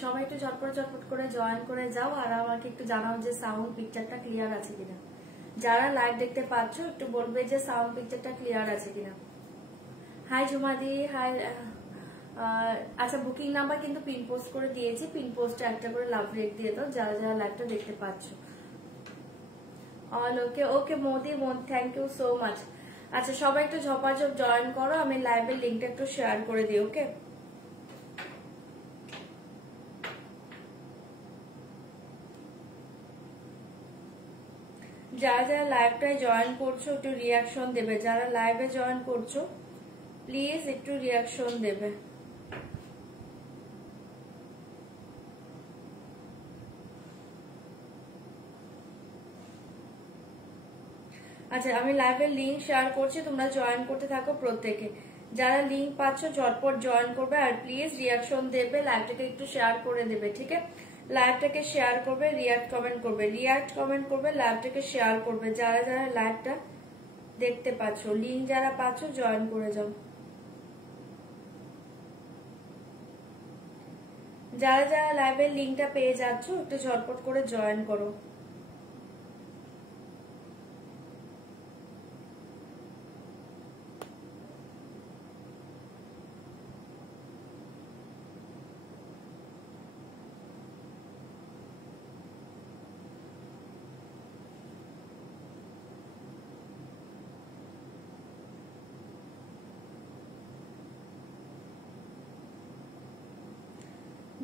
সবাই একটু ঝটপট ঝটপট করে জয়েন করে যাও, আর আমাকে একটু জানাও যে সাউন্ড পিকচারটা ক্লিয়ার আছে কিনা। যারা লাইভ দেখতে পাচ্ছ একটু বলবে যে সাউন্ড পিকচারটা ক্লিয়ার আছে কিনা। হাই ঝুমাদি, হাই। আচ্ছা, বুকিং নাম্বার কিন্তু পিন পোস্ট করে দিয়েছি, পিন পোস্টে একটা করে লাভ রেক দিয়ে দাও যারা যারা লাইভটা দেখতে পাচ্ছ। All okay, okay Modi, thank you so much. আচ্ছা, সবাই একটু ঝপাঝপ জয়েন করো, আমি লাইভের লিঙ্কটা একটু শেয়ার করে দিই। ওকে, যারা যারা লাইভটায় জয়েন করছো একটু রিয়াকশন দেবে, যারা লাইভে জয়েন করছো প্লিজ একটু রিয়াকশন দেবে। আচ্ছা, আমি লাইভের লিঙ্ক শেয়ার করছি, তোমরা জয়েন করতে থাকো প্রত্যেকে। যারা লিঙ্ক পাচ্ছ ঝটপট জয়েন করবে, আর প্লিজ রিয়াকশন দেবে, লাইভটাকে একটু শেয়ার করে দেবে। ঠিক আছে, লাইভটাকে শেয়ার করবে, রিয়াক্ট কমেন্ট করবে, লাইভটাকে শেয়ার করবে। যারা যারা লাইভটা দেখতে পাচ্ছ, লিঙ্ক যারা পাচ্ছ জয়েন করে যাও। যারা যারা লাইভের লিঙ্কটা পেয়ে যাচ্ছ একটু ঝটপট করে জয়েন করো।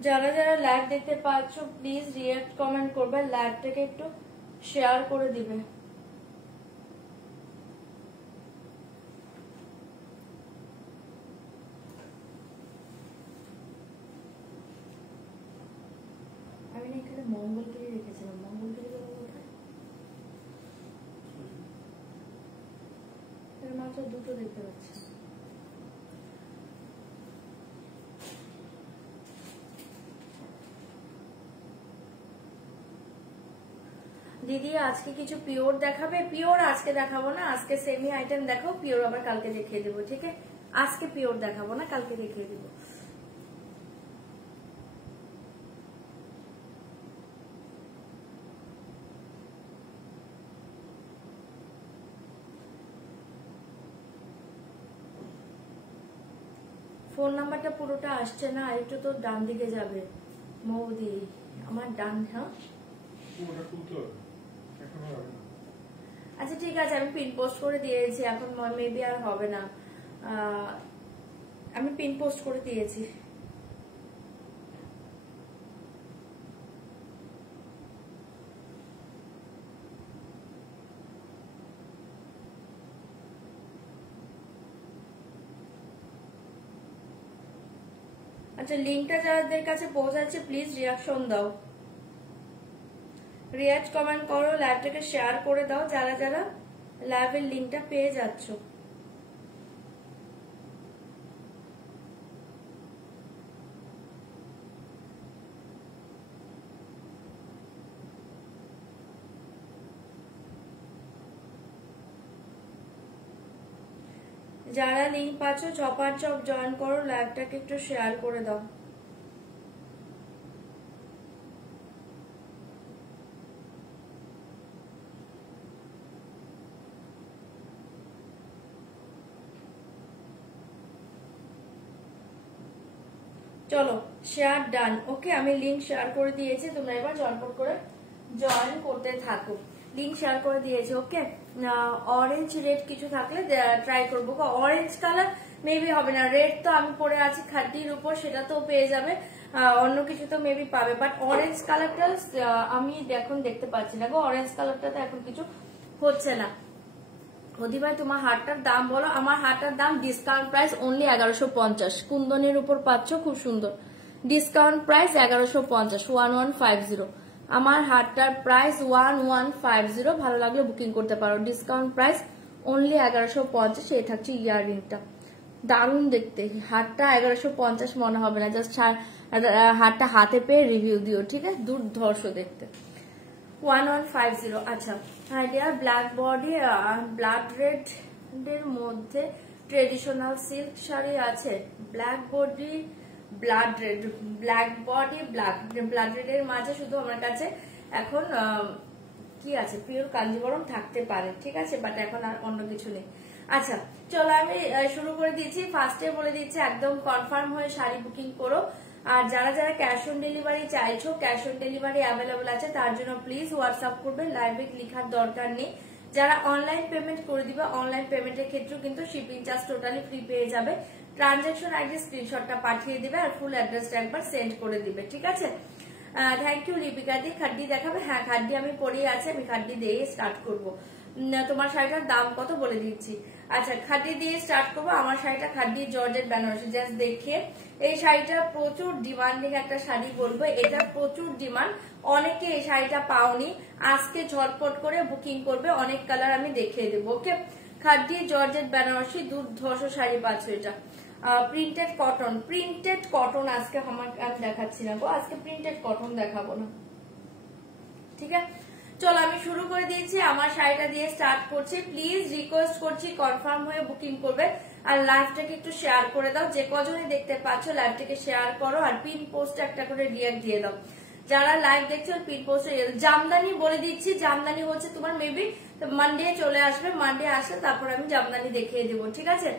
যারা যারা লাইভ দেখতে পাচ্ছ প্লিজ রিয়াক্ট কমেন্ট করবে, লাইভটাকে একটু শেয়ার করে দিবে। আমি না এখানে মঙ্গলগিরি রেখেছিলাম, মঙ্গলগিরি কোথায়? মাত্র দুটো দেখতে পাচ্ছি। দিদি আজকে কিছু পিওর দেখাবে? পিওর আজকে দেখাবো না, আজকে সেমি আইটেম দেখাও, পিওর আবার কালকে দেখিয়ে দেবো। ঠিক আছে, আজকে পিওর দেখাবো না, কালকে দেখিয়ে দেবো। ফোন নাম্বারটা পুরোটা আসছে না, একটু তো ডান দিকে যাবে মৌদি, আমার ডান। হ্যাঁ, আচ্ছা ঠিক আছে, আমি পিন পোস্ট করে দিয়েছি, এখন মেবি আর হবে না, আমি পিন পোস্ট করে দিয়েছি। আচ্ছা, লিঙ্কটা যাদের কাছে পৌঁছাচ্ছে প্লিজ রিয়াকশন দাও, রিয়াক্ট কমেন্ট করো, লাইভটাকে শেয়ার করে দাও যারা যারা লাইভের লিঙ্কটা পেয়ে যাচ্ছ। যারা লিঙ্ক পাচ্ছ চপার জয়েন করো, লাইভটাকে একটু শেয়ার করে দাও। চলো, শেয়ার ডান। ওকে, আমি লিঙ্ক শেয়ার করে দিয়েছি, তোমরা এবার ঝটপট করে জয়েন করতে থাকো। লিঙ্ক শেয়ার করে দিয়েছি। ওকে, অরেঞ্জ রেড কিছু থাকলে ট্রাই করবো। অরেঞ্জ কালার মেবি হবে না, রেড তো আমি পরে আছি খাদ্যির উপর, সেটা তো পেয়ে যাবে, অন্য কিছু তো মেবি পাবে, বাট অরেঞ্জ কালারটা আমি এখন দেখতে পাচ্ছি না গো, অরেঞ্জ কালারটাতে এখন কিছু হচ্ছে না। অধি ভাই তোমার হারটার দাম বলো। আমার হারটার দাম ডিসকাউন্ট প্রাইস অনলি 1150, কুন্দনের উপর পাচ্ছ, খুব সুন্দর ডিসকাউন্ট প্রাইস 1150, 1150। আমার হারটার প্রাইস 1150, ভালো লাগলে বুকিং করতে পারো। Discount price only 1150। এই থাকছে ইয়াররিংটা, দারুণ দেখতে। হারটা 1150 মনে হবে না, জাস্ট হারটা হাতে পেয়ে রিভিউ দিও, ঠিক আছে? দুর্ধর্ষ দেখতে। 1150। আচ্ছা idea black body blood red এর মধ্যে ট্রেডিশনাল সিল্ক শাড়ি আছে। Black body blood red, black body blood red এর মাঝে শুধু আমার কাছে এখন কি আছে, পিওর কাঞ্জিবরম থাকতে পারে, ঠিক আছে, বাট এখন আর অন্য কিছু নেই। আচ্ছা চলো আমি শুরু করে দিচ্ছি। ফার্স্টে বলে দিচ্ছি একদম কনফার্ম হয়ে শাড়ি বুকিং করো। আর যারা যারা ক্যাশ অন ডেলিভারি চাইছো, ক্যাশ অন ডেলিভারি অ্যাভেলেবল আছে, তার জন্য প্লিজ হোয়াটসঅ্যাপ করবে, লাইভে লেখার দরকার নেই। যারা অনলাইন পেমেন্ট করে দিবে, অনলাইন পেমেন্টের ক্ষেত্রেও কিন্তু শিপিং চার্জ টোটালি ফ্রি পেয়ে যাবে। ট্রানজাকশন আইডি স্ক্রিনশটটা পাঠিয়ে দিবে আর ফুল অ্যাড্রেসটা একবার সেন্ড করে দিবে, ঠিক আছে। থ্যাংক ইউ লিপিকা দি। খাড্ডি দেখাবে? হ্যাঁ খাড্ডি আমি পরেই আছে, আমি খাড্ডি দিয়ে স্টার্ট করবো। তোমার শাড়িটার দাম কত বলে দিচ্ছি। আচ্ছা খাড্ডি দিয়ে স্টার্ট করবো। আমার শাড়িটা খাড্ডি জর্জেট বেনারসি, জাস্ট দেখিয়ে। এই শাড়িটা প্রচুর ডিমান্ডিং একটা শাড়ি বলবো, এটা প্রচুর ডিমান্ড, অনেকে এই শাড়িটা পাওনি, আজকে ঝটপট করে বুকিং করবে, অনেক কালার আমি দেখিয়ে দেবো। ওকে, খাড্ডি জর্জেট বেনারসি দুর্ধর্ষ শাড়ি পাচ্ছ। এটা প্রিন্টেড কটন, প্রিন্টেড কটন আজকে আমার দেখাচ্ছি না গো, আজকে প্রিন্টেড কটন দেখাবো না, ঠিক আছে। চলো আমি শুরু করে দিয়েছি, আমার শাড়িটা দিয়ে স্টার্ট করছি। প্লিজ রিকোয়েস্ট করছি কনফার্ম হয়ে বুকিং করবে আর লাইভটাকে একটু শেয়ার করে দাও, যে কজনই দেখতে পাচ্ছ লাইভটাকে শেয়ার করো আর পিন পোস্টে একটা করে রিঅ্যাক্ট দিয়ে দাও। যারা লাইভ দেখছো পিন পোস্টে। জামদানি বলে দিচ্ছি, জামদানি হচ্ছে তোমার মেবি মানডে চলে আসবে, মানডে আসলে তারপর আমি জামদানি দেখিয়ে দেবো, ঠিক আছে।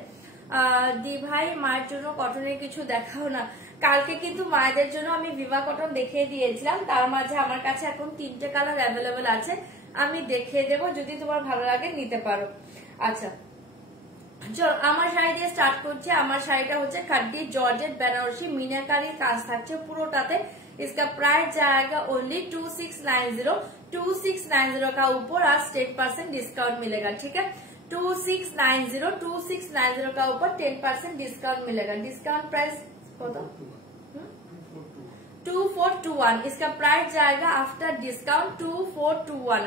দি ভাই মায়ের জন্য কটনের কিছু দেখাও না। কালকে কিন্তু মায়েদের জন্য আমি ভিভা কটন দেখিয়ে দিয়েছিলাম, তার মাঝে আমার কাছে এখন 3টে কালার অ্যাভেলেবেল আছে, আমি দেখিয়ে দেবো, যদি তোমার ভালো লাগে নিতে পারো। আচ্ছা চলো আমার শাড়ি দিয়ে স্টার্ট করছি। আমার শাড়িটা হচ্ছে খাড্ডি জর্জেট বেনারসি, মিনাকারি কাজ থাকছে পুরোটাতে। इसका प्राइस जाएगा ओनली 2690, 2690 का ऊपर आज 10% डिस्काउंट मिलेगा, ठीक है। 2690 का ऊपर 10% डिस्काउंट मिलेगा। डिस्काउंट प्राइस 2421, इसका प्राइस जाएगा आफ्टर डिस्काउंट 2421।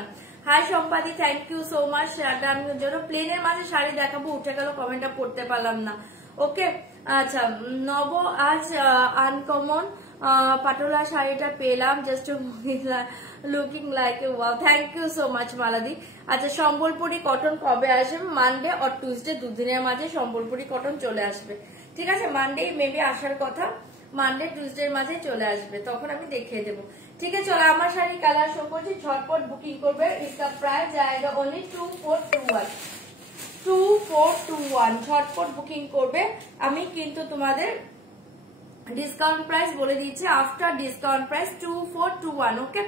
হাই সম্পাদি, থ্যাংক ইউ সো মাচ শেয়ারটার জন্য। প্লেনের মাঝে শাড়ি দেখাবো, উঠে গেল কমেন্টটা পড়তে পারলাম না। ওকে আচ্ছা নব আজ আনকমন পাটোলা শাড়িটা পেলাম, just looking like a wow, thank you so much মালাদি। আচ্ছা সম্বলপুরি কটন কবে আসবে? মানডে আর টুইসডে, দুদিনের মাঝে সম্বলপুরি কটন চলে আসবে, ঠিক আছে। মানডে মেবি আসার কথা, মানডে টুইসডের মাঝে চলে আসবে, তখন আমি দেখিয়ে দেবো, ঠিক আছে। চলো আমার শাড়ি কালার শো করছি, ঝটপট বুকিং করবে। इसका प्राइस जाएगा ओनली 2421, 2421 ঝটপট বুকিং করবে। আমি কিন্তু তোমাদের ডিসকাউন্ট প্রাইস বলে দিচ্ছি, আফটার ডিসকাউন্ট প্রাইস 2421, ওকে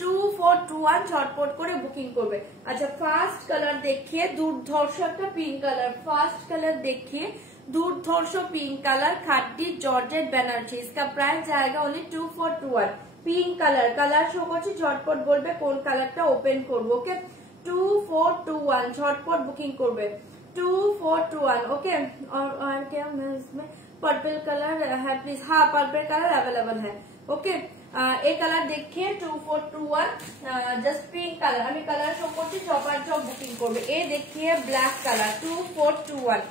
2421 ঝটপট করে বুকিং করবে। আচ্ছা ফার্স্ট কালার দেখিয়ে দুর্ধর্ষ একটা পিঙ্ক কালার, ফার্স্ট কালার দেখিয়ে দুর্ধর্ষ পিঙ্ক কালার, খাড্ডি জর্জেট বেনারসি। इसका प्राइस जाएगा only 2421। Pink colour, colour show করছি, ঝটপট বলবে কোন কালারটা ওপেন করবো, ওকে 2421 ঝটপট বুকিং করবে, 2421, ओके। और क्या इसमें पर्पल कलर है प्लीज? हाँ पर्पल कलर अवेलेबल है, ओके। এই কালার দেখিয়ে 2421, জাস্ট পিঙ্ক কালার আমি কালার শো করছি, চপার চপ বুকিং করবে। এ দেখিয়ে ব্ল্যাক কালার 2421,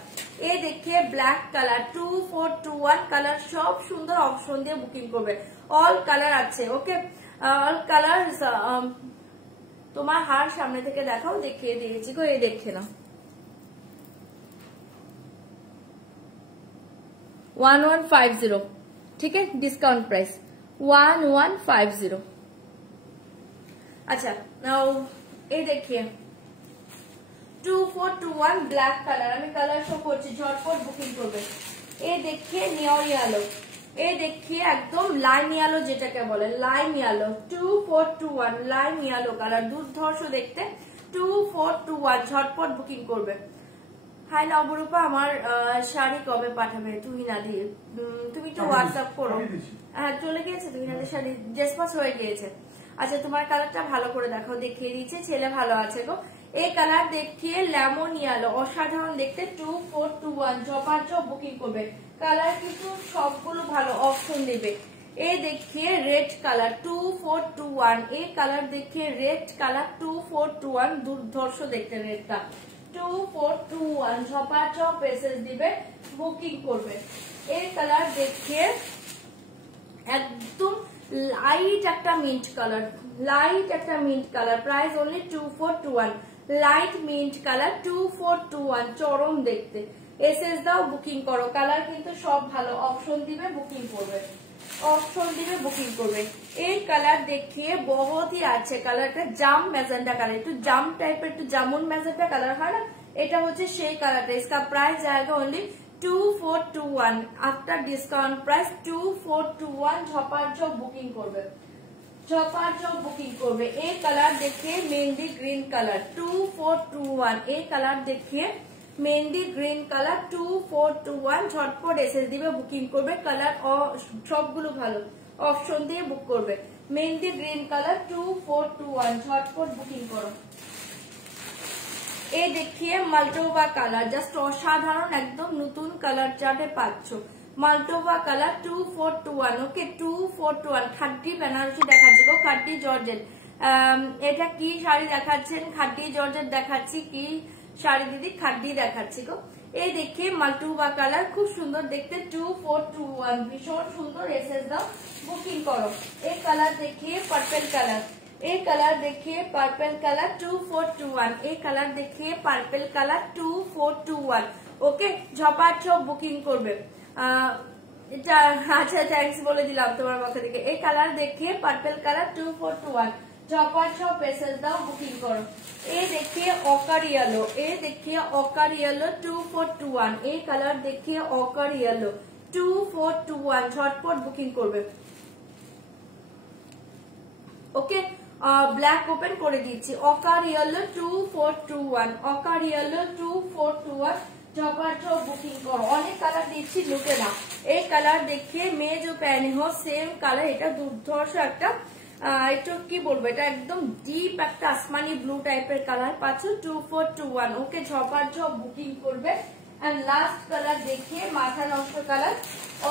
এ দেখিয়ে ব্ল্যাক কালার 2421 কালার, সব সুন্দর অপশন দিয়ে বুকিং করবে। অল কালার আছে, ওকে অল কালার। তোমার হার সামনে থেকে দেখাও, দেখিয়ে দিয়েছি গো, এই দেখে নাও। 1150, ठीक है, डिस्काउंट प्राइस 1150। अच्छा ये देखिए 2421 ब्लैक कलर, আমি কালার শো করছি, ঝটপট বুকিং করবে। এই দেখিয়ে নিয়র ইয়েলো, এই দেখিয়ে একদম লাইম ইয়েলো, যেটাকে বলে lime yellow 2421 lime yellow colour, দুর্ধর্ষ দেখতে 2421 ঝটপট বুকিং করবে। হাই নবরূপা, আমার শাড়ি কবে পাঠাবে? তুহিনাদি তুমি একটু হোয়াটসঅ্যাপ করো। হ্যাঁ চলে গিয়েছে তুহিনাদের শাড়ি, জেসপাস হয়ে গিয়েছে। আচ্ছা তোমার কালারটা ভালো করে দেখো, দেখিয়ে দিচ্ছে, ছেলে ভালো আছে গো। এই কালার দেখিয়ে লেমন ইয়েলো, অসাধারণ দেখতে 2421 জপার জব বুকিং করবে। কালার কিন্তু সবগুলো ভালো অপশন দেবে। এই দেখিয়ে রেড কালার 2421, এই কালার দেখিয়ে রেড কালার 2421 দুর্ধর্ষ দেখতে রেডটা 2421 ঝপার চপ এসএস দিবে, বুকিং করবে। এই কালার দেখিয়ে একদম লাইট একটা মিন্ট কালার, লাইট একটা mint colour, price only 2421 light mint colour 2421 চরম দেখতে। এসএস দাও, বুকিং করো। কালার কিন্তু সব ভালো, অপশন দিবে বুকিং করবে, ऑप्शन दिवे बुकिंग করবে। এই কালার দেখিয়ে বহুত হি আছে, কালারটা জাম ম্যাজেন্টা কালার, একটু জাম টাইপের, একটু জামুন ম্যাজেন্টা কালার হয় না, এটা হচ্ছে সেই কালারটা। इसका प्राइस जाएगा ओनली 2421 आफ्टर डिस्काउंट प्राइस 2421। ঝপাঝপ বুকিং করবে, ঝপাঝপ বুকিং করবে। এই কালার দেখিয়ে মেহেন্দি গ্রিন কালার 2421, এই কালার দেখিয়ে মেহেন্দি গ্রিন কালার 2421। ঝটপট এসএস দিবে, বুকিং করবে। কালার সবগুলো ভালো, অপশন দিয়ে বুক করবে। মেহেন্দি গ্রিন কালার 2421, ঝটপট বুকিং করো। এই দেখিয়ে মাল্টোভা কালার, জাস্ট অসাধারণ, একদম নতুন কালার চার্টে পাচ্ছ। মাল্টোভা কালার 2421, ওকে 2421। খাড্ডি বেনারসি দেখাচ্ছি গো, খাড্ডি জর্জেট। এটা কি শাড়ি দেখাচ্ছেন? খাড্ডি জর্জেট দেখাচ্ছি। কি শাড়ি দিদি? খাড্ডি দেখাচ্ছি গো। এই দেখিয়ে মাল্টোভা কালার, খুব সুন্দর দেখতে 2421, ভীষণ সুন্দর। এসএস দাও, বুকিং করো। এই কালার দেখিয়ে পার্পল কালার, এই কালার দেখিয়ে পার্পল কালার 2421, এই কালার দেখিয়ে পার্পল কালার 2421, ওকে ঝপাঝপ বুকিং করবে। এটা আচ্ছা থ্যাঙ্কস বলে দিলাম তোমার পক্ষ থেকে। এই কালার দেখিয়ে পার্পল কালার 2421, ঝপাঝপ এসএস দাও, বুকিং করো। এই দেখিয়ে অকার ইয়েলো, এই দেখিয়ে অকার ইয়েলো 2421, এই কালার দেখিয়ে অকার ইয়েলো 2421, ঝটপট বুকিং করবে। ওকে ব্ল্যাক ওপেন করে দিচ্ছি, অকার ইয়েলো 2421, অকার ইয়েলো 2421, ঝপাঝপ বুকিং করো। অনেক কালার দিচ্ছি, লুকে না। এই কালার দেখিয়ে মেয়ে যে প্যানি হো সেম কালার, এটা দুর্ধর্ষ একটা, একটু কি বলবো, এটা একদম ডিপ একটা আসমানি ব্লু টাইপের কালার পাচ্ছ 2421, ওকে ঝপাঝপ বুকিং করবে। এন্ড লাস্ট কালার দেখিয়ে মাথা নষ্ট কালার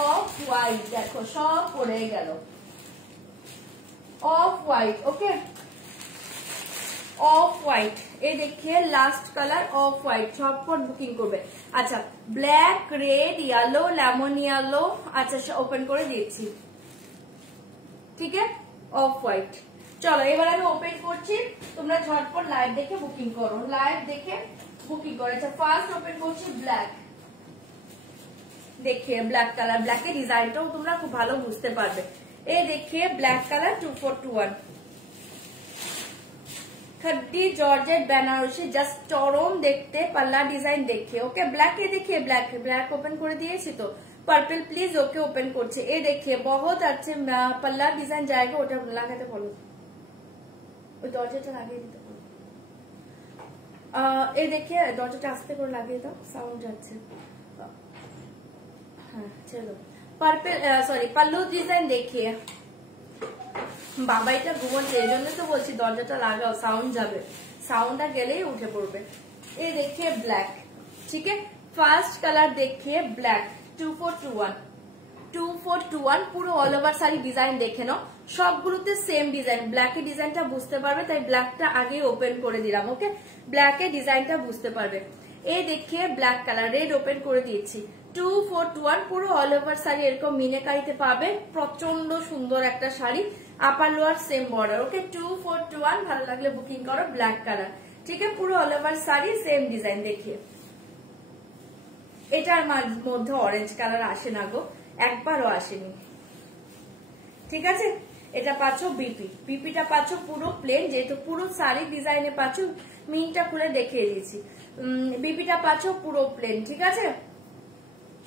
অফ হোয়াইট, দেখো সব পড়ে গেল, অফ হোয়াইট, ওকে অফ হোয়াইট। এই দেখিয়ে লাস্ট কালার অফ হোয়াইট, ঝটপট বুকিং করবে। আচ্ছা black, red, yellow, lemon yellow, আচ্ছা ওপেন করে দিয়েছি, ঠিক আছে অফ হোয়াইট। চলো এবার আমি ওপেন করছি, তোমরা ঝটপট লাইভ দেখে বুকিং করো, লাইভ দেখে বুকিং করো। আচ্ছা ফার্স্ট ওপেন করছি ব্ল্যাক, দেখিয়ে ব্ল্যাক কালার, ব্ল্যাকের ডিজাইনটাও তোমরা খুব ভালো বুঝতে পারবে। এই দেখিয়ে black colour 2421, খাড্ডি georgette Banarasi, just চরম দেখতে, পাল্লা ডিজাইন দেখে। ওকে ব্ল্যাকে দেখিয়ে ব্ল্যাক, ব্ল্যাক ওপেন করে দিয়েছি তো। পার্পল প্লিজ, ওকে ওপেন করছে। এই দেখিয়ে বহুত আছে, পাল্লা ডিজাইন জায়গা, ওটা লাগাতে বলো, ওই দরজাটা লাগিয়ে দিতে বলো। এই দেখিয়ে দরজাটা আস্তে করে লাগিয়ে দাও, সাউন্ড যাচ্ছে। হ্যাঁ চলো পার্পল, সরি পাল্লু ডিজাইন দেখিয়ে। বাবা এটা ঘুমোচ্ছে, এই জন্য তো বলছি দরজাটা লাগাও, সাউন্ড যাবে, সাউন্ডটা গেলেই উঠে পড়বে। এই দেখিয়ে ব্ল্যাক, ঠিক আছে ফার্স্ট কালার দেখিয়ে ব্ল্যাক 2421, 2421 পুরো অল ওভার শাড়ি ডিজাইন দেখে নাও, সবগুলোতে সেম ডিজাইন। ব্ল্যাকের ডিজাইনটা বুঝতে পারবে, তাই ব্ল্যাকটা আগে ওপেন করে দিলাম, ওকে ব্ল্যাকের ডিজাইনটা বুঝতে পারবে। এই দেখিয়ে ব্ল্যাক কালার, রেড ওপেন করে দিয়েছি 2421, পুরো অল ওভার শাড়ি এরকম মিনেকারিতে পাবে, প্রচন্ড সুন্দর একটা sari, upper lower same border, okay 2421, ভালো লাগলে বুকিং করো। ব্ল্যাক কালার, ঠিক আছে পুরো all over sari same design দেখিয়ে। এটার মধ্যে অরেঞ্জ কালার আসে না গো, একবারও আসেনি, ঠিক আছে। এটা পাচ্ছ বিপি, বিপিটা পাচ্ছ পুরো প্লেন, যেহেতু পুরো শাড়ি ডিজাইনে পাচ্ছ, মিনটা খুলে দেখিয়ে দিয়েছি। বিপিটা পাচ্ছ পুরো প্লেন, ঠিক আছে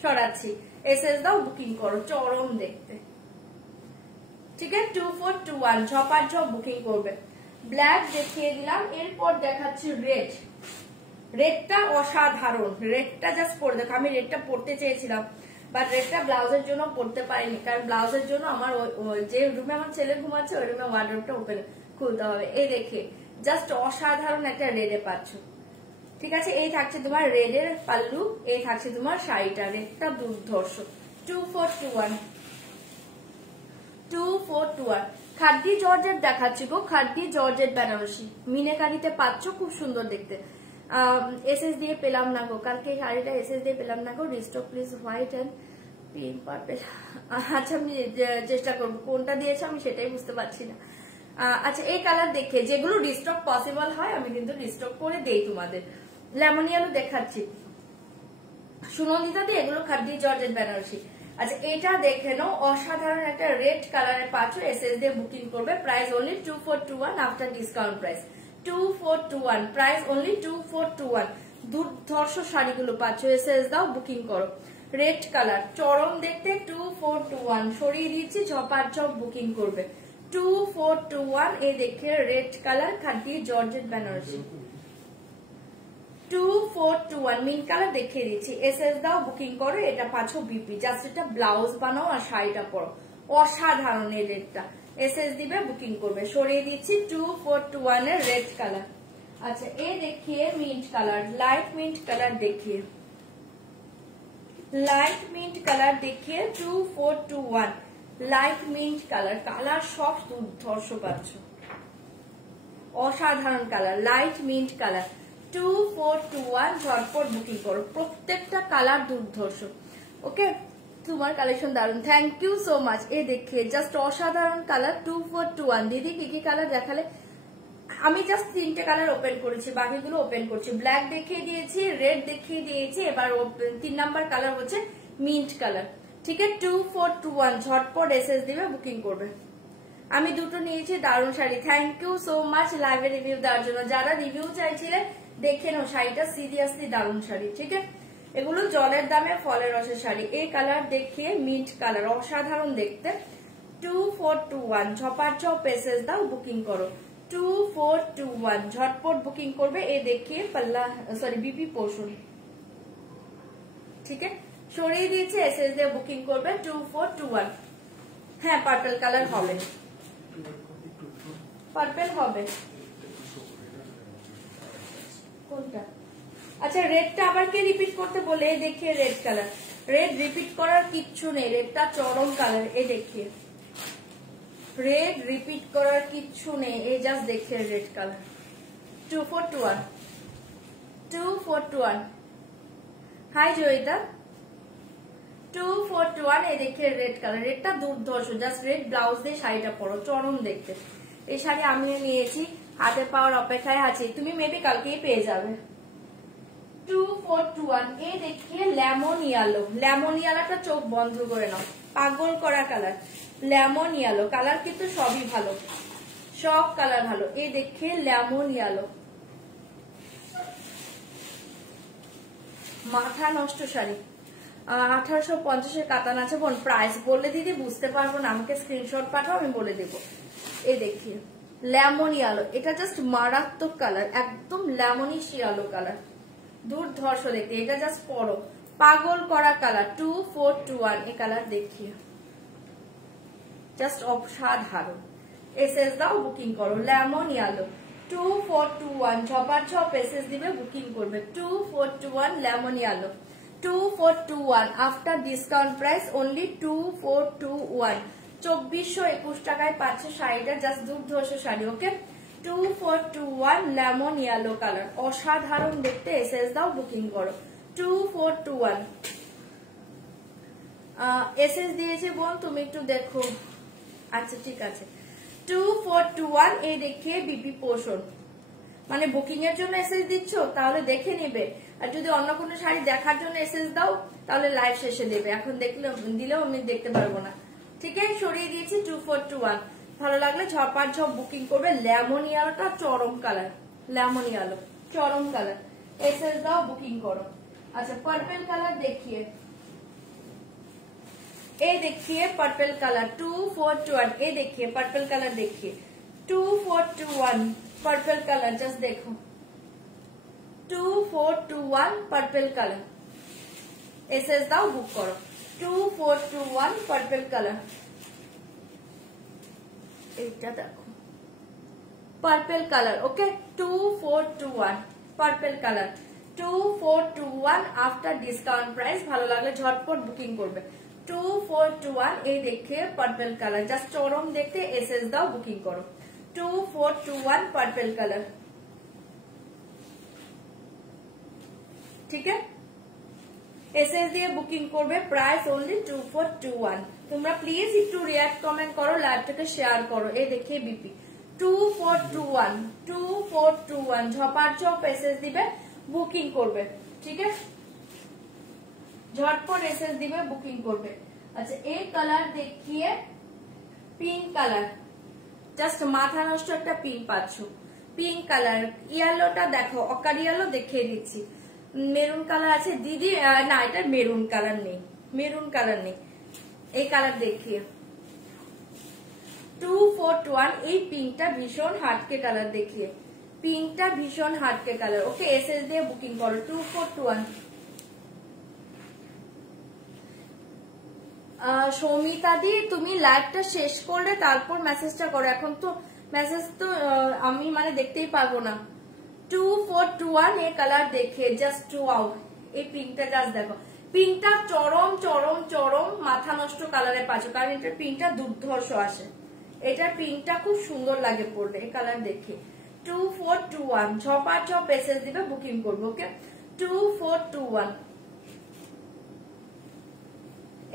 সরাচ্ছি। এসএস দাও, বুকিং করো, চরম দেখতে, ঠিক আছে 2421, ঝপাঝপ বুকিং করবে। ব্ল্যাক দেখিয়ে দিলাম, এরপর দেখাচ্ছি রেড। রেডটা অসাধারণ, রেডটা জাস্ট পরে দেখো, আমি রেডটা পরতে চেয়েছিলাম বাট রেডটা ব্লাউজের জন্য পরতে পারিনি, কারণ ব্লাউজের জন্য আমার যে রুমে আমার ছেলে ঘুমাচ্ছে ওই রুমে ওয়ার্ডরোবটা ওপেন খুলতে হবে। এই দেখে জাস্ট অসাধারণ একটা রেডে পাচ্ছ, ঠিক আছে। এই থাকছে তোমার রেডের পাল্লু, এই থাকছে তোমার শাড়িটা, রেডটা দুর্ধর্ষ 2421, 2421। খাড্ডি জর্জেট দেখাচ্ছি গো, খাড্ডি জর্জেট বেনারসি মিনেকারিতে পাচ্ছ, খুব সুন্দর দেখতে। এসএস দিয়ে পেলাম না গো, কালকে শাড়িটা এসএস দিয়ে পেলাম না গো, restock please white and pink purple. আচ্ছা আমি চেষ্টা করবো, কোনটা দিয়েছে আমি সেটাই বুঝতে পারছি না। আচ্ছা এই কালার দেখে, যেগুলো রিস্টক পসিবল হয় আমি কিন্তু রিস্টক করে দেই তোমাদের। লেমন ইয়েলো দেখাচ্ছি, সুনন্দিতা দি এগুলো খাদ্দি জর্জেট বেনারসি। আচ্ছা এটা দেখে নাও, অসাধারণ একটা রেড কালারের পাচ্ছ, এসএস দিয়ে বুকিং করবে, price only 2421 after discount price 2421, price only 2421। দুর্ধর্ষ শাড়িগুলো পাচ্ছ, এসএস দাও বুকিং করো। রেড কালার চরম দেখতে 2421, সরিয়ে দিচ্ছি, ঝপাঝপ বুকিং করবে 2421। এই দেখে রেড কালার খাদ্দি জর্জেট বেনারসি 2421 মিন কালার দেখিয়ে দিচ্ছি, এসএস দাও বুকিং করো। এটা পাচ্ছ বিপি, জাস্ট এটা ব্লাউজ বানাও আর শাড়িটা পরো, অসাধারণ এই রেডটা, এসএস দিবে বুকিং করবে। সরিয়ে দিচ্ছি 2421 এর রেড কালার। আচ্ছা এ দেখিয়ে mint colour, light mint colour দেখিয়ে, লাইট মিন্ট কালার দেখিয়ে 2421, লাইট মিন্ট কালার, কালার সব দুর্ধর্ষ পাচ্ছ, অসাধারণ কালার, লাইট মিন্ট কালার 2421, ঝটপট বুকিং করো, প্রত্যেকটা কালার দুর্ধর্ষ। ওকে তোমার কালেকশন দারুন, থ্যাংক ইউ সো মাচ। এ দেখিয়ে জাস্ট অসাধারণ কালার 2421। দিদি কি কি কালার দেখালে? আমি জাস্ট 3টে কালার ওপেন করেছি, বাকিগুলো ওপেন করছি। ব্ল্যাক দেখিয়ে দিয়েছি, রেড দেখিয়ে দিয়েছি, এবার 3 নাম্বার কালার হচ্ছে মিন্ট কালার। ঠিক আছে 2421, ঝটপট এসএস দিবে বুকিং করবে। আমি দুটো নিয়েছি, দারুণ sari, thank you so much লাইভে রিভিউ দেওয়ার জন্য। যারা রিভিউ চাইছিলে দেখে নাও, শাড়িটা সিরিয়াসলি দারুণ শাড়ি। ঠিক আছে এগুলো জলের দামে ফলের রসের শাড়ি। এই কালার দেখিয়ে মিন্ট কালার, অসাধারণ দেখতে 2421, ঝপাঝপ এসএস দাও বুকিং করো 2421, ঝটপট বুকিং করবে। এ দেখিয়ে পাল্লা সরি বিপি পোর্শন। ঠিক আছে সরিয়ে দিয়েছে, এসএস দিয়ে বুকিং করবে 2421। হ্যাঁ পার্পল কালার হবে, পার্পল হবে কোনটা? আচ্ছা রেডটা আবার কে রিপিট করতে বলে? এই দেখিয়ে রেড কালার, রেড রিপিট করার কিচ্ছু নেই, রেডটা চরম কালার। এই দেখিয়ে রেড রিপিট করার কিচ্ছু নেই, এই জাস্ট দেখিয়ে রেড কালার 2421, 2421। হাই জয়িতা 2421, এই দেখিয়ে রেড কালার, রেডটা দুর্ধর্ষ, জাস্ট রেড ব্লাউজ দিয়ে শাড়িটা পরো, চরম দেখতে। এই শাড়ি আমিও নিয়েছি, হাতে পাওয়ার অপেক্ষায় আছি, তুমি মেবি কালকেই পেয়ে যাবে 2421। এই দেখিয়ে লেমন ইয়েলো, লেমন ইয়েলোটা চোখ বন্ধ করে নাও, পাগল করা কালার লেমন ইয়েলো। কালার কিন্তু সবই ভালো, সব কালার ভালো। এই দেখিয়ে লেমন ইয়েলো, মাথা নষ্ট শাড়ি, 1850 কাতান আছে বোন। প্রাইস বলে দিদি বুঝতে পারবো না, আমাকে স্ক্রিনশট পাঠাও, আমি বলে দেবো। এই দেখিয়ে লেমন ইয়েলো, এটা জাস্ট মারাত্মক কালার, একদম লেমনিশ ইয়েলো কালার, দুর্ধর্ষ দেখতে। এটা জাস্ট পরো, পাগল করা কালার 2421। এই কালার দেখিয়ে জাস্ট অসাধারণ, এসএস দাও বুকিং করো, লেমন ইয়েলো 2421, ঝপাঝপ এসএস দিবে বুকিং করবে 2421, lemon yellow 2421 after discount price only 2421। 2421 টাকায় পাচ্ছে শাড়িটা, জাস্ট দুর্ধর্ষ শাড়ি। ওকে 2421 লেমন ইয়েলো কালার, অসাধারণ দেখতে, এসএস দাও বুকিং করো 2421। এসএস দিয়েছে বোন, তুমি একটু দেখো। আচ্ছা ঠিক আছে 2421। এই দেখিয়ে বিপি পোর্শন, মানে বুকিং এর জন্য এসএস দিচ্ছ তাহলে দেখে নিবে, আর যদি অন্য কোনো শাড়ি দেখার জন্য এসএস দাও তাহলে লাইভ শেষে দেবে, এখন দিলেও আমি দেখতে পারবো না। ঠিক আছে সরিয়ে দিয়েছি 2421। ভালো লাগলে ঝপাঝপ বুকিং করবে। লেমন ইয়েলোটা চরম কালার, লেমন ইয়েলো চরম কালার, এসএস দাও বুকিং করো। আচ্ছা পার্পল কালার দেখিয়ে, এই দেখিয়ে পার্পল কালার 2421। এই দেখিয়ে পার্পল কালার দেখিয়ে 2421, পার্পল কালার জাস্ট দেখো 2421 পার্পল কালার, এসএস দাও বুক করো 2421 পার্পল কালার। এইটা দেখো পার্পল কালার। ওকে 2421 purple colour 2421 after discount price. ভালো লাগলে ঝটপট বুকিং করবে 2421। এই দেখে পার্পল কালার জাস্ট চরম দেখতে, এসএস দাও বুকিং করো 2421 পার্পল কালার। ঠিক আছে এসএস দিয়ে বুকিং করবে, প্রাইস অনলি 2421। তোমরা প্লিজ একটু রিয়াক্ট কমেন্ট করো, লাইভটাকে শেয়ার করো। এই দেখে বিপি 2421 ঝপাঝপ এসএস দিবে বুকিং করবে। ঠিক আছে ঝটপট এসএস দিবে, বুকিং করবে। আচ্ছা এই কালার দেখিয়ে পিঙ্ক কালার, জাস্ট মাথা নষ্ট একটা পিঙ্ক পাচ্ছ, পিঙ্ক কালার। ইয়েলোটা দেখো, অকার ইয়েলো দেখিয়ে দিচ্ছি। মেরুন কালার আছে দিদি, না এটা মেরুন কালার নেই, মেরুন কালার নেই, এই কালার দেখিয়ে 2421। এই পিঙ্কটা ভীষণ হাটকে কালার দেখিয়ে, পিঙ্কটা ভীষণ হাটকে কালার। ওকে এসএস দিয়ে বুকিং করো 2421। সৌমিতা দি তুমি লাইভটা শেষ করলে তারপর মেসেজটা করো, এখন তো মেসেজ তো আমি মানে দেখতেই পারবো না। 2421 এই কালার দেখে জাস্ট ওয়াও, এই পিঙ্কটা জাস্ট দেখো, পিঙ্কটা চরম চরম চরম মাথা নষ্ট কালারে পাচ্ছ, কারণ এটা পিঙ্কটা দুর্ধর্ষ আসে, এটা পিঙ্কটা খুব সুন্দর লাগে পড়লে। এই কালার দেখে 2421 ঝপার ঝপ মেসেজ দিবে, বুকিং করবো। ওকে 2421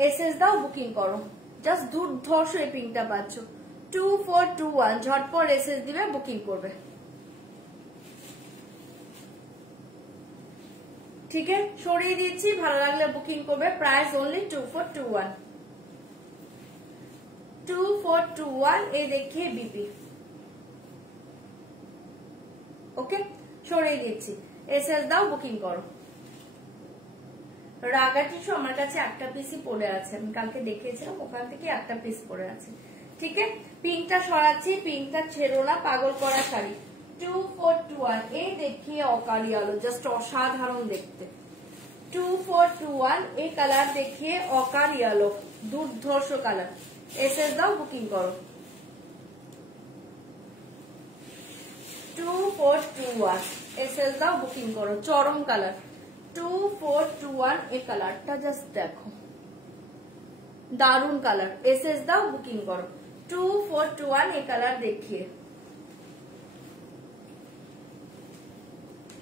এসএস দাও, বুকিং করো, জাস্ট দুর্ধর্ষ এই পিঙ্কটা পাচ্ছ। 2421 ঝটপট এসএস দিবে, বুকিং করবে। ঠিক আছে, সরিয়ে দিচ্ছি, ভালো লাগলে বুকিং করবে। Price only 2421। 2421 এই দেখিয়ে বিপি। ওকে সরিয়ে দিচ্ছি, এসএস দাও, বুকিং করো। রাগা টিস্যু আমার কাছে একটা পিসই পড়ে আছে, আমি কালকে দেখিয়েছিলাম, ওখান থেকে একটা পিস পড়ে আছে। ঠিক আছে, পিঙ্কটা সরাচ্ছি, পিঙ্কটা ছেড়ো না, পাগল করা শাড়ি 2421 এই দেখিয়ে অকালি আলো, জাস্ট অসাধারণ দেখতে। 2421 এই কালার দেখিয়ে অকালি আলো, দুর্ধর্ষ কালার। এসএস দাও, বুকিং করো। 2421 এসএস দাও, বুকিং করো, চরম কালার। 2421 এই কালারটা জাস্ট দেখো, দারুন কালার। এসএস দাও, বুকিং করো। 2421 এই কালার দেখিয়ে।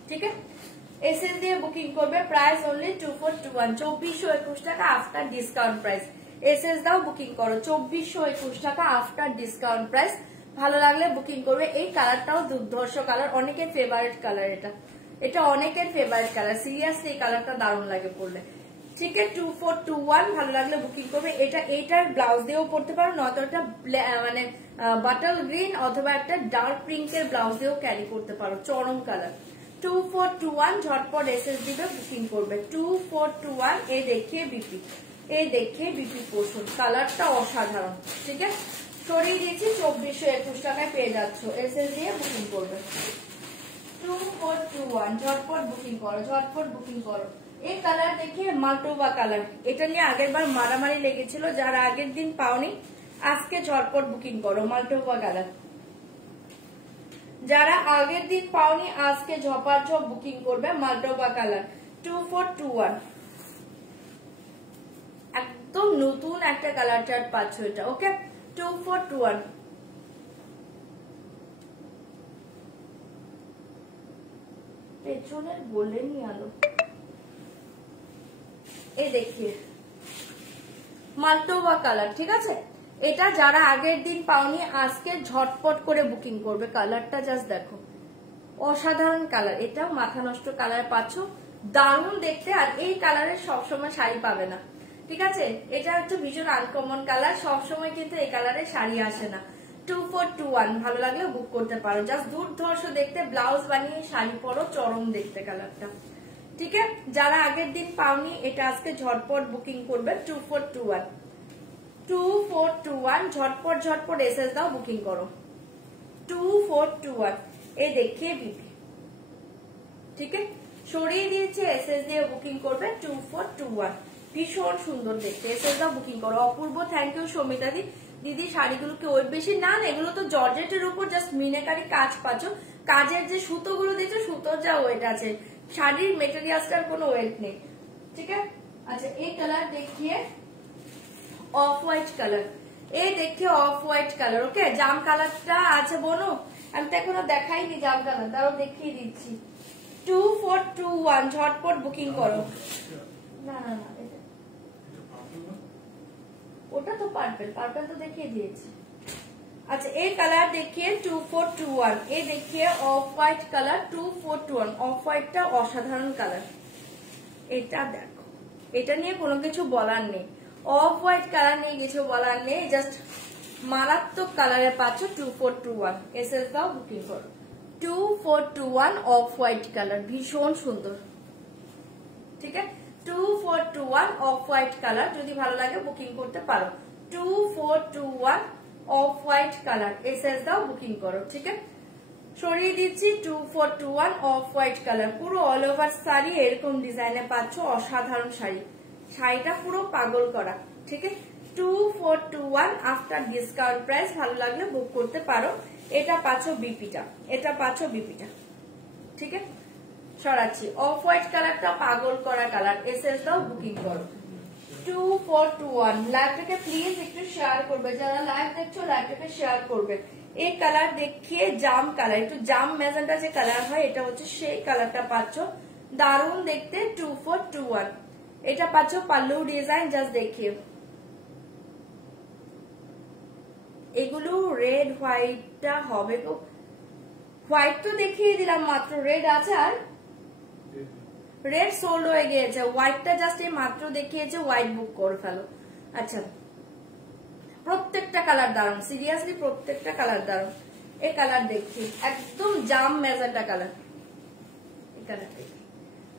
ঠিক আছে, এসএস দিয়ে বুকিং করবে। প্রাইস অনলি 2421, 2421 টাকা আফটার ডিসকাউন্ট প্রাইস। এসএস দাও, বুকিং করো। 2421 টাকা আফটার ডিসকাউন্ট প্রাইস। ভালো লাগলে বুকিং করবে। এই কালারটাও দুর্ধর্ষ কালার, অনেকের ফেভারিট কালার, এটা অনেকের ফেভারিট কালার। সিরিয়াসলি এই কালারটা দারুণ লাগে পরলে। ঠিক আছে, 2421 ভালো লাগলে বুকিং করবে। এইটার ব্লাউজ দিয়েও পরতে পারো, নয়তো একটা মানে বাটল গ্রিন অথবা একটা ডার্ক পিঙ্কের ব্লাউজ দিয়েও ক্যারি করতে পারো, চরম কালার। 2421 ঝটপট এসএস দিবে, বুকিং করবে। 2421 এই দেখিয়ে বিপি, এই দেখিয়ে বিপি পোষণ, কালারটা অসাধারণ। ঠিক আছে, সরিয়ে দিয়েছি, 2421 টাকায় পেয়ে যাচ্ছ। এসএস দিয়ে বুকিং করবে। 2421 ঝটপট বুকিং করো, ঝটপট বুকিং করো। এই কালার দেখিয়ে মাল্টোবা কালার, এটা নিয়ে আগের বার মারামারি লেগেছিল, যারা আগের দিন পাওনি আজকে ঝটপট বুকিং করো। মাল্টোবা কালার যারা আগের দিন পাওনি আজকে ঝপাঝপ বুকিং করবে। মাল্টোবা কালার 2421 একদম নতুন একটা কালার চার্ট পাচ্ছ এটা। ওকে 2421 পেছনের বলেনি আলো। এই দেখিয়ে মাল্টোবা কালার। ঠিক আছে, এটা যারা আগের দিন পাওনি আজকে ঝটপট করে বুকিং করবে। কালারটা জাস্ট দেখো, অসাধারণ কালার, এটাও মাথা নষ্ট কালার পাচ্ছ, দারুণ দেখতে। আর এই কালারের সবসময় শাড়ি পাবে না। ঠিক আছে, এটা একটু ভীষণ আনকমন কালার, সবসময় কিন্তু এই কালারের শাড়ি আসে না। 2421 ভালো লাগলে বুক করতে পারো, জাস্ট দুর্ধর্ষ দেখতে, ব্লাউজ বানিয়ে শাড়ি পরো, চরম দেখতে কালারটা। ঠিক আছে, যারা আগের দিন পাওনি এটা আজকে ঝটপট বুকিং করবে। 2421 ঝটপট ঝটপট এসএস দাও, বুকিং করো। 2421 এই দেখিয়ে বিপি। ঠিক আছে, সরিয়ে দিয়েছে, এসএস দিয়ে বুকিং করবে। 2421 ভীষণ সুন্দর দেখতে, এসএস দাও, বুকিং করো। অপূর্ব থ্যাংক ইউ। সমিতা দিদি শাড়িগুলোকে ওয়েট বেশি না, এগুলো তো জর্জেটের উপর জাস্ট মিনাকারি কাজ পাচ্ছ, কাজের যে সুতো গুলো দিয়েছে সুতোর যা ওয়েট আছে, শাড়ির মেটেরিয়ালসটার কোনো ওয়েট নেই। ঠিক আছে, আচ্ছা এই কালার দেখিয়ে অফ হোয়াইট কালার, এই দেখিয়ে অফ হোয়াইট কালার। ওকে, জাম কালারটা আছে বনু, আমি তো এখনো দেখাইনি জাম কালার, তারও দেখিয়ে দিচ্ছি। 2421 ঝটপট বুকিং করো। না না না, ওটা তো পার্পল, পার্পল তো দেখিয়ে দিয়েছি। আচ্ছা এই কালার দেখিয়ে 2421, এই দেখিয়ে অফ হোয়াইট কালার 2421। অফ হোয়াইটটা অসাধারণ কালার, এটা দেখো এটা নিয়ে কোনো কিছু বলার নেই। অফ হোয়াইট কালার নিয়ে কিছু বলার নেই, জাস্ট মারাত্মক কালারে পাচ্ছ 2421। এসএস দাও, বুকিং করো। 2421 অফ হোয়াইট কালার, ভীষণ সুন্দর। ঠিক আছে, 2421 অফ হোয়াইট কালার, যদি ভালো লাগে বুকিং করতে পারো। 2421 অফ হোয়াইট কালার, এসএস দাও, বুকিং করো। ঠিক আছে, সরিয়ে দিচ্ছি। 2421 অফ হোয়াইট কালার, পুরো অল ওভার শাড়ি এরকম ডিজাইনে পাচ্ছ, অসাধারণ শাড়ি। শাড়িটা পুরো পাগল করা। ঠিক আছে, 2421 আফটার ডিসকাউন্ট প্রাইস, ভালো লাগলে বুক করতে পারো। এটা পাচ্ছ বিপিটা, এটা পাচ্ছ বিপিটা। ঠিক আছে, সরাচ্ছি। অফ হোয়াইট কালারটা পাগল করা কালার, এসএস দাও, বুকিং করো। 2421 লাইভটাকে প্লিজ একটু শেয়ার করবে, যারা লাইভ দেখছো লাইভটাকে শেয়ার করবে। এই কালার দেখিয়ে জাম কালার, একটু জাম ম্যাজেন্টা যে কালার হয়, এটা হচ্ছে সেই কালারটা পাচ্ছ, দারুণ দেখতে। 2421 এটা পাচ্ছ পাল্লু ডিজাইন, জাস্ট দেখিয়ে। এগুলো রেড হোয়াইটটা হবে তো, হোয়াইট তো দেখিয়ে দিলাম মাত্র, রেড আছে আর রেড সোল্ড হয়ে গিয়েছে, হোয়াইটটা জাস্ট এই মাত্র দেখিয়েছে, হোয়াইট বুক করে ফেলো। আচ্ছা, প্রত্যেকটা কালার দারুন, সিরিয়াসলি প্রত্যেকটা কালার দারুন। এই কালার দেখি একদম জাম ম্যাজেন্টা কালার, এই কালার দেখি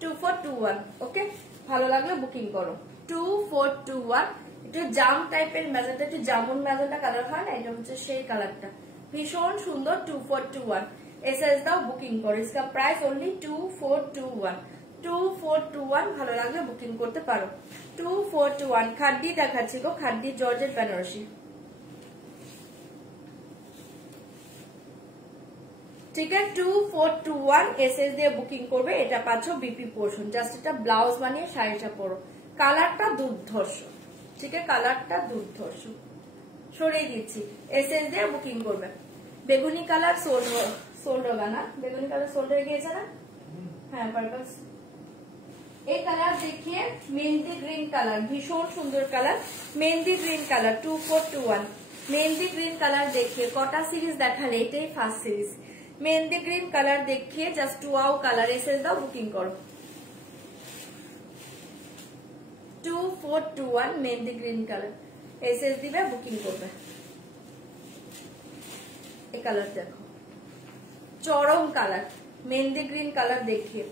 2421। ওকে, ভালো লাগলে বুকিং করো। 2421 একটু জাম টাইপের ম্যাজেন্টা, একটু জামুন ম্যাজেন্টা কালার হয় না, এটা হচ্ছে সেই কালারটা, ভীষণ সুন্দর। 2421 এসএস দাও, বুকিং করো। इसका प्राइस ओनली 2421। 2421 ভালো লাগলে বুকিং করতে পারো। 2421 খাড্ডি দেখাচ্ছি গো, খাড্ডি জর্জেট বেনারসি। ঠিক আছে, 2421 এসএস দিয়ে বুকিং করবে। এটা পাচ্ছ বিপি পোর্শন, জাস্ট এটা ব্লাউজ বানিয়ে শাড়িটা পরো। কালারটা দুর্ধর্ষ। ঠিক আছে, কালারটা দুর্ধর্ষ, সরিয়ে দিচ্ছি। এসএস দিয়ে বুকিং করবে। বেগুনি কালার সোল্ড হবে না, বেগুনি কালার সোল্ড হয়ে গিয়েছে না, হ্যাঁ পারপাস। এই কালার দেখিয়ে মেহেন্দি গ্রিন কালার, ভীষণ সুন্দর colour, mehendi green colour. 2421 mehendi green colour দেখিয়ে কটা সিরিজ দেখালে, এটাই first series. Mehendi green colour দেখিয়ে জাস্ট ওয়াও কালার, এসএস দাও, বুকিং করো। 2421 মেহেন্দি গ্রিন কালার, এসএস দিবে, বুকিং করবে। এই কালার দেখো, চরম কালার, মেহেন্দি গ্রিন কালার দেখিয়ে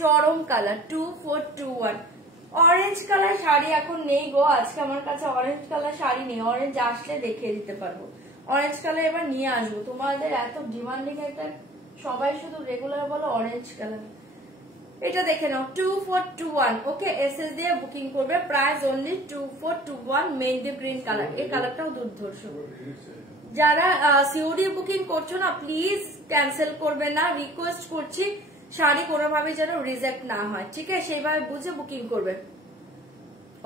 চরম কালার। 2421 অরেঞ্জ কালার শাড়ি এখন নেই গো, আজকে আমার কাছে অরেঞ্জ কালার শাড়ি নেই, অরেঞ্জ আসলে দেখিয়ে দিতে পারবো। অরেঞ্জ কালার এবার নিয়ে আসবো, তোমাদের এত ডিমান্ডিং একটা, সবাই শুধু রেগুলার বলো অরেঞ্জ কালার। এটা দেখে নাও 2421। ওকে, এসএস দিয়ে বুকিং করবে। Price only 2421 mehendi green colour, এই কালারটাও দুর্ধর্ষ। যারা সিওডি বুকিং করছো না, প্লিজ ক্যান্সেল করবে না, রিকোয়েস্ট করছি। শাড়ি কোনোভাবে যেন রিজেক্ট না হয়, ঠিক আছে, সেইভাবে বুঝে বুকিং করবে।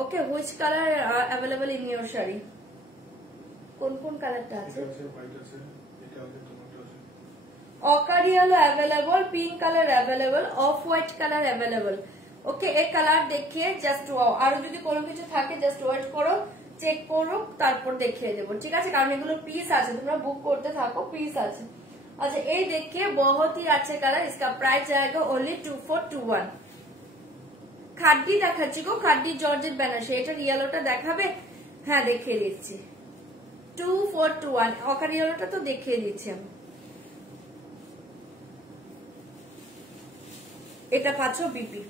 Okay, which colour available in your sari? কোন কোন কালারটা আছে? অকারি হলো available, pink colour available, off white colour available. Okay, এই কালার দেখিয়ে জাস্ট ওয়াও। আরো যদি কোনো কিছু থাকে জাস্ট ওয়েট করো, চেক করো, তারপর দেখিয়ে দেবো, ঠিক আছে, কারণ এগুলো পিস আছে, তোমরা বুক করতে থাকো, পিস আছে। अच्छा, ये देखिए बहुत ही अच्छे कलर, इसका प्राइस जाएगा ओनली 2421। খাড্ডি দেখাচ্ছি গো, খাড্ডি জর্জেট বেনারসি। এটা ইয়েলোটা দেখাবে? হ্যাঁ দেখিয়ে দিচ্ছি। 2421 অকার ইয়েলোটা তো দেখিয়ে দিচ্ছি আমি। এটা পাচ্ছ বিপি,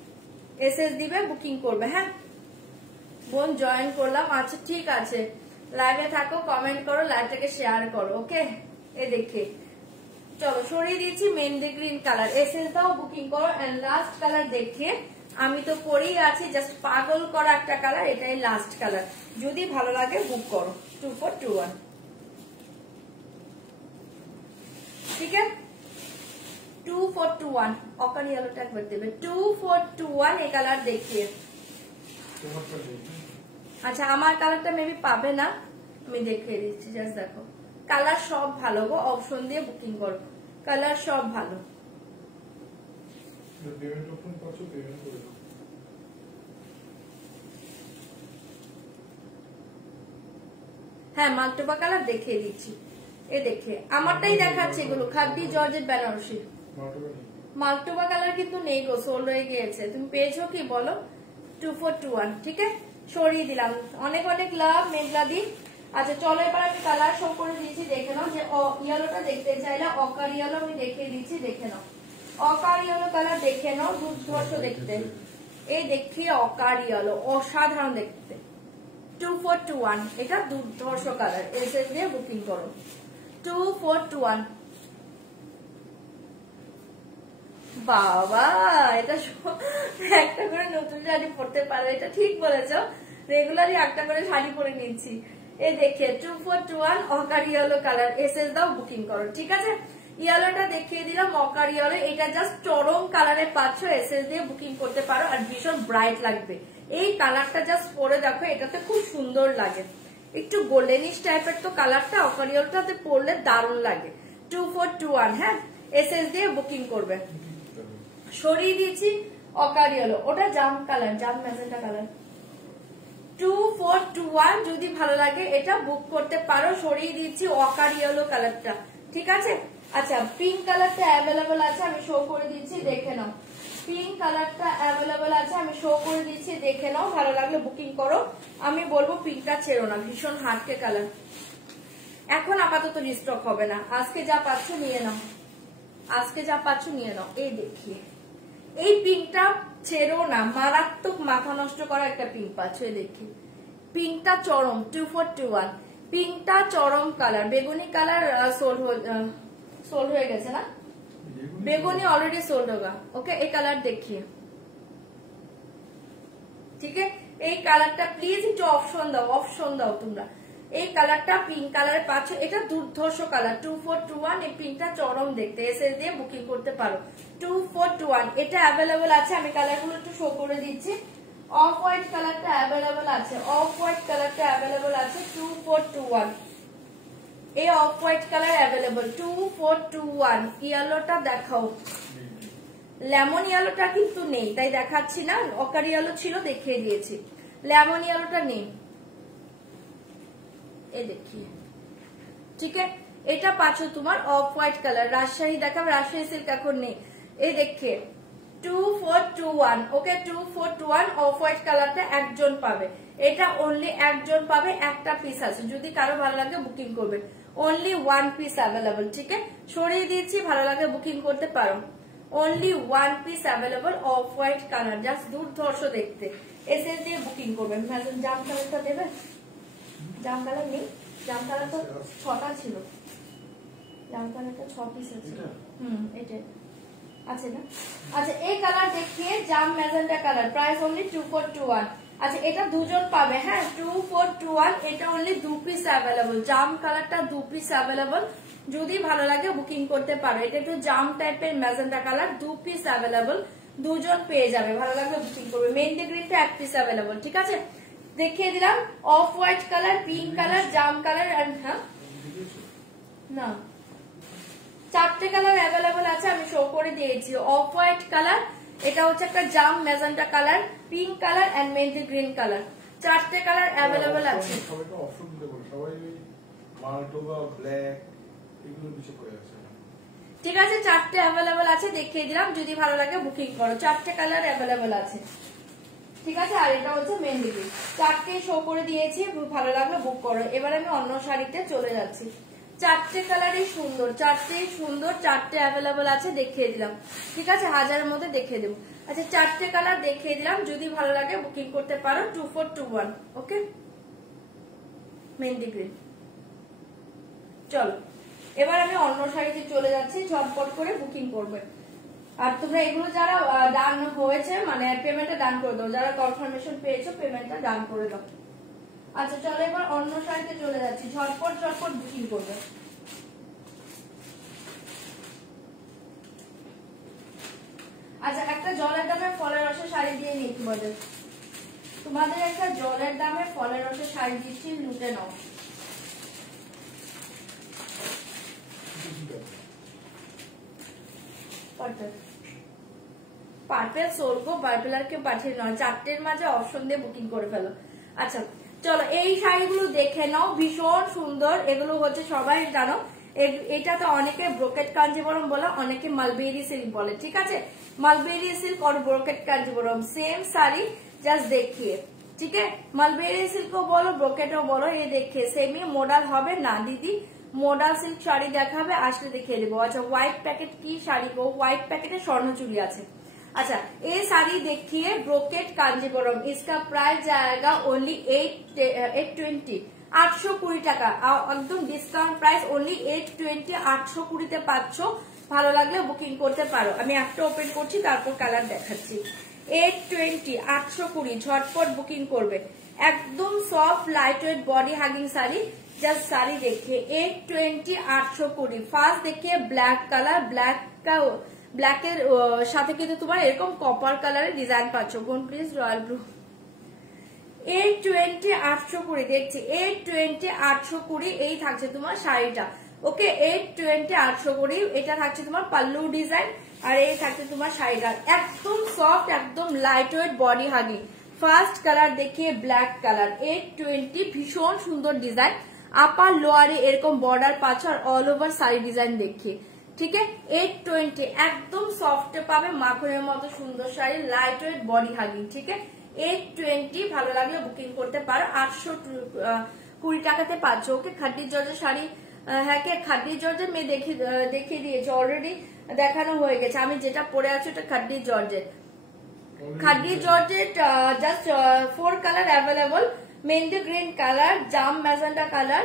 এসএস দিবে, বুকিং করবে। হ্যাঁ বোন, জয়েন করলাম। আচ্ছা ঠিক আছে, লাইভে থাকো, কমেন্ট করো, লাইভটাকে শেয়ার করো। ওকে, এ দেখে চলো সরিয়ে দিচ্ছি মেহেন্দি গ্রিন কালার, এসএস দাও, বুকিং করো। এন্ড লাস্ট কালার দেখে, আমি তো পরেই আছি, জাস্ট পাগল করা একটা কালার, এটাই লাস্ট কালার, যদি ভালো লাগে বুক করো। 2421, ঠিক আছে, 2421 অকার ইয়েলোটা একবার দেবে। 2421 এই কালার দেখিয়ে। আচ্ছা, আমার কালারটা মেবি পাবে না, আমি দেখিয়ে দিচ্ছি, জাস্ট দেখো। কালার সব ভালো গো, অপশন দিয়ে বুকিং করো, কালার সব ভালো। হ্যাঁ, মাল্টোপা কালার দেখিয়ে দিচ্ছি, এ দেখে আমারটাই দেখাচ্ছে এগুলো। খাড্ডি জর্জেট বেনারসি, মাল্টোপা কালার কিন্তু নেই গো, সোল্ড হয়ে গিয়েছে। তুমি পেয়েছো কি বলো? 2421, ঠিক আছে, সরিয়ে দিলাম। অনেক অনেক লাভ মেঘলাদি। আচ্ছা চলো এবার আমি কালার শো করে দিয়েছি, দেখে নাও। যে ইয়েলোটা দেখতে চাইলে অকার ইয়েলো আমি দেখিয়ে দিচ্ছি, দেখে নাও। অকার ইয়েলো কালার দেখে নাও, দুর্ধর্ষ দেখতে। এই দেখি অকার ইয়েলো, অসাধারণ দেখতে। 2421, এটা দুর্ধর্ষ কালার। এসএস দিয়ে বুকিং করো। 2421। বাবা, এটা একটা করে নতুন শাড়ি পরতে পারো, এটা ঠিক বলেছো। রেগুলারই একটা করে শাড়ি পরে নিচ্ছি। এই দেখে 2421 অকার ইয়েলো কালার, এসএস দাও বুকিং করো, ঠিক আছে। ইয়েলোটা দেখিয়ে দিলাম, অকার ইয়েলো। এটা জাস্ট চরম কালারে পাচ্ছ, এসএস দিয়ে বুকিং করতে পারো। আর ভীষণ ব্রাইট লাগবে। এই কালারটা জাস্ট পরে দেখো, এটাতে খুব সুন্দর লাগে। একটু গোল্ডেনিশ টাইপের তো কালারটা, অকার ইয়েলোটাতে পরলে দারুণ লাগে। 2421, হ্যাঁ, এসএস দিয়ে বুকিং করবে। সরিয়ে দিয়েছি অকার ইয়েলো, ওটা জাম কালার, জাম ম্যাজেন্টা কালার। 2421, যদি ভালো লাগে এটা বুক করতে পারো। সরিয়ে দিচ্ছি অকার ইয়েলো কালারটা, ঠিক আছে। আচ্ছা, পিঙ্ক কালারটা অ্যাভেলেবল আছে, আমি শো করে দিচ্ছি, দেখে নাও। পিঙ্ক কালারটা অ্যাভেলেবল আছে, আমি শো করে দিচ্ছি, দেখে নাও। ভালো লাগলে বুকিং করো। আমি বলবো পিঙ্কটা ছেড়ো না, ভীষণ হার্টকে কালার। এখন আপাতত রিস্টক হবে না, আজকে যা পাচ্ছ নিয়ে নাও, আজকে যা পাচ্ছ নিয়ে নাও। এই দেখিয়ে এই পিঙ্কটা ছেড়ো না, মারাত্মক মাথা নষ্ট করা একটা পিঙ্ক পাচ্ছ। এই দেখি পিঙ্কটা চরম। 2421, পিঙ্কটা চরম কালার। বেগুনি কালার সোল্ড হয়ে গেছে না, বেগুনি অলরেডি সোল্ড হোগা। ওকে, এই কালার দেখিয়ে, ঠিক আছে। এই কালারটা প্লিজ একটু অপশন দাও, অপশন দাও তোমরা। এই কালারটা পিঙ্ক কালারে পাচ্ছ, এটা দুর্ধর্ষ কালার। 2421, এই পিঙ্কটা চরম দেখতে, এসএস দিয়ে বুকিং করতে পারো। 2421, এটা অ্যাভেলেবল আছে। আমি কালারগুলো একটু শো করে দিচ্ছি। অফ হোয়াইট কালারটা অ্যাভেলেবল আছে, অফ হোয়াইট কালারটা অ্যাভেলেবল আছে। 2421, এই অফ হোয়াইট কালার অ্যাভেলেবল। 2421, ইয়েলোটা দেখাও। লেমন ইয়েলোটা কিন্তু নেই, তাই দেখাচ্ছি না। অকার ইয়েলো ছিল, দেখিয়ে দিয়েছি। লেমন ইয়েলোটা নেই, এই দেখিয়ে, ঠিক আছে। এটা পাচ্ছ তোমার অফ হোয়াইট কালার। রাজশাহী দেখাবে, রাজশাহী সিল্ক এখন নেই। এই দেখে 2421, ওকে। 2421 অফ হোয়াইট কালারটা একজন পাবে, এটা অনলি একজন পাবে, একটা পিস আছে। যদি কারো ভালো লাগে বুকিং করবে, অনলি ওয়ান পিস অ্যাভেলেবল, ঠিক আছে। সরিয়ে দিয়েছি, ভালো লাগে বুকিং করতে পারো। Only one piece available, off white colour, just দুর্ধর্ষ দেখতে। এসএস দিয়ে বুকিং করবে। জাম কালারটা দেবে, জাম কালার নেই, জাম কালার তো 6টা ছিল, জাম কালারটা 6 পিস আছে। এটা আছে না। আচ্ছা, এই কালার দেখিয়ে জাম ম্যাজেন্টা কালার, প্রাইস অনলি 2421। আচ্ছা, এটা দুজন পাবে, হ্যাঁ। 2421, এটা অনলি 2 পিস অ্যাভেলেবল। জাম কালারটা 2 পিস অ্যাভেলেবল, যদি ভালো লাগে বুকিং করতে পারো। এটা একটু জাম টাইপের ম্যাজেন্টা কালার, 2 পিস অ্যাভেলেবল, দুজন পেয়ে যাবে। ভালো লাগলে বুকিং করবে। মেহেন্দি গ্রিনটা 1 পিস অ্যাভেলেবল, ঠিক আছে। দেখিয়ে দিলাম off white colour, pink colour, জাম কালার, হ্যাঁ না, 4টে কালার অ্যাভেলেবল আছে, আমি শো করে দিয়েছি। অফ হোয়াইট কালার, এটা হচ্ছে একটা জাম magenta colour, pink colour and mehndi green colour, 4টে কালার অ্যাভেলেবল আছে। ঠিক আছে, 4টে অ্যাভেলেবল আছে, দেখিয়ে দিলাম। যদি ভালো লাগে বুকিং করো। 4টে কালার অ্যাভেলেবল আছে, ঠিক আছে। আর এটা হচ্ছে মেহেন্দি গ্রিন, 4টে শো করে দিয়েছি। ভালো লাগলে বুক করো। এবার আমি অন্য শাড়িতে চলে যাচ্ছি। 4টে কালারই সুন্দর, 4টেই সুন্দর, 4টে অ্যাভেলেবল আছে, দেখিয়ে দিলাম, ঠিক আছে। হাজারের মধ্যে দেখিয়ে দেবো। আচ্ছা, 4টে কালার দেখিয়ে দিলাম, যদি ভালো লাগে বুকিং করতে পারো। 2421, ওকে। মেহেন্দি গ্রিন। চলো এবার আমি অন্য শাড়িতে চলে যাচ্ছি, ঝটপট করে বুকিং করবে। আর তোমরা এগুলো যারা ডান হয়েছে, মানে পেমেন্টটা ডান করে দাও। যারা কনফার্মেশন পেয়েছো, পেমেন্টটা ডান করে দাও। আচ্ছা, চলো এবার অন্য শাড়িতে চলে যাচ্ছি, ঝটপট ঝটপট বুকিং করবে। আচ্ছা, একটা জলের দামের ফলের রসের শাড়ি দিয়ে নিই তোমাদের। তোমাদের একটা জলের দামের ফলের রসের শাড়ি দিচ্ছি, লুটে নাও। পার্পেল সোলকো পার্পেল আর কেউ পাঠিয়ে নাও, 4টের মাঝে অপশন দিয়ে বুকিং করে ফেলো। আচ্ছা, চলো এই শাড়িগুলো দেখে নাও, ভীষণ সুন্দর। এগুলো হচ্ছে সবাই জানো, এটা তো অনেকে ব্রোকেট কাঞ্জিবরম বলে, অনেকে মালবেরি সিল্ক বলে, ঠিক আছে। মালবেরি সিল্ক আর brocade Kanjivaram same sari, just देखिए, ठीक है। मलबेरी सिल्क बोलो ब्रोकेटो बोलो, ये देखिए सेमी मॉडल হবে না দিদি, মডাল সিল্ক শাড়ি দেখাবে, আসলে দেখিয়ে দেবো। আচ্ছা হোয়াইট প্যাকেট কি শাড়ি গো, হোয়াইট প্যাকেটে স্বর্ণচুরি আছে। अच्छा ये साड़ी देखिए ब्रोकेट कांजीपुरम, इसका प्राइस जाएगा ओनली 820, 820 টাকা, একদম ডিসকাউন্ট প্রাইস ओनली 820, 820 পাচ্ছ। ভালো লাগলে বুকিং করতে পারো। আমি একটা ওপেন করছি তারপর কালার দেখাচ্ছি। 820, 820 ঝটপট বুকিং করবে। একদম soft light weight body hugging sari, just sari देखिए 820, 820। ফার্স্ট देखिए ব্ল্যাক কালার, ব্ল্যাকের সাথে কিন্তু তোমার এরকম কপার কালারের ডিজাইন পাচ্ছ। বোন প্লিজ রয়্যাল ব্লু। 820, 820 দেখছি, 820, 820 এই থাকছে তোমার শাড়িটা। ওকে 820, 820 এটা থাকছে তোমার পাল্লু ডিজাইন, আর এই থাকছে তোমার শাড়িটা একদম সফট, একদম light weight body hugging. First colour দেখিয়ে ব্ল্যাক কালার, 820 ভীষণ সুন্দর ডিজাইন, আপার লোয়ারে এরকম বর্ডার পাচ্ছ, আর অল ওভার শাড়ি ডিজাইন দেখিয়ে, ঠিক আছে। 820 একদম সফট পাবে, মাখনের মতো সুন্দর sari, light weight body hugging, ঠিক আছে। 820 ভালো লাগলে বুকিং করতে পারো, 820 টাকাতে পাচ্ছ। ওকে খাড্ডি জর্জের শাড়ি, হ্যাঁ কে খাড্ডি জর্জের মেয়ে দেখিয়ে দিয়েছে, অলরেডি দেখানো হয়ে গেছে। আমি যেটা পরে আছি ওটা খাড্ডি জর্জের। খাড্ডি জর্জের just 4 colour available, mehndi green colour, জাম magenta colour,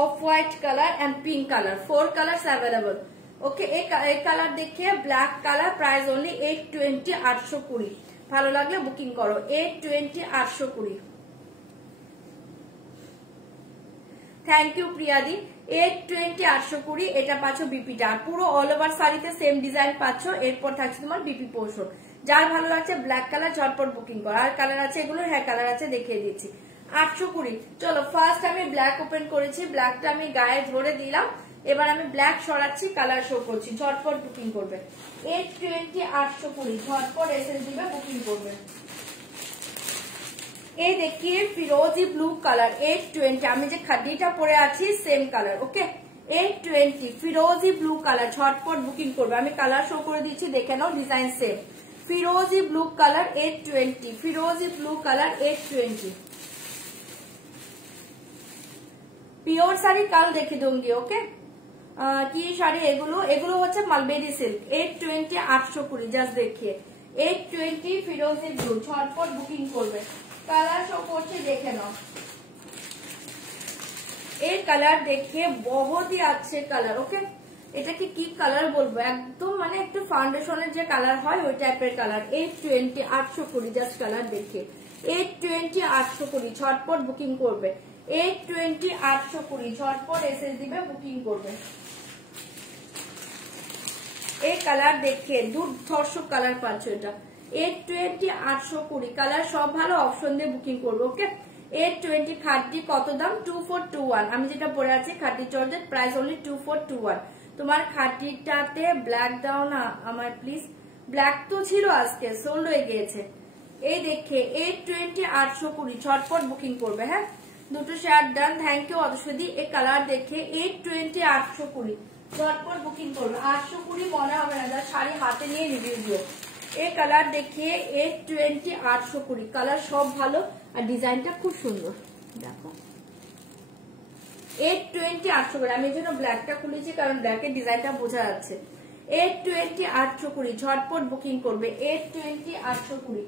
off white colour and pink colour, 4 colours available. Okay এই কালার দেখিয়ে ব্ল্যাক কালার, প্রাইস ओनली 820, 820। ভালো লাগলে বুকিং করো, 820, 820। Thank you প্রিয়াদি। 820, 820 এটা পাচ্ছ বিপিটা, পুরো অল ওভার শাড়িতে সেম ডিজাইন পাচ্ছ। এরপর থাকছে তোমার বিপি পোর্শন। যার ভালো লাগছে ব্ল্যাক কালার ঝটপট বুকিং করো। আর কালার আছে এগুলো, হ্যাঁ কালার আছে দেখিয়ে দিচ্ছি। 820। চলো ফার্স্ট আমি ব্ল্যাক ওপেন করেছি, ব্ল্যাকটা আমি গায়ে ধরে দিলাম, এবার আমি ব্ল্যাক সরাচ্ছি, কালার শো করছি, ঝটপট বুকিং করবে। 820, 820 ঝটপট এসে দিবে, বুকিং করবে। এই দেখিয়ে ফিরোজি ব্লু কালার, 820 আমি যে খাড্ডিটা পরে আছি সেম কালার। ওকে 820 ফিরোজি ব্লু কালার, ঝটপট বুকিং করবে। আমি কালার শো করে দিচ্ছি, দেখে নাও, ডিজাইন সেম। ফিরোজি ব্লু কালার 820, ফিরোজি ব্লু কালার 820। পিওর শাড়ি কাল দেখে दूंगी। ওকে কি শাড়ি এগুলো, এগুলো হচ্ছে মালবেরি সিল্ক, 820, 820 জাস্ট দেখিয়ে 820 ফিরোজি ব্লু, ঝটপট বুকিং করবে। কালার শো করছে দেখে নাও। এই কালার দেখিয়ে বহুত হি আচ্ছে কালার। ওকে এটাকে কি কালার বলবো, একদম মানে একটু ফাউন্ডেশনের যে কালার হয় ওই টাইপের কালার। 820, 820 জাস্ট কালার দেখিয়ে 820, 820 ঝটপট বুকিং করবে। 820, 820 ঝটপট এসএস দিবে, বুকিং করবে। এই কালার দেখিয়ে দুর্ধর্ষ কালার পাচ্ছ এটা। 820, 820 কালার সব ভালো, অপশন দিয়ে বুকিং করবে। ওকে 820 খাড্ডি কত দাম, 2421। আমি যেটা পরে আছি খাড্ডি জর্জেট, প্রাইস ओनली 2421। তোমার খাড্ডিটাতে ব্ল্যাক দাও না আমার প্লিজ, ব্ল্যাক তো ছিল আজকে সোল্ড হয়ে গিয়েছে। এই দেখে 820, 820 ঝটপট বুকিং করবে। হ্যাঁ দুটো শেয়ার ডান, থ্যাংক ইউ অদস্বতী। এই কালার দেখে 820, 820 ঝটপট বুকিং করবে। 820 মনে হবে না, যার শাড়ি হাতে নিয়ে রিভিউ দিও। এই কালার দেখিয়ে 820, 820 কালার সব ভালো, আর ডিজাইনটা খুব সুন্দর। দেখো 820, 820 আমি এই জন্য ব্ল্যাকটা খুলেছি, কারণ ব্ল্যাকের ডিজাইনটা বোঝা যাচ্ছে। 820, 820 ঝটপট বুকিং করবে। 820, 820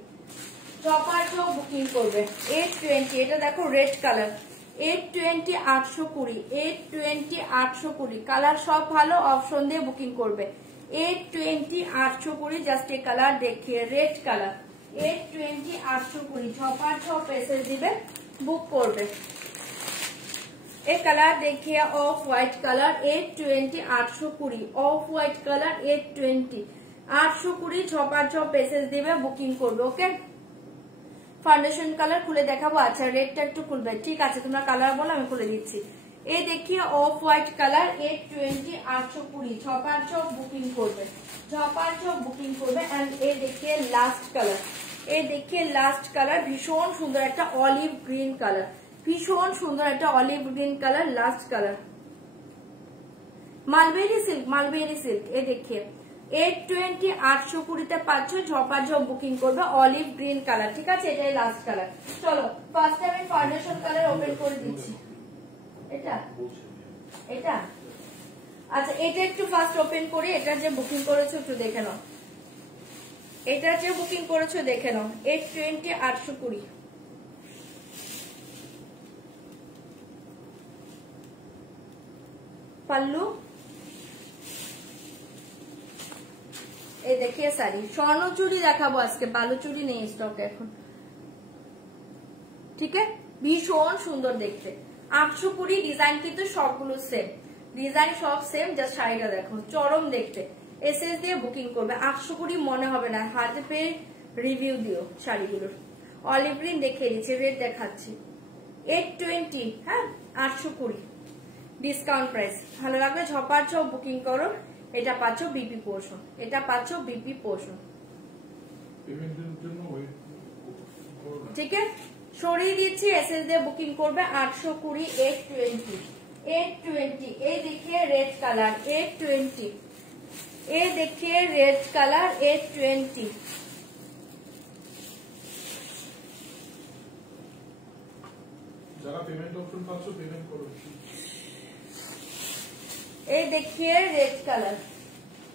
চপার বুকিং করবে। 820 এটা দেখো রেড কালার, 820, 820 820, 820 কালার সব ভালো, অপশন দিয়ে বুকিং করবে। 820, 820 জাস্ট এই কালার দেখিয়ে রেড কালার। 820, 820 ছপার ছপ এসে দিবে, বুক করবে। এই কালার দেখিয়ে of white colour, 820, 820 of white colour 820, 820 ছপার ছপ এসে দিবে, বুকিং করবে। ওকে ফাউন্ডেশন কালার খুলে দেখাবো। আচ্ছা রেডটা একটু খুলবে, ঠিক আছে তোমরা কালার বলো আমি খুলে দিচ্ছি। এই দেখিয়ে অফ হোয়াইট কালার 820, 820 ছপার ছপ বুকিং করবে, ছপার ছপ বুকিং করবে। এন্ড এই দেখিয়ে লাস্ট কালার, এই দেখিয়ে লাস্ট কালার ভীষণ সুন্দর একটা অলিভ গ্রিন কালার, ভীষণ সুন্দর একটা olive green colour, last colour mulberry silk, mulberry silk. এই দেখিয়ে 820 820 পাচ্ছ, ঝপাঝপ বুকিং করবে। অলিভ গ্রিন কালার, ঠিক আছে, এটাই লাস্ট কালার। চলো ফার্স্ট আমি ফাউন্ডেশন কালার ওপেন করে দিচ্ছি। এটা এটা আচ্ছা, এটা একটু ফার্স্ট ওপেন করি। এটা যে বুকিং করেছো একটু দেখে নাও, এটা যে বুকিং করেছো দেখে নাও। 820 820 পাল্লু। এই দেখিয়ে শাড়ি, স্বর্ণ চুড়ি দেখাবো আজকে, বালু চুড়ি নেই স্টকে এখন, ঠিক আছে। ভীষণ সুন্দর দেখতে। 820 ডিজাইন কিন্তু সবগুলো সেম, ডিজাইন সব সেম, জাস্ট শাড়িটা দেখো চরম দেখতে। এসএস দিয়ে বুকিং করবে। 820 মনে হবে না, হাতে পেয়ে রিভিউ দিও শাড়িগুলোর। অলিভ গ্রিন দেখিয়ে দিচ্ছি, রেড দেখাচ্ছি। 820, হ্যাঁ 820 ডিসকাউন্ট প্রাইস। ভালো লাগবে ঝপাঝপ বুকিং করো। এটা পাচ্ছ বিপি পোর্শন, এটা পাচ্ছ বিপি পোর্শন, ঠিক আছে। সরিয়ে দিচ্ছি, এসএস দিয়ে বুকিং করবে। 820 820 820। এই দেখিয়ে রেড কালার 820, এই দেখিয়ে রেড কালার 820। যারা পেমেন্ট অপশন পাচ্ছ পেমেন্ট করো। এই দেখিয়ে রেড কালার,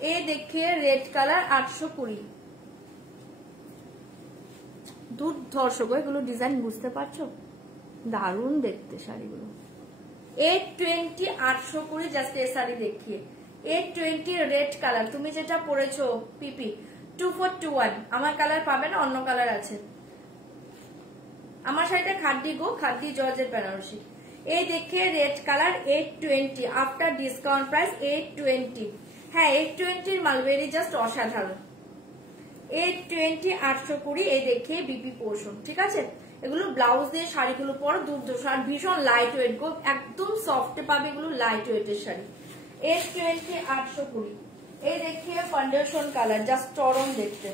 এই দেখিয়ে রেড কালার 820। দুর্ধর্ষ গো, এগুলো ডিজাইন বুঝতে পারছো, দারুণ দেখতে শাড়িগুলো। 820 820 জাস্ট এই শাড়ি দেখিয়ে। 820 রেড কালার, তুমি যেটা পরেছো পিপি 2421, আমার কালার পাবে না, অন্য কালার আছে। আমার শাড়িটা খাদ্দি গো, খাদ্দি জর্জের বেনারসি। এই দেখে red colour 820 after discount price 820। হ্যাঁ 820 মালবেরি জাস্ট অসাধারণ। 820 820 এই দেখে বিপি পোর্শন, ঠিক আছে। এগুলো ব্লাউজ দিয়ে শাড়িগুলো পরো দুর্ধর্ষ, আর ভীষণ লাইট ওয়েট গো, একদম সফট পাবে এগুলো, লাইট ওয়েটের শাড়ি। 820 820। এই দেখে ফাউন্ডেশন কালার জাস্ট চরম দেখতে।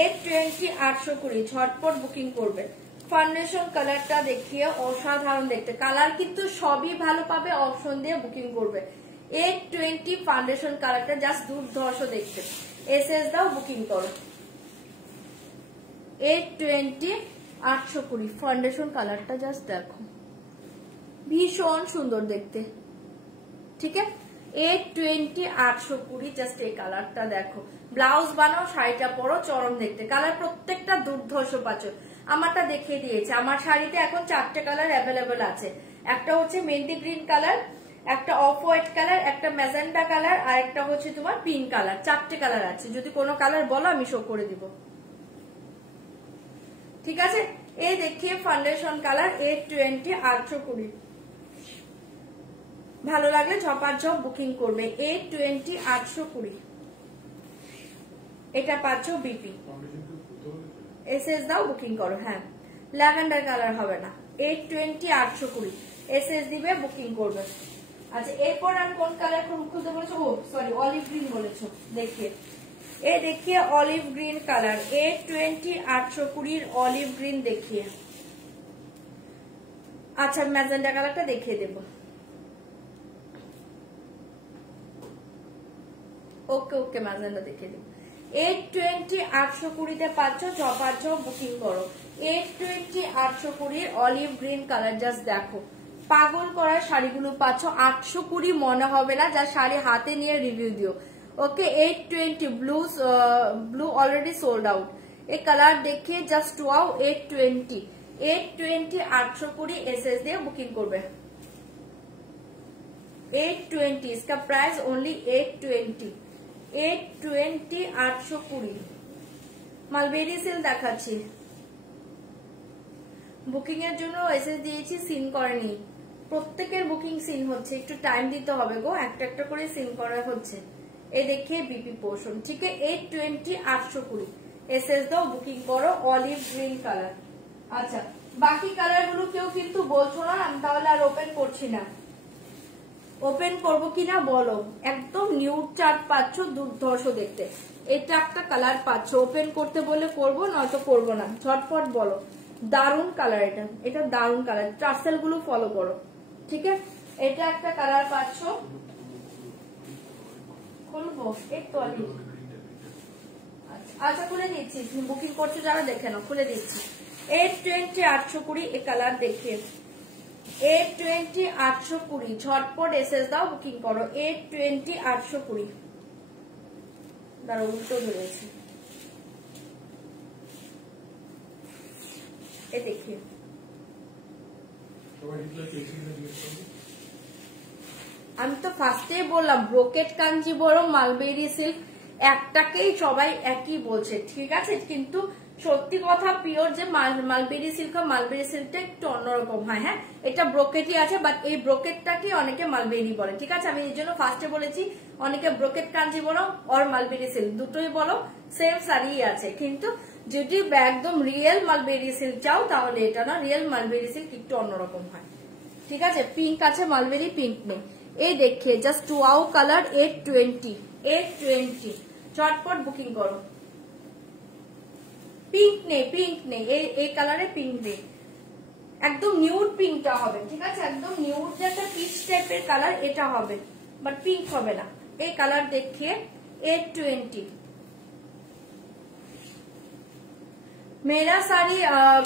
820 820 ঝটপট বুকিং করবে। ফাউন্ডেশন কালারটা দেখিয়ে অসাধারণ দেখতে, কালার কিন্তু সবই ভালো পাবে, অপশন দিয়ে বুকিং করবে। 820 ফাউন্ডেশন কালারটা জাস্ট দুর্ধর্ষ দেখতে। এসএস দাও বুকিং করো। 820 820 ফাউন্ডেশন কালারটা জাস্ট দেখো, ভীষণ সুন্দর দেখতে, ঠিক আছে। 820 820 জাস্ট এই কালারটা দেখো। ব্লাউজ বানাও, শাড়িটা পরো, চরম দেখতে। কালার প্রত্যেকটা দুর্ধর্ষ পাচ্ছ। আমারটা দেখিয়ে দিয়েছে, আমার শাড়িতে এখন 4টে কালার অ্যাভেলেবেল আছে। একটা হচ্ছে মেহেন্দি গ্রিন কালার, একটা অফ হোয়াইট কালার, একটা ম্যাজেন্টা কালার, আর একটা হচ্ছে তোমার পিঙ্ক কালার। 4টে কালার আছে, যদি কোনো কালার বলো আমি শো করে দিব, ঠিক আছে। এই দেখিয়ে ফাউন্ডেশন কালার 820 820। ভালো লাগলে ঝপাঝপ বুকিং করবে। 820 820। এটা পাচ্ছ বিপি। এসএস দাও বুকিং করো। হ্যাঁ ল্যাভেন্ডার কালার হবে না। 820 820 এসএস দিবে, বুকিং করবে। আচ্ছা এরপর আর কোন কালার খুলতে বলেছো? ও সরি, অলিভ গ্রিন বলেছো। দেখিয়ে এই দেখিয়ে olive green colour 820 820 olive green দেখিয়ে। আচ্ছা ম্যাজেন্ডা কালারটা দেখিয়ে দেবো। ওকে ওকে ম্যাজেন্ডা দেখিয়ে দেবো। 820 820 পাচ্ছ, ঝপাঝপ বুকিং করো। 820 820 অলিভ গ্রিন কালার জাস্ট দেখো, পাগল করার শাড়িগুলো পাচ্ছ। 820 মনে হবে না, যা শাড়ি হাতে নিয়ে রিভিউ দিও। ওকে 820 ব্লু অলরেডি সোল্ড আউট। এই কালার দেখে জাস্ট ওয়াও। 820 820 एसएस দিয়ে বুকিং করবে। 820 इसका प्राइस ओनली 820 820 মালবেরি সিল দেখাচ্ছি। বুকিং এর জন্য এসএস দিয়েছি, সিন করেনি। প্রত্যেকের বুকিং সিন হচ্ছে, একটু টাইম দিতে হবে গো, একটা একটা করে সিন করা হচ্ছে। এই দেখিয়ে বিপি পোর্শন, ঠিক আছে। 820 820 এসএস দাও বুকিং করো। Olive green colour. আচ্ছা বাকি কালার গুলো কেউ কিন্তু বলছো না, আমি তাহলে আর ওপেন করছি না। ওপেন করবো কিনা বলো। একদম নিউড চার্ট পাচ্ছ, দুর্ধর্ষ দেখতে। এটা একটা কালার পাচ্ছ, ওপেন করতে বলে করবো, নয়তো করবো না। ঝটপট বলো। দারুন কালার, এটা এটা দারুন কালার। টার্সেল গুলো ফলো করো, ঠিক আছে। এটা একটা কালার পাচ্ছ, খুলবো একটু আগে। আচ্ছা খুলে দিচ্ছি, বুকিং করছো যারা দেখে নাও, খুলে দিচ্ছি। 820 820 এ কালার দেখিয়ে 820 820 ঝটপট এসএস দাও, বুকিং করো। 820 820 দাঁড়া উল্টো ধরেছি, এ দেখিয়ে। আমি তো ফার্স্টে বললাম ব্রোকেট কাঞ্জিভরম মালবেরি সিল্ক একটাকেই সবাই একই বলছে, ঠিক আছে, কিন্তু সত্যি কথা পিওর যে মালবেরি সিল্ক মালবেরি সিল্কটা একটু অন্যরকম হয়। হ্যাঁ, এটা ব্রোকেটই আছে, বাট এই ব্রোকেটটাকে অনেকে মালবেরি বলে, ঠিক আছে। আমি এই জন্য ফার্স্টে বলেছি অনেকে ব্রোকেট কাঞ্জিভরম আর মালবেরি সিল্ক দুটোই বলো, সেম শাড়ি আছে। কিন্তু যদি একদম রিয়েল মালবেরি সিল্ক চাও তাহলে এটা না, রিয়েল মালবেরি সিল্ক একটু অন্যরকম হয়, ঠিক আছে। পিঙ্ক আছে, মালবেরি পিঙ্ক নেই। এই দেখে জাস্ট ওয়াও কালার 820 চটপট বুকিং করো। পিঙ্ক নেই, পিঙ্ক নেই, এই কালারে পিঙ্ক নেই, একদম নিউড পিঙ্কটা হবে, ঠিক আছে। একদম নিউড যে একটা পিচ টাইপের কালার এটা হবে, বাট পিঙ্ক হবে না। এই কালার দেখিয়ে 820। मेरा sari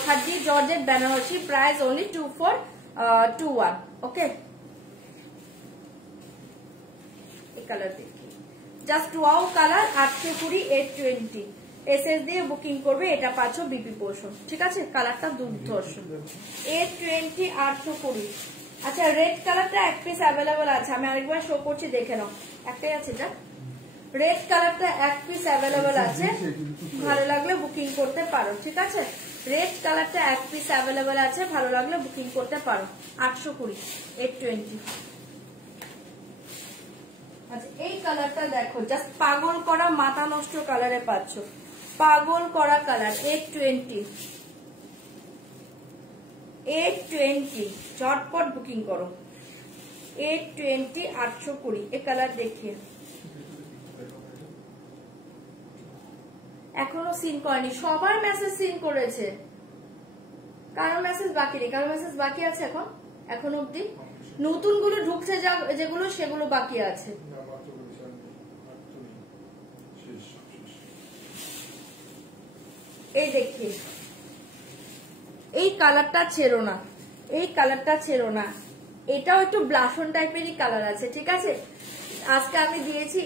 khaddi georgette Banarasi price only 2421। Okay, colour দেখি জাস্ট ওয়াও কালার 820 820 এসএস দিয়ে বুকিং করবে, এটা পাচ্ছো বিপি পোর্শন, ঠিক আছে। কালারটা দুর্ধর্ষ 820 820। আচ্ছা রেড কালারটা এক পিস অ্যাভেলেবল আছে, আমি আরেকবার শো করছি দেখে নাও, একটাই আছে যা। রেড কালারটা এক পিস অ্যাভেলেবল আছে, ভালো লাগলে বুকিং করতে পারো, ঠিক আছে। রেড কালারটা এক পিস অ্যাভেলেবল আছে, ভালো লাগলে বুকিং করতে পারো। 820 820। আচ্ছা এই কালারটা দেখো, জাস্ট পাগল করা মাথা নষ্ট কালারে পাচ্ছ, পাগল করা কালার 820 চটপট বুকিং করো। 820 820 এই কালার দেখিয়ে। এখনো সিন করেনি, সবার মেসেজ সিন করেছে, কারো মেসেজ বাকি নেই। কারো মেসেজ বাকি আছে এখন অব্দি? নতুন গুলো ঢুকছে যেগুলো সেগুলো বাকি আছে। এই দেখি এই কালারটা ছেড়ো না, এই কালারটা ছেড়ো না, এটাও একটু ব্লাশন টাইপেরই কালার আছে, ঠিক আছে। আজকে আমি দিয়েছি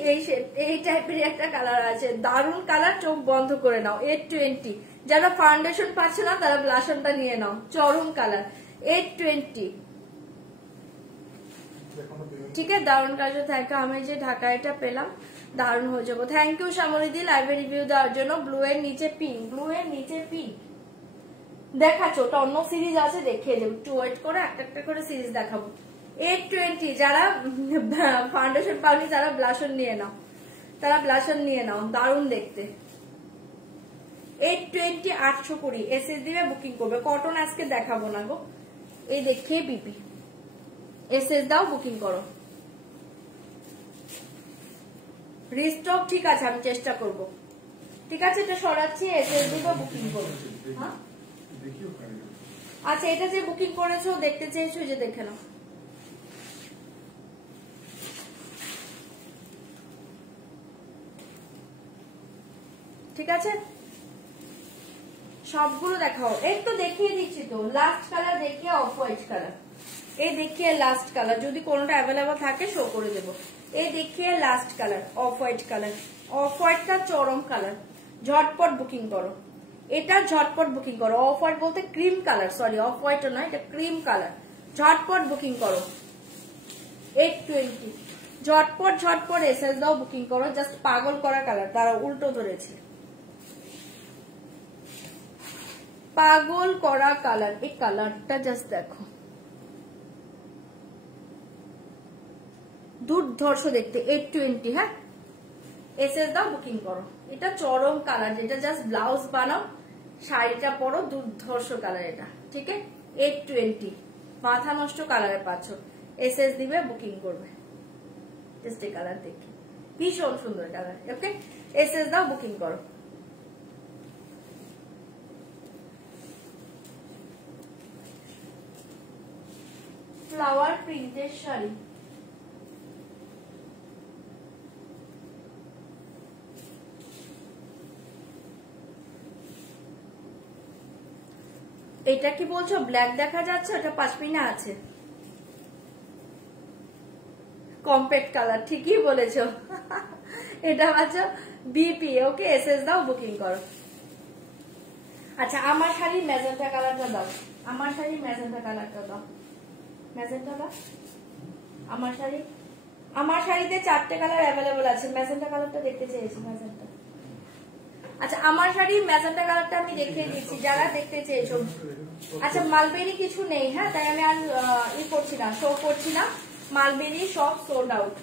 এই টাইপের একটা কালার আছে, দারুণ কালার, চোখ বন্ধ করে নাও। 820 যারা ফাউন্ডেশন পাচ্ছে না তারা ব্লাশনটা নিয়ে নাও, চরম কালার 820, ঠিক আছে। দারুণ কাজ থাকে, আমি যে ঢাকা এটা পেলাম দারুণ হয়ে যাবো। থ্যাংক ইউ শ্যামলিদি লাইভে রিভিউ দেওয়ার জন্য। ব্লু এর নিচে পিঙ্ক, ব্লু এর নিচে পিঙ্ক দেখাচ্ছ, ওটা অন্য সিরিজ আছে দেখিয়ে দেবো, একটু ওয়েট করে একটা একটা করে সিরিজ দেখাবো। 820 যারা ফাউন্ডেশন পাওনি তারা ব্লাশন নিয়ে নাও, তারা ব্লাশন নিয়ে নাও, দারুণ দেখতে। 820 820 এসএস দিবে বুকিং করবে। কটন আজকে দেখাবো না গো, এই দেখিয়ে বিপি এসএস দাও, বুকিং করো। রিস্টক ঠিক আছে, আমি চেষ্টা করব, ঠিক আছে। এটা সরাচ্ছি, এসএস দিবে বুকিং করবো। হ্যাঁ আচ্ছা, এটা যে বুকিং করেছো দেখতে চেয়েছো, যে দেখে নাও। ঠিক আছে, সবগুলো দেখাও। এই তো দেখিয়ে দিচ্ছি তো, লাস্ট কালার দেখিয়ে অফ হোয়াইট কালার, এই দেখিয়ে লাস্ট কালার, যদি কোনোটা অ্যাভেলেবল থাকে শো করে দেবো। এই দেখিয়ে last colour off white colour, off হোয়াইটটা চরম কালার, ঝটপট বুকিং করো, এটা ঝটপট বুকিং করো। অফ হোয়াইট বলতে cream colour, sorry off white নয়, এটা ক্রিম কালার, ঝটপট বুকিং করো। 820 ঝটপট ঝটপট এসএস দাও, বুকিং করো। জাস্ট পাগল করা কালার, তারা উল্টো ধরেছে, পাগল করা কালার। এই কালারটা জাস্ট দেখো, দুর্ধর্ষ দেখতে। 820 হ্যাঁ, এসএস দাও, বুকিং করো। এটা চরম কালার, যেটা জাস্ট ব্লাউজ বানাও শাড়িটা পরো, দুর্ধর্ষ কালার এটা, ঠিক আছে। 820 মাথা নষ্ট কালারে পাচ্ছ, এসএস দিবে বুকিং করবে। জাস্ট এই কালার দেখি, ভীষণ সুন্দর কালার। ওকে, এসএস দাও, বুকিং করো। ফ্লাওয়ার প্রিন্টের শাড়ি, এটা কি বলছো ব্ল্যাক দেখা যাচ্ছে? ওটা পাশমিনা আছে, কম্প্যাক্ট কালার, ঠিকই বলেছো। এটা বাচ্চা বিপি, ওকে এসএস দাও, বুকিং করো। আচ্ছা আমার শাড়ি ম্যাজেন্টা কালারটা দাও, আমার শাড়ি ম্যাজেন্টা কালারটা দাও, ম্যাজেন্টা দাও। আমার শাড়িতে 4টে কালার অ্যাভেলেবল আছে, ম্যাজেন্টা কালারটা দেখতে চেয়েছি, ম্যাজেন্টা। আচ্ছা আমার শাড়ি ম্যাজেন্টা কালারটা আমি দেখিয়ে দিচ্ছি যারা দেখতে চেয়েছো। আচ্ছা মালবেরি কিছু নেই, হ্যাঁ, তাই আমি আর করছি না, শো করছি না। মালবেরি সব সোল্ড আউট।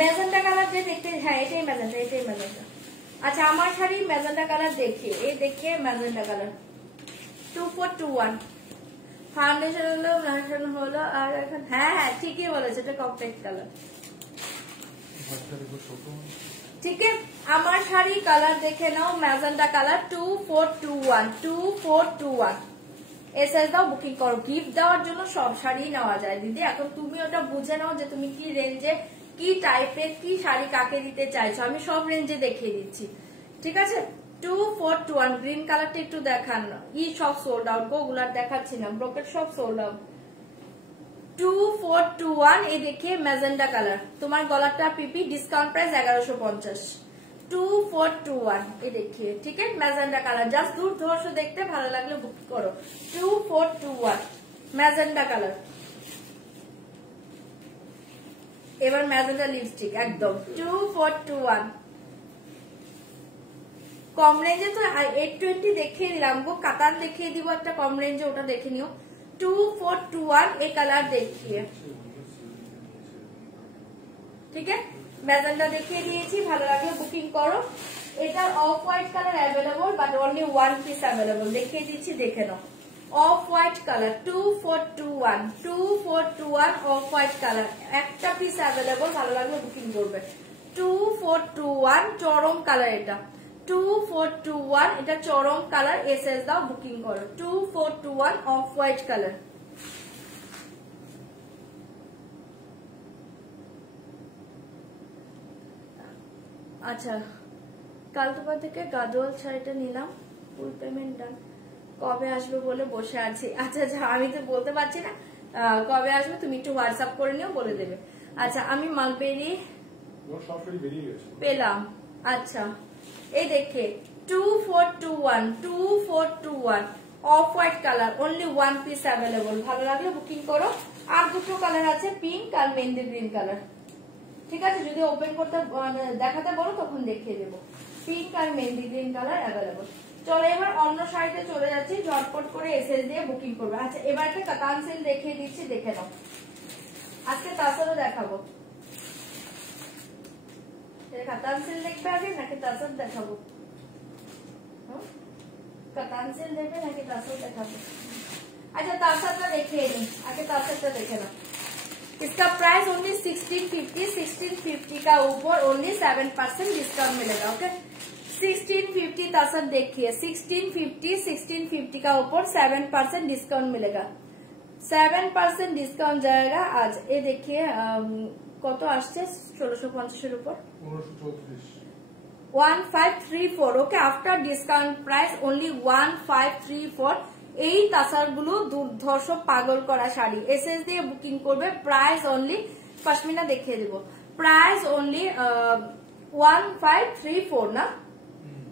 ম্যাজেন্টা কালার যে দেখতে, হ্যাঁ এটাই ম্যাজেন্টা, এটাই ম্যাজেন্টা। আচ্ছা আমার শাড়ি ম্যাজেন্টা কালার দেখিয়ে, এই দেখিয়ে ম্যাজেন্টা কালার 2421। ফাউন্ডেশন হলো আর এখন, হ্যাঁ হ্যাঁ ঠিকই বলেছে, এটা কম্প্যাক্ট কালার। ঠিক আছে আমার শাড়ি কালার দেখে নাও, ম্যাজেন্টা কালার 2421 এসএস দাও, বুকিং করো। গিফট দেওয়ার জন্য সব শাড়ি নেওয়া যায় দিদি, এখন তুমি ওটা বুঝে নাও যে তুমি কি রেঞ্জে কি টাইপের কি শাড়ি কাকে দিতে চাইছো, আমি সব রেঞ্জে দেখিয়ে দিচ্ছি, ঠিক আছে। 2421 গ্রিন কালারটা একটু দেখান, সব সোল্ড আউট গো, ওগুলার দেখাচ্ছি না, ব্রোকেট সব সোল্ড আউট। 2421 এই দেখে ম্যাজেন্টা কালার, তোমার গলাটা পিপি, ডিসকাউন্ট প্রাইস 1150। 2421 এই দেখিয়ে, ঠিক আছে, ম্যাজেন্টা কালার, জাস্ট দুর্ধর্ষ দেখতে, ভালো লাগলে বুক করো। 2421 ম্যাজেন্টা কালার। এবার ম্যাজেন্টা লিপস্টিক একদম 2421। কম রেঞ্জে তো 820 দেখিয়ে দিলাম গো, কাতান দেখিয়ে দিব একটা কম রেঞ্জে, ওটা দেখে নিও। 2421 এই কালার দেখিয়ে, ঠিক আছে, ম্যাজেন্টা দেখিয়ে দিয়েছি, ভালো লাগলে বুকিং করো। এটা off white colour available, but only one piece available, দেখিয়ে দিচ্ছি, দেখে নাও। Off white colour 2421 off white colour, একটা পিস অ্যাভেলেবল, ভালো লাগলে বুকিং করবে। 2421 চরম কালার, এটা 2421 এটা চরম কালার, এসএস দাও, বুকিং করো। 2421 অফ হোয়াইট কালার। আচ্ছা কাল তোমার থেকে গাদোয়াল শাড়িটা নিলাম, ফুল পেমেন্ট ডান, কবে আসবে বলে বসে আছি। আচ্ছা আচ্ছা আমি তো বলতে পারছি না কবে আসবে, তুমি একটু হোয়াটসঅ্যাপ করে নিও, বলে দেবে। আচ্ছা আমি মালবেরি পেলাম, আচ্ছা এই দেখে 2421 off white colour, only one piece available, ভালো লাগলে বুকিং করো। আর দুটো কালার আছে, পিঙ্ক আর মেহেন্দি গ্রিন কালার, ঠিক আছে, যদি ওপেন করতে দেখাতে বলো তখন দেখিয়ে দেবো। পিঙ্ক আর মেহেন্দি গ্রিন কালার অ্যাভেলেবল। চলো এবার অন্য শাড়িতে চলে যাচ্ছি, ঝটপট করে এসএস দিয়ে বুকিং করবে। আচ্ছা এবার একটা কাতান সেল দেখিয়ে দিচ্ছি, দেখে নাও, আজকে তাছাড়া দেখাবো। কাতান সেল দেখবে আগে নাকি তাছাড়া দেখাবো? কাতান সেল দেখবে নাকি তাছাড়া দেখাবো? अच्छा तासरটা দেখিয়ে নিই, আগে तासरটা দেখে নাও। इसका प्राइस ओनली 1650 का ऊपर ओनली 7% डिस्काउंट मिलेगा। ओके 1650 तासर देखिए 1650 का ऊपर 7% डिस्काउंट मिलेगा। 7% डिस्काउंट जाएगा आज। ये देखिए কত আসছে 1650 উপর 1534। ওকে আফটার ডিসকাউন্ট প্রাইস ওনলি 1534। এই তাসার গুলো দুর্ধর্ষ পাগল করা শাড়ি, এসএস দিয়ে বুকিং করবে। প্রাইস অনলি পশমিনা দেখিয়ে দেবো, প্রাইস অনলি 1534 না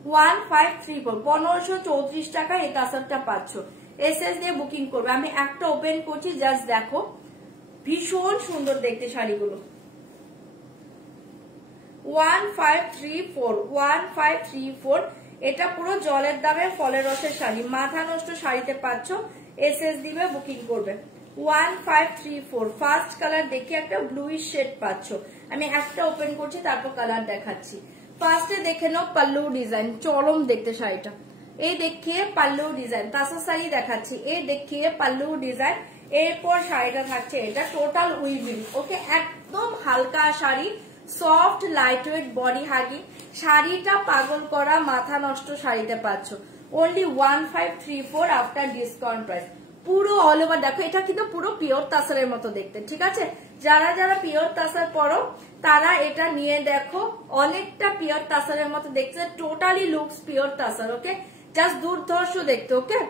1534, 1534 টাকা এই তাসারটা পাচ্ছ। এসএস দিয়ে বুকিং করবে। আমি একটা ওপেন করছি, জাস্ট দেখো ভীষণ সুন্দর দেখতে শাড়িগুলো। 1534 এটা পুরো জলের দামের ফলের রসের শাড়ি, মাথা নষ্ট শাড়িতে পাচ্ছ। এসএস দিবে বুকিং করবে। 1534 ফার্স্ট কালার দেখি একটা ব্লুইশ শেড পাচ্ছ। আমি একটা ওপেন করছি তারপর কালার দেখাচ্ছি। ফার্স্টে দেখে নাও পাল্লু ডিজাইন, চরম দেখতে শাড়িটা। এই দেখিয়ে পাল্লু ডিজাইন, তাসার শাড়ি দেখাচ্ছি। এই দেখিয়ে পাল্লু ডিজাইন, এরপর শাড়িটা থাকছে এটা টোটাল উইভিং। ওকে একদম হালকা sari, soft light weight body huggy শাড়িটা পাগল করা মাথা নষ্ট শাড়িতে পাচ্ছ। Only 1534 after discount price. পুরো অল ওভার দেখো, এটা কিন্তু পুরো পিওর তাসারের মতো দেখতে, ঠিক আছে। যারা যারা পিওর তাসার পরো তারা এটা নিয়ে দেখো, অনেকটা পিওর তাসারের মতো দেখছে, টোটালি লুকস পিওর তাসার। ওকে জাস্ট দুর্ধর্ষ দেখতে। ওকে,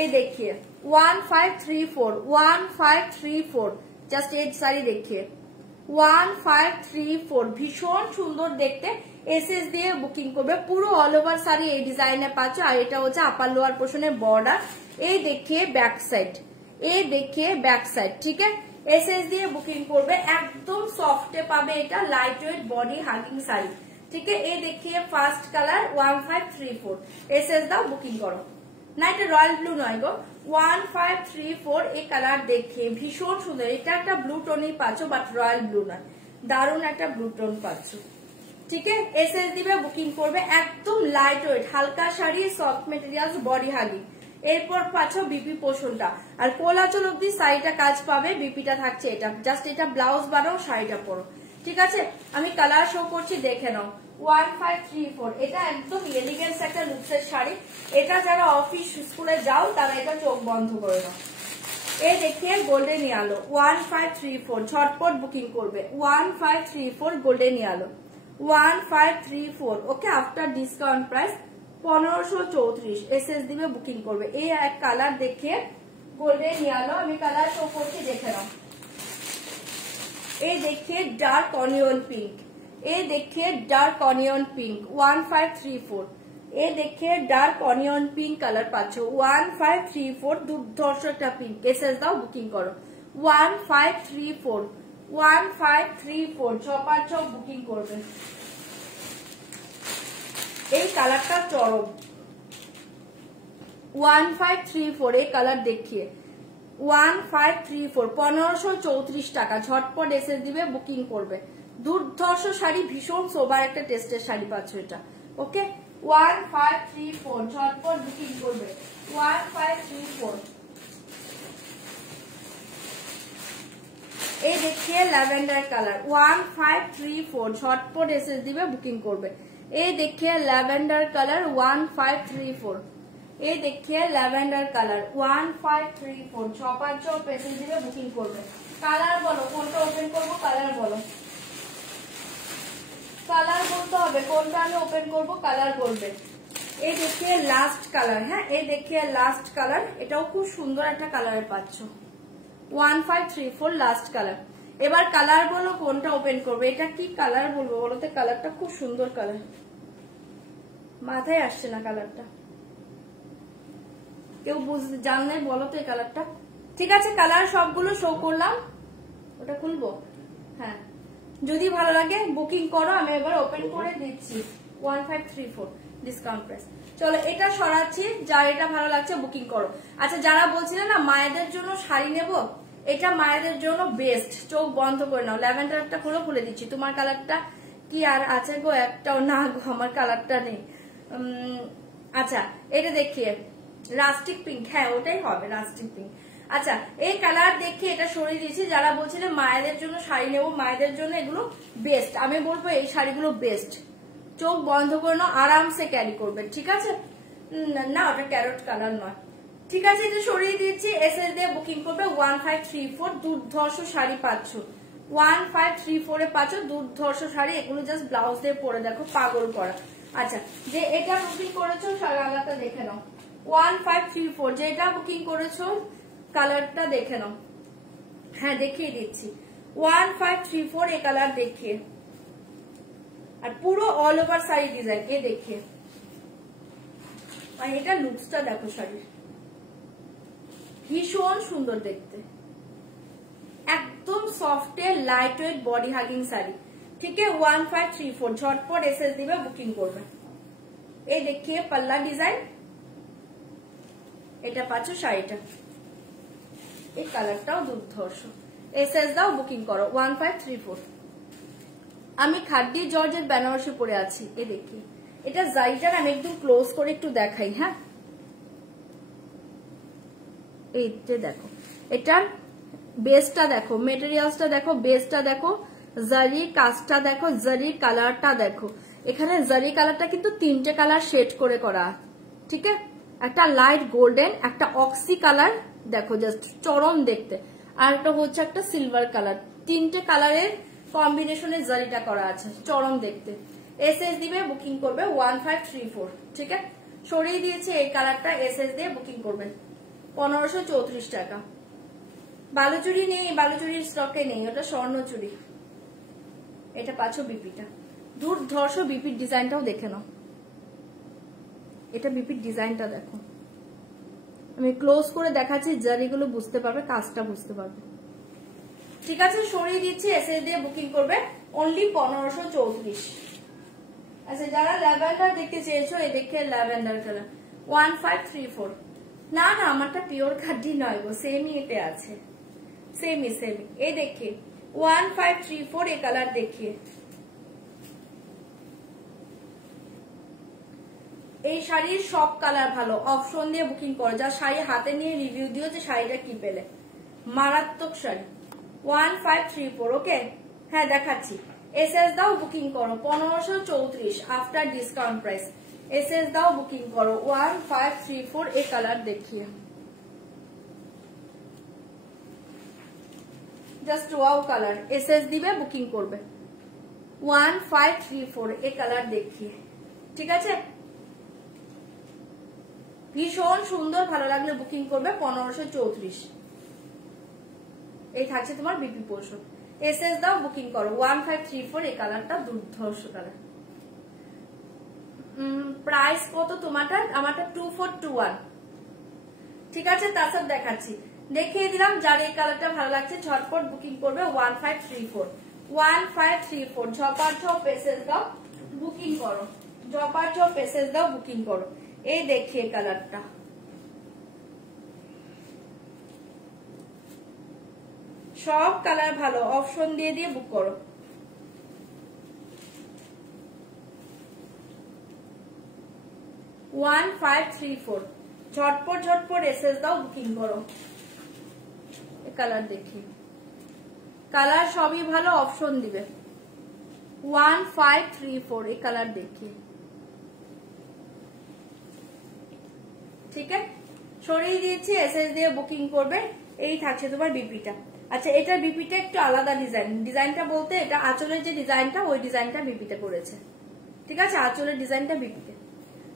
এই দেখিয়ে 1534 জাস্ট এই শাড়ি দেখিয়ে 1534 ভীষণ সুন্দর দেখতে। এসএস দিয়ে বুকিং করবে, পুরো অল ওভার শাড়ি এই ডিজাইনে পাচ্ছ। আর এটা হচ্ছে আপার লোয়ার পোর্শনের বর্ডার। এই দেখিয়ে ব্যাক সাইড, এই দেখিয়ে ব্যাক সাইড। ঠিক আছে, এসএস দিয়ে বুকিং করবে, একদম সফটে পাবে এটা, light weight body hugging sari. ঠিক আছে, এই দেখিয়ে ফার্স্ট কালার 1534 এসএস দাও, বুকিং করো। না এটা রয়্যাল ব্লু নয় গো, 1534 এই কালার দেখিয়ে ভীষণ সুন্দর। এটা একটা ব্লু টোনই পাচ্ছ, বাট রয়্যাল ব্লু নয়, দারুণ একটা ব্লু টোন পাচ্ছ। ঠিক আছে, এসএস দিবে, বুকিং করবে, একদম লাইট ওয়েট হালকা sari, soft materials, body hugging. এরপর পাচ্ছ বিপি পোর্শনটা, আর কোলাচল অব্দি শাড়িটা কাজ পাবে, বিপিটা থাকছে এটা। জাস্ট এটা ব্লাউজ বানাও, শাড়িটা পরো। ঠিক আছে, আমি কালার শো করছি, দেখে নাও। 1534 এটা একদম এলিগেন্স একটা লুকসের শাড়ি। এটা যারা অফিস স্কুলে যাও তারা এটা চোখ বন্ধ করে নাও। এই দেখিয়ে গোল্ডেন ইয়ালো 1534 ঝটপট বুকিং করবে। 1534 গোল্ডেন ইয়ালো 1534। ওকে, আফটার ডিসকাউন্ট প্রাইস 1534 এসএস দিবে, বুকিং করবে। এই এক কালার দেখিয়ে গোল্ডেন ইয়ালো, আমি কালার শো করছি, দেখে নাও। এই দেখিয়ে ডার্ক অনিয়ন পিঙ্ক, এই দেখিয়ে ডার্ক অনিয়ন পিঙ্ক 1534। এই দেখিয়ে ডার্ক অনিয়ন পিঙ্ক কালার পাচ্ছ 1534, দুর্ধর্ষ একটা পিঙ্ক। এসএস দাও, বুকিং করো। 1534 ছপার ছপ বুকিং করবে। এই কালারটা চরম 1534 এই কালার দেখিয়ে 1534 1534 টাকা, ঝটপট এসএস দিবে, বুকিং করবে। দুর্ধর্ষ শাড়ি, ভীষণ সোবার একটা টেস্টের শাড়ি পাচ্ছ এটা। ওকে, 1534 ঝটপট বুকিং করবে। 1534 এই দেখিয়ে ল্যাভেন্ডার কালার 1534 ঝটপট এসএস দিবে, বুকিং করবে। এই দেখিয়ে ল্যাভেন্ডার কালার 1534। এই দেখিয়ে ল্যাভেন্ডার কালার 1534 ছপার চপ এসএস দিবে, বুকিং করবে। কালার বলো কোনটা ওপেন করবো, কালার বলো, কালার বলতে হবে কোনটা আমি ওপেন করবো, কালার বলবে। এই দেখিয়ে লাস্ট কালার, হ্যাঁ এই দেখিয়ে লাস্ট কালার, এটাও খুব সুন্দর একটা কালার পাচ্ছ 1534 লাস্ট কালার। এবার কালার বলো কোনটা ওপেন করবে। এটা কি কালার বলবো বলো তো, কালারটা খুব সুন্দর কালার, মাথায় আসছে না কালারটা, কেউ বুঝতে জানলে বলো তো এই কালারটা। ঠিক আছে, কালার সবগুলো শো করলাম, ওটা খুলবো। হ্যাঁ, যদি ভালো লাগে বুকিং করো, আমি এবার ওপেন করে দিচ্ছি 1534 ডিসকাউন্ট প্রাইস। চলো এটা সরাচ্ছি, যার এটা ভালো লাগছে বুকিং করো। আচ্ছা, যারা বলছিলেন না মায়েদের জন্য শাড়ি নেব, এটা মায়েদের জন্য বেস্ট, চোখ বন্ধ করে নাও। ল্যাভেন্ডারটা খুলে দিচ্ছি। তোমার কালারটা কি আর আছে গো, একটাও না গো, আমার কালারটা নেই। আচ্ছা, এটা দেখিয়ে রাস্টিক পিঙ্ক, হ্যাঁ ওটাই হবে রাস্টিক পিঙ্ক। আচ্ছা, এই কালার দেখে এটা সরিয়ে দিয়েছি। যারা বলছিলেন মায়েদের জন্য শাড়ি নেবো, মায়েদের জন্য এগুলো বেস্ট, আমি বলবো এই শাড়িগুলো বেস্ট, চোখ বন্ধ করে নাও, আরামসে ক্যারি করবে। ঠিক আছে, না ওটা ক্যারট কালার নয়। ঠিক আছে, এটা সরিয়ে দিচ্ছি, এসএস দিয়ে বুকিং করবে। 1534 দুর্ধর্ষ শাড়ি পাচ্ছ, 1534 এ পাচ্ছ দুর্ধর্ষ শাড়ি। এগুলো জাস্ট ব্লাউজ দিয়ে পরে দেখো, পাগল করা। আচ্ছা, যে এটা বুকিং করেছো কালারটা দেখে নাও 1534, যেটা বুকিং করেছো কালারটা দেখে নাও। হ্যাঁ দেখিয়ে দিচ্ছি 1534 এই কালার দেখিয়ে, আর পুরো অল ওভার শাড়ি ডিজাইন এ দেখিয়ে। আর এটা লুকসটা দেখো, শাড়ির ভীষণ সুন্দর দেখতে, একদম সফটে light weight body hugging sari. ঠিক আছে, 1534 ঝটপট এসএস দিবে, বুকিং করবে। এই দেখিয়ে পাল্লা ডিজাইন, এটা পাচ্ছ শাড়িটা, এই কালারটাও দুর্ধর্ষ। এসএস দাও, বুকিং করো 1534। আমি খাদ্দি জর্জের বেনারসি পরে আছি, এ দেখি এটা জাইটার, আমি একদম ক্লোজ করে একটু দেখাই। হ্যাঁ, এইটা দেখো, এটার বেসটা দেখো, মেটেরিয়ালসটা দেখো, বেসটা দেখো, জারি কাজটা দেখো, জারি কালারটা দেখো। এখানে জারি কালারটা কিন্তু 3টে কালার শেড করে করা। ঠিক আছে, একটা লাইট গোল্ডেন, একটা অক্সি কালার দেখো জাস্ট চরম দেখতে, আর একটা হচ্ছে একটা সিলভার কালার। 3টে কালারের কম্বিনেশনে জারিটা করা আছে, চরম দেখতে। এসএস দিবে, বুকিং করবে 1534। ঠিক আছে, সরিয়ে দিয়েছি এই কালারটা, এসএস দিয়ে বুকিং করবেন 1534 টাকা। বালুচুরি নেই, বালুচুরির স্টকে নেই, ওটা স্বর্ণচুরি। এটা পাচ্ছ বিপিটা, দুর্ধর্ষ বিপির ডিজাইনটাও দেখে নাও। এটা বিপির ডিজাইনটা দেখো, আমি ক্লোজ করে দেখাচ্ছি, জারিগুলো বুঝতে পারবে, কাজটা বুঝতে পারবে। ঠিক আছে, সরিয়ে দিচ্ছি, এসএস দিয়ে বুকিং করবে অনলি 1534। আচ্ছা, যারা ল্যাভেন্ডার দেখতে চেয়েছো, এই দেখে ল্যাভেন্ডার কালার 1534। না না, আমারটা পিওর খাড্ডি নয় গো, সেমই এতে আছে, সেমই। এই দেখে 1534 এই কালার দেখিয়ে। এই শাড়ির সব কালার ভালো, অপশন দিয়ে বুকিং করো। যা শাড়ি হাতে নিয়ে রিভিউ দিও যে শাড়িটা কি পেলে, মারাত্মক শাড়ি। 1534, ওকে। হ্যাঁ দেখাচ্ছি, এসএস দাও বুকিং করো 1534 আফটার ডিসকাউন্ট প্রাইস। এসএস দাও বুকিং করো 1534 এই কালার দেখিয়ে। জাস্ট ওয়াও কালার, এসএস দিবে বুকিং করবে 1534 এই কালার দেখিয়ে। ঠিক আছে, ভীষণ সুন্দর, ভালো লাগলে বুকিং করবে 1534। এই থাকছে তোমার বিপি পোর্শন। এসএস দাও বুকিং করো 1534 এই কালারটা দুর্ধর্ষ কালার। প্রাইস কত তোমারটা? আমারটা 2421। ঠিক আছে, তাছাড়া দেখাচ্ছি, দেখিয়ে দিলাম। যার এই কালারটা ভালো লাগছে ঝটপট বুকিং করবে 1534। 1534 ঝপার ঝপ এসএস দাও বুকিং করো, ঝপার ঝপ এসএস দাও বুকিং করো। এই দেখিয়ে কালারটা, সব কালার ভালো, অপশন দিয়ে দিয়ে বুক করো। 1534 ঝটপট ঝটপট এসএস দাও বুকিং করো। কালার দেখি, কালার সবই ভালো, অপশন দিবে 1534 এই কালার দেখি। ঠিক আছে, সরিয়ে দিয়েছি, এসএস দিয়ে বুকিং করবে। এই থাকছে তোমার বিপিটা। আচ্ছা, এটা বিপিটা একটু আলাদা ডিজাইন, ডিজাইনটা বলতে এটা আঁচলের যে ডিজাইনটা ওই ডিজাইনটা বিপিতে করেছে। ঠিক আছে, আঁচলের ডিজাইনটা বিপিতে।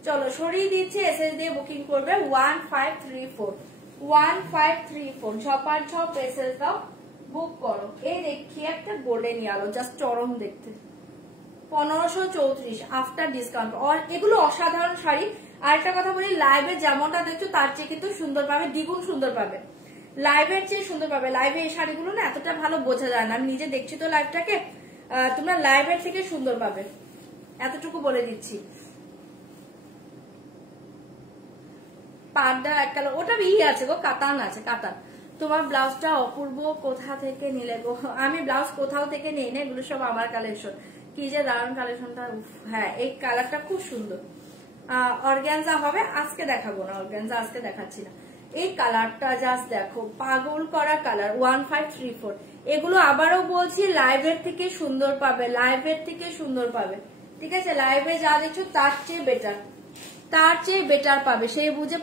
চলো সরিয়ে দিচ্ছি, এসএস দিয়ে বুকিং করবে 1534। 1534 ঝপার ঝপ এসএস দাও বুক করো। এই দেখি একটা গোল্ডেন ইয়েলো, জাস্ট চরম দেখতে, 1534 আফটার ডিসকাউন্ট। এগুলো অসাধারণ শাড়ি। আর একটা কথা বলি, লাইভে যেমনটা দেখছো তার চেয়ে কিন্তু সুন্দর পাবে, দ্বিগুণ সুন্দর পাবে, লাইভের চেয়ে সুন্দর পাবে। লাইভে এই শাড়িগুলো না এতটা ভালো বোঝা যায় না, আমি নিজে দেখছি তো লাইভটাকে, তোমরা লাইভের থেকে সুন্দর পাবে, এতটুকু বলে দিচ্ছি। পাড়টা এক কালার, ওটা আছে গো, কাতান আছে, কাতান। তোমার ব্লাউজটা অপূর্ব, কোথা থেকে নিলে গো? আমি ব্লাউজ কোথাও থেকে নেই না, এগুলো সব আমার কালেকশন। কি যে দারুণ কালেকশনটা। হ্যাঁ, এই কালারটা খুব সুন্দর। অর্গানজা হবে, আজকে দেখাবো না, অর্গানজা আজকে দেখাচ্ছি না। এই কালারটা জাস্ট দেখো, পাগল করা কালার 1534। এগুলো আবারও বলছি, লাইভের থেকে সুন্দর পাবে, লাইভের থেকে সুন্দর পাবে। ঠিক আছে, লাইভে যা দেখছো তার চেয়ে বেটার, তার চেয়ে বেটার পাবে, সেই বুঝে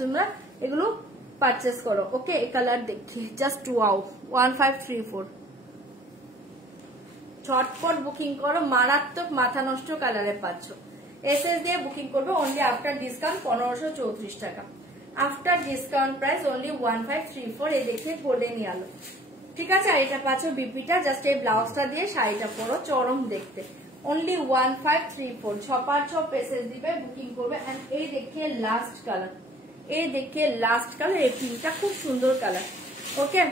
তোমরা এগুলো পারচেস করো। ওকে, এই কালার দেখি, জাস্ট ওয়াও 1534 ঝটপট বুকিং করো, মারাত্মক মাথা নষ্ট কালারে পাচ্ছ। এসএস দিয়ে বুকিং করবে অনলি আফটার ডিসকাউন্ট 1534 টাকা। After discount price only 1534। এই দেখে গোল্ডেন ইয়েলো। ঠিক আছে, আর এটা পাচ্ছ বিপিটা, জাস্ট এই ব্লাউজটা দিয়ে শাড়িটা পরো, চরম দেখতে, অনলি 1534 ছপার ছপ এসএস দিবে বুকিং করবে। এন্ড এই দেখে লাস্ট কালার, এই দেখে লাস্ট কালার, এই পিঙ্কটা খুব সুন্দর কালার। ওকে,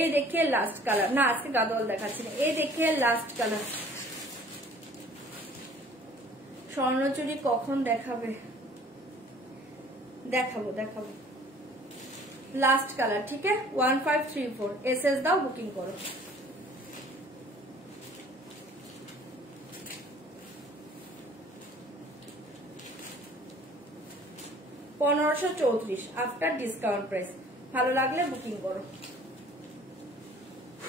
এই দেখে লাস্ট কালার, না আজকে গাদোয়াল দেখাচ্ছি না, এই দেখে লাস্ট কালার। স্বর্ণচুরি কখন দেখাবে? দেখাবো দেখাবো, লাস্ট কালার। ঠিক আছে, 1534 এসএস দাও বুকিং করো। $1534 আফটার ডিসকাউন্ট প্রাইস। ভালো লাগলে বুকিং করো।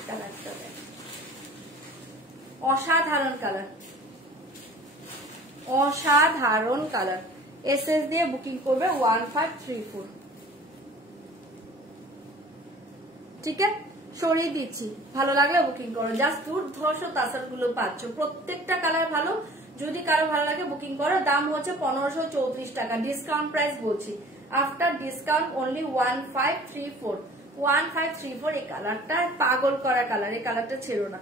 কালারটা অসাধারণ কালার, অসাধারণ কালার। এসএস দিয়ে বুকিং করবে 1534। ঠিক আছে, সরিয়ে দিচ্ছি, ভালো লাগলে বুকিং করো। জাস্ট দুর্ধর্ষ তাসার গুলো পাচ্ছ, প্রত্যেকটা কালার ভালো, যদি কারো ভালো লাগে বুকিং করো। দাম হচ্ছে 1534 টাকা, ডিসকাউন্ট প্রাইস বলছি, আফটার ডিসকাউন্ট অনলি 1534। 1534। এই কালারটা পাগল করা কালার, এই কালারটা ছেড়ো না,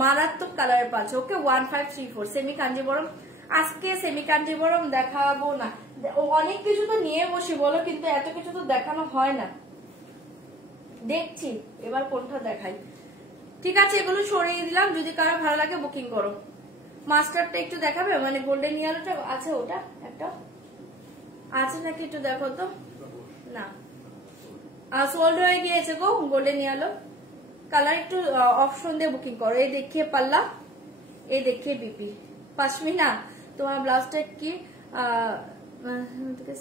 মারাত্মক কালারের পাচ্ছ। ওকে 1534 সেমি কাঞ্জিবরম। আজকে সেমি কাঞ্জিবরম দেখাবো না, অনেক কিছু তো নিয়ে বসি বলো, কিন্তু এত কিছু তো দেখানো হয় না। দেখছি এবার কোনটা দেখাই। ঠিক আছে, এগুলো সরিয়ে দিলাম, যদি কারো ভালো লাগে বুকিং করো। মাস্টারটা একটু দেখাবে, মানে গোল্ডেন ইয়েলোটা আছে, ওটা একটা আছে নাকি একটু দেখো তো। না, সোল্ড হয়ে গিয়েছে গো গোল্ডেন ইয়েলো কালার। একটু অপশন দিয়ে বুকিং করো। এই দেখিয়ে পাল্লা, এই দেখিয়ে বিপি। পশমিনা তোমার ব্লাউজটা কি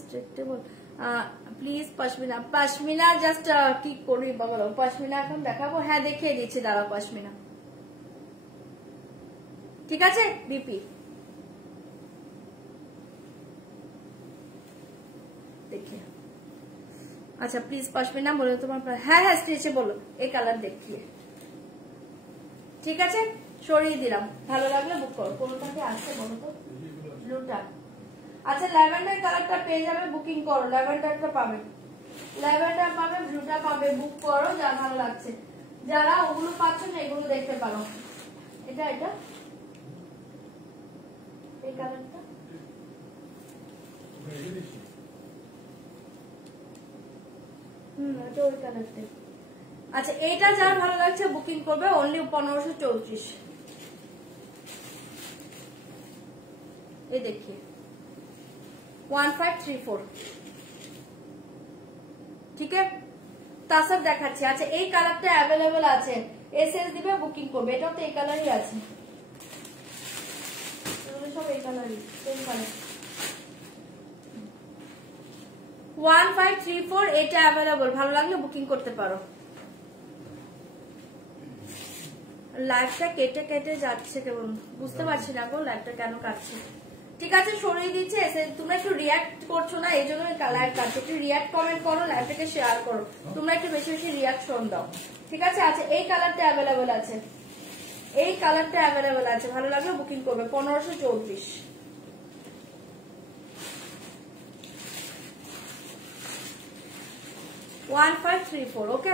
স্ট্রেটেবল প্লিজ? পশমিনা, পশমিনা জাস্ট কি করি বলো, পশমিনা এখন দেখাবো? হ্যাঁ দেখিয়ে দিচ্ছি, দাঁড়া। পশমিনা ঠিক আছে বিপি, দেখিয়ে। আচ্ছা প্লিজ পশমিনা বলো তোমার। হ্যাঁ হ্যাঁ স্টেচে বলো, এই কালার দেখিয়ে। ঠিক আছে, সরিয়ে দিলাম। ভালো লাগলে বুক করো। কোনটা কি আসছে বলো তো? ব্লুটা। আচ্ছা ল্যাভেন্ডার কালারটা পেয়ে যাবে, বুকিং করো। ল্যাভেন্ডারটা পাবে, ল্যাভেন্ডার পাবে, ব্লুটা পাবে, বুক করো যা ভালো লাগছে। যারা ওগুলো পাচ্ছ না এগুলো দেখতে পারো। এটা এটা এই কালারটা এটা ওই কালারটা। আচ্ছা এইটা যার ভালো লাগছে বুকিং করবে, অনলি 1534। এই দেখিয়ে 1534। ঠিক আছে, তাসর দেখাচ্ছি। আচ্ছা এই কালারটা অ্যাভেলেবেল আছে, এসএস দিবে বুকিং করবে। এটাও তো এই কালারই আছে, এগুলো সব এই কালারই, সেম কালার। 1534 এটা অ্যাভেলেবল, ভালো লাগলে বুকিং করতে পারো। লাইভটা কেটে কেটে যাচ্ছে কেমন, বুঝতে পারছি না গো লাইভটা কেন কাটছে। ঠিক আছে সরিয়ে দিচ্ছে। তোমরা একটু রিয়াক্ট করছো না, এই জন্য লাইভ কাটছে। একটু রিয়াক্ট কমেন্ট করো, লাইভটাকে শেয়ার করো, তোমরা একটু বেশি বেশি রিয়াকশন দাও। ঠিক আছে। আচ্ছা এই কালারটা অ্যাভেলেবল আছে, এই কালারটা অ্যাভেলেবল আছে, ভালো লাগলে বুকিং করবে। 1534। ওকে,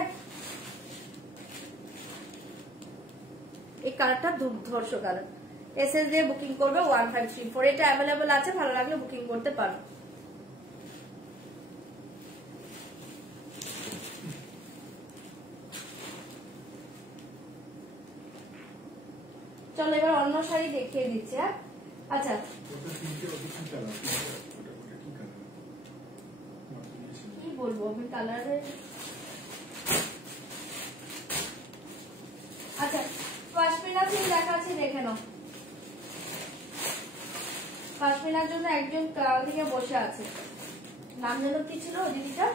এই কালারটা দুর্ধর্ষ কালার, এসএস দিয়ে বুকিং করবে 1534। এটা অ্যাভেলেবল আছে, ভালো লাগলে বুকিং করতে পারো। চলো এবার অন্য শাড়ি দেখিয়ে দিচ্ছি। হ্যাঁ আচ্ছা কি বলবো আমি কালারের। আচ্ছা পশমিনা সিল দেখাচ্ছি, দেখে নাও। পশমিনার জন্য একজন দিকে বসে আছে, নাম যেন কি ছিল ওই দিদিটা,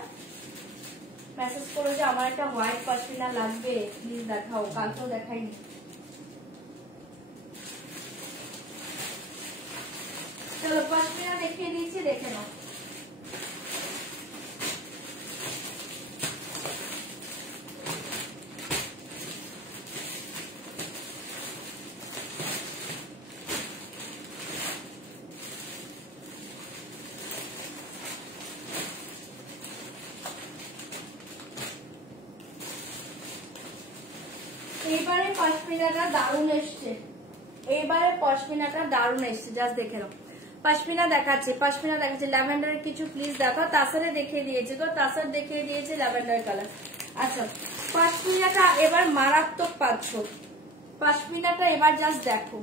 মেসেজ করো যে আমার একটা হোয়াইট পশমিনা লাগবে প্লিজ দেখাও, কালকেও দেখাইনি। চলো পশমিনা দেখিয়ে দিচ্ছি, দেখে নাও। এইবারে পশমিনাটা দারুণ এসছে, এইবারে পশমিনাটা দারুণ এসছে, জাস্ট দেখে নাও। পশমিনা দেখাচ্ছে, পশমিনা দেখাচ্ছে। ল্যাভেন্ডারের কিছু প্লিজ দেখো, তাসারে দেখিয়ে দিয়েছে গো, তাসার দেখিয়ে দিয়েছে ল্যাভেন্ডার কালার। আচ্ছা পশমিনাটা এবার মারাত্মক পাচ্ছ, পশমিনাটা এবার জাস্ট দেখো।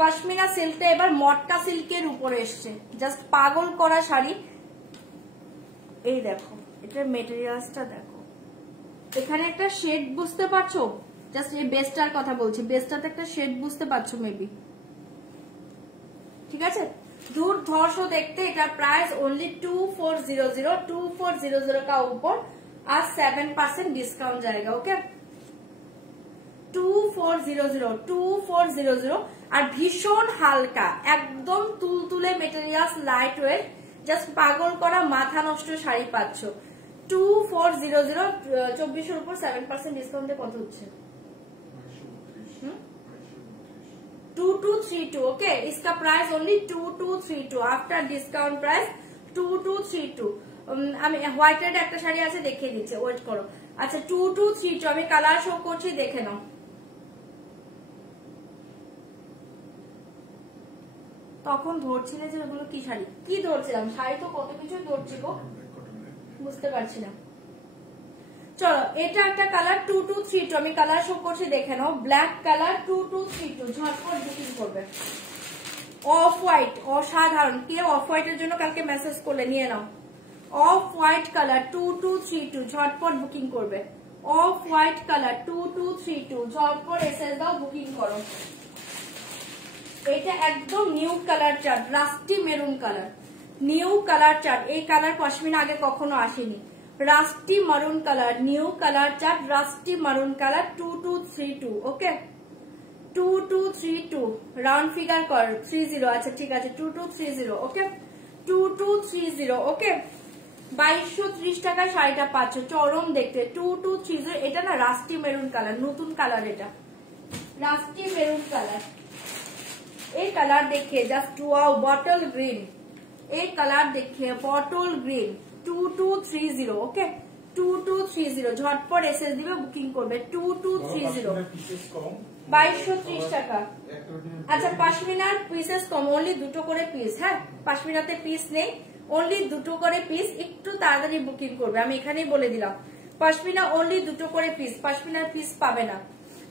পশমিনা সিল্কটা এবার মটকা সিল্কের উপরে এসছে, জাস্ট পাগল করা শাড়ি। এই দেখো এটার মেটেরিয়ালসটা দেখো, এখানে একটা শেড বুঝতে পারছো, জাস্ট এই বেস্টার কথা বলছি, বেস্টাতে একটা শেড বুঝতে পারছো মেবি। ঠিক আছে, দুর্ধর্ষ দেখতে। এটা প্রাইস অনলি 2400, 2400 का ऊपर আর 7% ডিসকাউন্ট जाएगा। ওকে 2400 আর ভীষণ হালকা, একদম তুলতুলে মেটেরিয়ালস, লাইট ওয়েট, জাস্ট পাগল করা মাথা নষ্ট শাড়ি পাচ্ছ। 2400, 2400 উপর 7% ডিসকাউন্টে কত হচ্ছে? 2232 ओके इसका price only 2232 after discount price 2232 আমি হোয়াইট রেড একটা শাড়ি আছে দেখিয়ে দিচ্ছি ওয়েট করো আচ্ছা 2232 আমি কালার শো করছি দেখে নাও তখন ধরছিলে যে ওগুলো কি শাড়ি কি ধরছিলাম শাড়ি তো কত কিছু ধরছি গো বুঝতে পারছি না চলো এটা একটা কালার 2232 আমি কালার শো করছি দেখে নাও ব্ল্যাক কালার 2232 ঝটপট বুকিং করবে অফ হোয়াইট অসাধারণ কে অফ হোয়াইটের জন্য কালকে মেসেজ করলে নিয়ে নাও অফ হোয়াইট কালার 2232 ঝটপট বুকিং করবে অফ হোয়াইট কালার 2232 ঝটপট এসএস দাও বুকিং করো এটা একদম new colour chart rusty maroon colour new colour chart এই কালার পশমিনা আগে কখনো আসেনি রাস্টি মারুন colour new colour chart rusty মারুন কালার 2232 ওকে 2232 রাউন্ড ফিগার কর 30 আচ্ছা ঠিক আছে 2230 ওকে 2230 ওকে 2230 টাকা শাড়িটা পাচ্ছ চরম দেখতে 2230 এটা না রাস্টি মেরুন কালার নতুন কালার এটা রাস্টি মেরুন কালার এই কালার देखिए जस्ट वाओ बॉटल ग्रीन एक कलर देखिए बॉटल ग्रीन 2230 ओके 2230 झटपट एसएस দিবে বুকিং করবে 2230 2230 টাকা আচ্ছা পশমিনার পিসেস কম অনলি দুটো করে পিস হ্যাঁ পশমিনাতে পিস নেই অনলি দুটো করে পিস একটু তাড়াতাড়ি বুকিং করবে আমি এখানেই বলে দিলাম পশমিনা অনলি দুটো করে পিস পশমিনার পিস পাবে না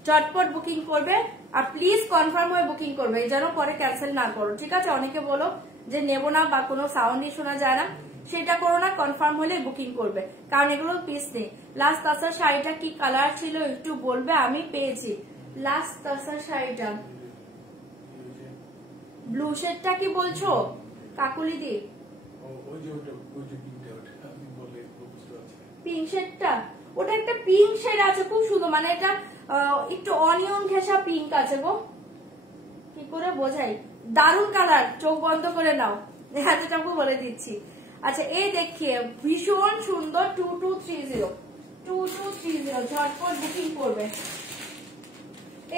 চটপট বুকিং করবে আর প্লিজ কনফার্ম হয়ে বুকিং করবে যেন পরে ক্যান্সেল না করো ঠিক আছে অনেকে বলো যে নেবো না বা কোনো সাউন্ডই শোনা যায় না সেটা করো না কনফার্ম হলে বুকিং করবে কারণ এগুলো পিস নেই লাস্ট তাসার শাড়িটা কি কালার ছিল একটু বলবে আমি পেয়েছি লাস্ট তাসার শাড়িটা ব্লু শেডটা কি বলছো কাকুলি দি পিঙ্ক শেডটা ওটা একটা পিঙ্ক শেড আছে খুব সুন্দর মানে এটা একটু অনিয়ন ঘেঁষা পিঙ্ক আছে গো কি করে বোঝাই দারুন কালার চোখ বন্ধ করে নাও এতটুকু বলে দিচ্ছি আচ্ছা এই দেখিয়ে ভীষণ সুন্দর 2230 ঝটপট বুকিং করবে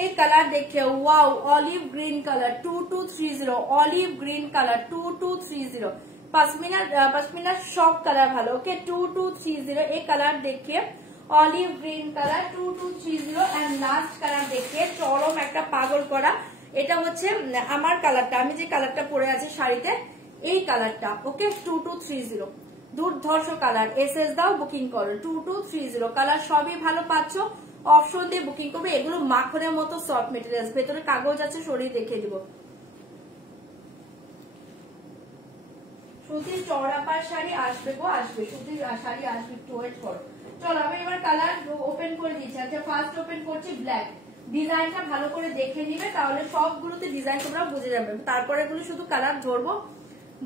এই কালার দেখিয়ে wow olive green colour 2230 olive green colour 2230 পশমিনার সব কালার ভালো ওকে 2230 এই কালার দেখিয়ে olive green colour 2230 and last colour দেখে চরম একটা পাগল করা এটা হচ্ছে আমার কালারটা আমি যে কালারটা পরে আছে শাড়িতে এই কালারটা ওকে 2230 দুর্ধর্ষ কালার এসএস দাও বুকিং করো 2230 কালার সবই ভালো পাচ্ছ অপশন দিয়ে বুকিং করবে এগুলো মাখনের মতো সফট মেটেরিয়ালস ভেতরে কাগজ আছে সরিয়ে দেখিয়ে দিব সুতির চওড়াপার শাড়ি আসবে গো আসবে সুতির শাড়ি আসবে একটু ওয়েট করো চলো আমি এবার কালার ওপেন করে দিচ্ছি আচ্ছা ফার্স্ট ওপেন করছি ব্ল্যাক ডিজাইনটা ভালো করে দেখে নিবে তাহলে সবগুলোতে ডিজাইন তোমরা বুঝে যাবে তারপরে এগুলো শুধু কালার ধরবো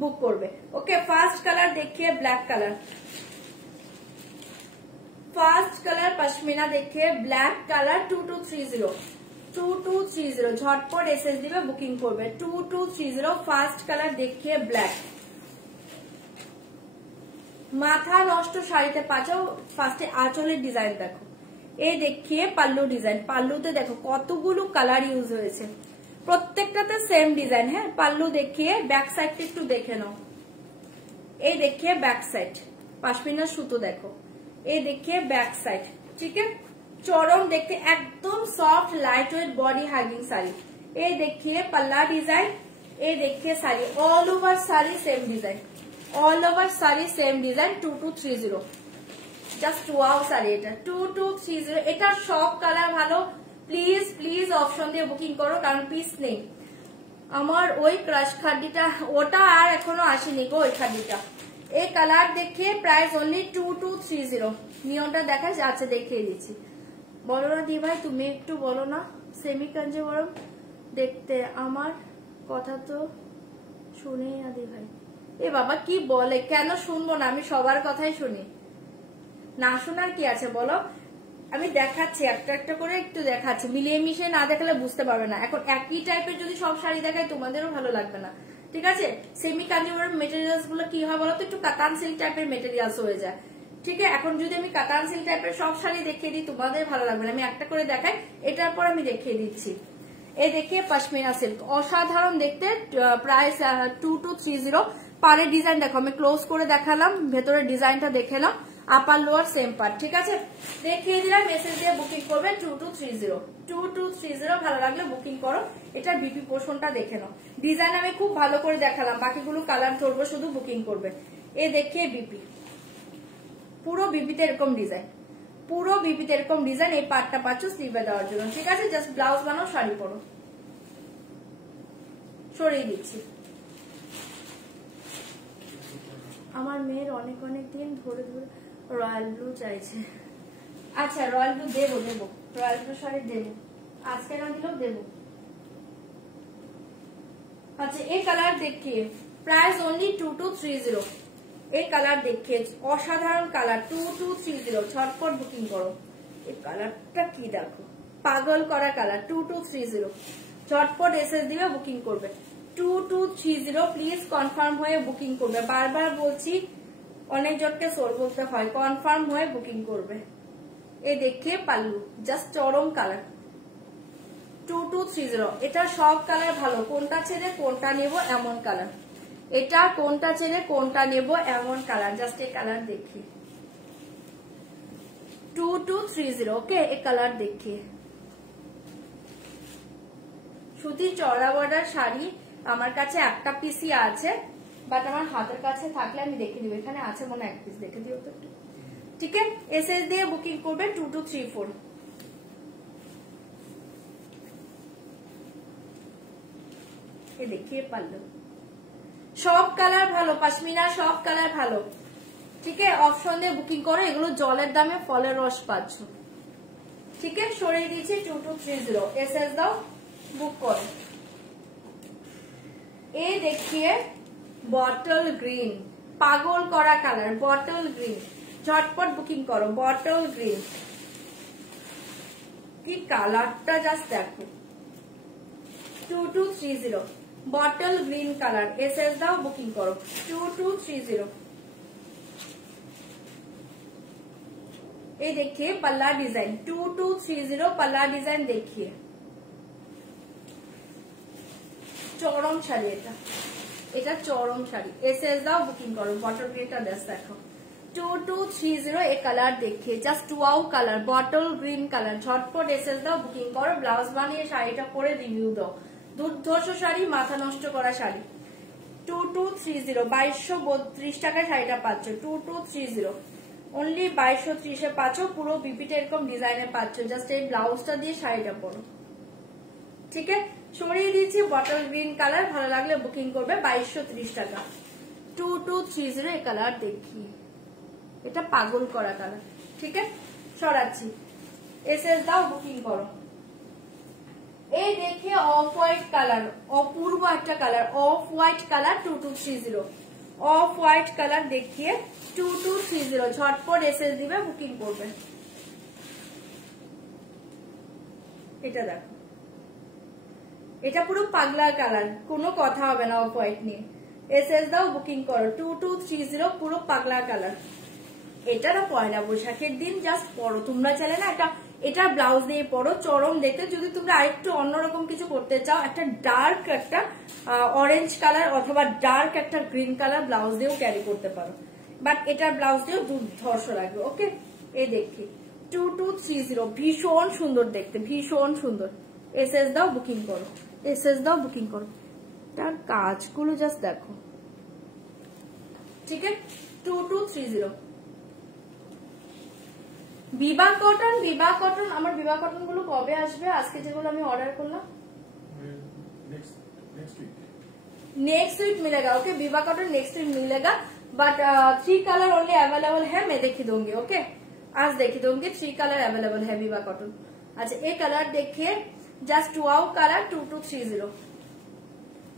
বুক করবে ওকে ফার্স্ট কালার দেখিয়ে black colour first colour pashmina দেখিয়ে ব্ল্যাক কালার 2230 ঝটপট এসএস দিবে বুকিং করবে 2230 ফার্স্ট কালার দেখিয়ে ব্ল্যাক মাথা নষ্ট শাড়িতে পাচাও ফার্স্টে আঁচলের ডিজাইন দেখো এই দেখিয়ে পাল্লু ডিজাইন পাল্লুতে দেখো কতগুলো কালার ইউজ হয়েছে প্রত্যেকটাতে সেম ডিজাইন হ্যাঁ পাল্লু দেখিয়ে ব্যাক সাইডটা একটু দেখে নাও এই দেখিয়ে ব্যাক সাইড পশমিনার সুতো দেখো এই দেখিয়ে ব্যাক সাইড ঠিক আছে চরম দেখতে একদম soft light weight body hugging sari এই দেখিয়ে পাল্লা ডিজাইন এই দেখিয়ে sari all over sari same design all over sari same design 2230 just wow sari এটা 2230 এটা সব কালার ভালো প্লিজ প্লিজ অপশন দিয়ে বুকিং করো কারণ পিস নেই আমার ওই ক্রাশ খাড্ডিটা ওটা আর এখনো আসেনি গো ওই খাড্ডিটা এই কালার দেখে প্রাইস অনলি 2230 নিয়নটা দেখা যাচ্ছে দেখিয়ে দিচ্ছি বলো না দি ভাই তুমি একটু বলো না সেমি কাঞ্জিবরম দেখতে আমার কথা তো শুনেই না দি ভাই এ বাবা কি বলে কেন শুনবো না আমি সবার কথাই শুনি না শোনার কি আছে বলো আমি দেখাচ্ছি একটা একটা করে একটু দেখাচ্ছি মিলিয়ে মিশিয়ে না দেখালে বুঝতে পারবে না এখন একই টাইপের যদি সব শাড়ি দেখাই তোমাদেরও ভালো লাগবে না ঠিক আছে সেমি কাঞ্জিবরম মেটেরিয়ালস গুলো কি হয় বলতো একটু কাতান সিল্ক টাইপের মেটেরিয়ালস হয়ে যায় ঠিক আছে এখন যদি আমি কাতান সিল্ক টাইপের সব শাড়ি দেখিয়ে দিই তোমাদের ভালো লাগবে না আমি একটা করে দেখাই এটার পর আমি দেখিয়ে দিচ্ছি এই দেখিয়ে পশমিনা সিল্ক, অসাধারণ দেখতে, প্রাইস 2230। পাড়ের ডিজাইন দেখো, আমি ক্লোজ করে দেখালাম, ভেতরের ডিজাইনটা দেখালাম, আপার লোয়ার সেম পার্ট। ঠিক আছে, দেখিয়ে দিলাম, মেসেজ দিয়ে বুকিং করবে 2230। ভালো লাগলে বুকিং করো। এটার বিপি পোর্শনটা দেখে নাও, ডিজাইন আমি খুব ভালো করে দেখালাম, বাকিগুলো কালার ধরবো, শুধু বুকিং করবে। এ দেখিয়ে বিপি, পুরো বিপিতে এরকম ডিজাইন, পুরো বিপিতে এরকম ডিজাইন। এই পার্টটা পাচ্ছ স্লিভে দেওয়ার জন্য। ঠিক আছে, জাস্ট ব্লাউজ বানাও, শাড়ি পরো। সরিয়ে দিচ্ছি। আমার মেয়ের অনেক অনেক দিন ধরে ধরে রয়্যাল ব্লু চাইছে। আচ্ছা, রয়্যাল ব্লু দেবো, রয়্যাল ব্লু শাড়ি দেবো, আজকে না দিলেও দেবো। আচ্ছা, এই কালার দেখিয়ে, প্রাইস অনলি 2230। এই কালার দেখিয়ে, অসাধারণ কালার, 2230। ঝটপট বুকিং করো। এই কালারটা কি দেখো, পাগল করা কালার, 2230। ঝটপট এসএস দিবে, বুকিং করবে। 2230 প্লিজ কনফার্ম হয়ে বুকিং করবে। বারবার বলছি, অনেক জনকে সোল বলতে হয়, কনফার্ম হয়ে বুকিং করবে। এই দেখিয়ে পাল্লু, জাস্ট চরম কালার, 2230। এটা সব কালার ভালো, কোনটা ছেড়ে কোনটা নেব এমন কালার, এটা কোনটা ছেড়ে কোনটা নেব এমন কালার। জাস্ট এই কালার দেখি, 2230। ওকে, এই কালার দেখি। সুতির চড়া বর্ডার শাড়ি আমার কাছে একটা পিসই আছে, বাট আমার হাতের কাছে থাকলে আমি দেখে দিব, এখানে আছে মনে এক পিস, দেখে দিও তো একটু। ঠিক আছে, এসএস দিয়ে বুকিং করবে 2234। এ দেখিয়ে পারলো, সব কালার ভালো, পশমিনা সব কালার ভালো। ঠিক আছে, অপশন দিয়ে বুকিং করো, এগুলো জলের দামে ফলের রস পাচ্ছ। ঠিক আছে, সরিয়ে দিচ্ছি 2230। এসএস দাও, বুক করো। এই দেখিয়ে বটল গ্রিন, পাগল করা কালার, বটল গ্রিন। ঝটপট বুকিং করো, বটল গ্রিন। কি কালারটা জাস্ট দেখো, 2230। বটল গ্রিন কালার, এসএস দাও, বুকিং করো 2230। এই देखिए पल्ला डिजाइन 2230 पल्ला डिजाइन देखिए, চরম শাড়ি এটা চরম শাড়ি। এসএস দাও, বুকিং করো। বটল গ্রিনটা বেস্ট দেখো, 2230। এই কালার দেখিয়ে, just wow colour, bottle green colour. ঝটপট এসএস দাও, বুকিং করো। ব্লাউজ বানিয়ে শাড়িটা পরে রিভিউ দাও। দুর্ধর্ষ শাড়ি, মাথা নষ্ট করা শাড়ি, 2230। 2232 টাকায় শাড়িটা পাচ্ছ, 2230 অনলি 2230 এ পাচ্ছ। পুরো বিপিটা এরকম ডিজাইনে পাচ্ছ, জাস্ট এই ব্লাউজটা দিয়ে শাড়িটা পরো। ঠিক আছে, সরিয়ে দিচ্ছি বটল গ্রিন কালার। ভালো লাগলে বুকিং করবে, 2230 টাকা, 2230। এই কালার দেখি, এটা পাগল করা কালার। ঠিক আছে, সরাচ্ছি, এসএস দাও, বুকিং করো। এই দেখে অফ হোয়াইট কালার, অপূর্ব একটা colour, off white colour 2230। Of white colour দেখিয়ে 2230। ঝটপট এসএস দিবে, বুকিং করবে। এটা দেখো, এটা পুরো পাগলা কালার, কোনো কথা হবে না অফ হোয়াইট নিয়ে। এসএস দাও, বুকিং করো 2230। পুরো পাগলা কালার। এটা না পয়লা বৈশাখের দিন জাস্ট পরো, তোমরা চাইলে না এটা ব্লাউজ দিয়ে পরো, চরম দেখতে। যদি তোমরা আরেকটু অন্যরকম কিছু করতে চাও, একটা ডার্ক একটা অরেঞ্জ কালার অথবা ডার্ক একটা গ্রিন কালার ব্লাউজ দিয়েও ক্যারি করতে পারো, বাট এটার ব্লাউজ দিয়েও দুর্ধর্ষ লাগবে। ওকে, এই দেখি 2230, ভীষণ সুন্দর দেখতে, ভীষণ সুন্দর। এসএস দাও, বুকিং করো। এসএস দাও, বুকিং করো। তার কাজগুলো জাস্ট দেখো। ঠিক আছে, 2230। বিবাহ কটন, বিবাহ কটন, আমার বিবাহ কটন গুলো কবে আসবে? আজকে যেগুলো আমি অর্ডার করলাম नेक्स्ट वीक मिलेगा। ओके, विवाह कॉटन नेक्स्ट वीक मिलेगा, बट 3 कलर ओनली अवेलेबल है। मैं देखी दूंगी, ओके, आज देखी दूंगी। 3 कलर अवेलेबल है विवाह कॉटन। अच्छा, ये कलर देखिए, जस्ट वाओ कलर 2230।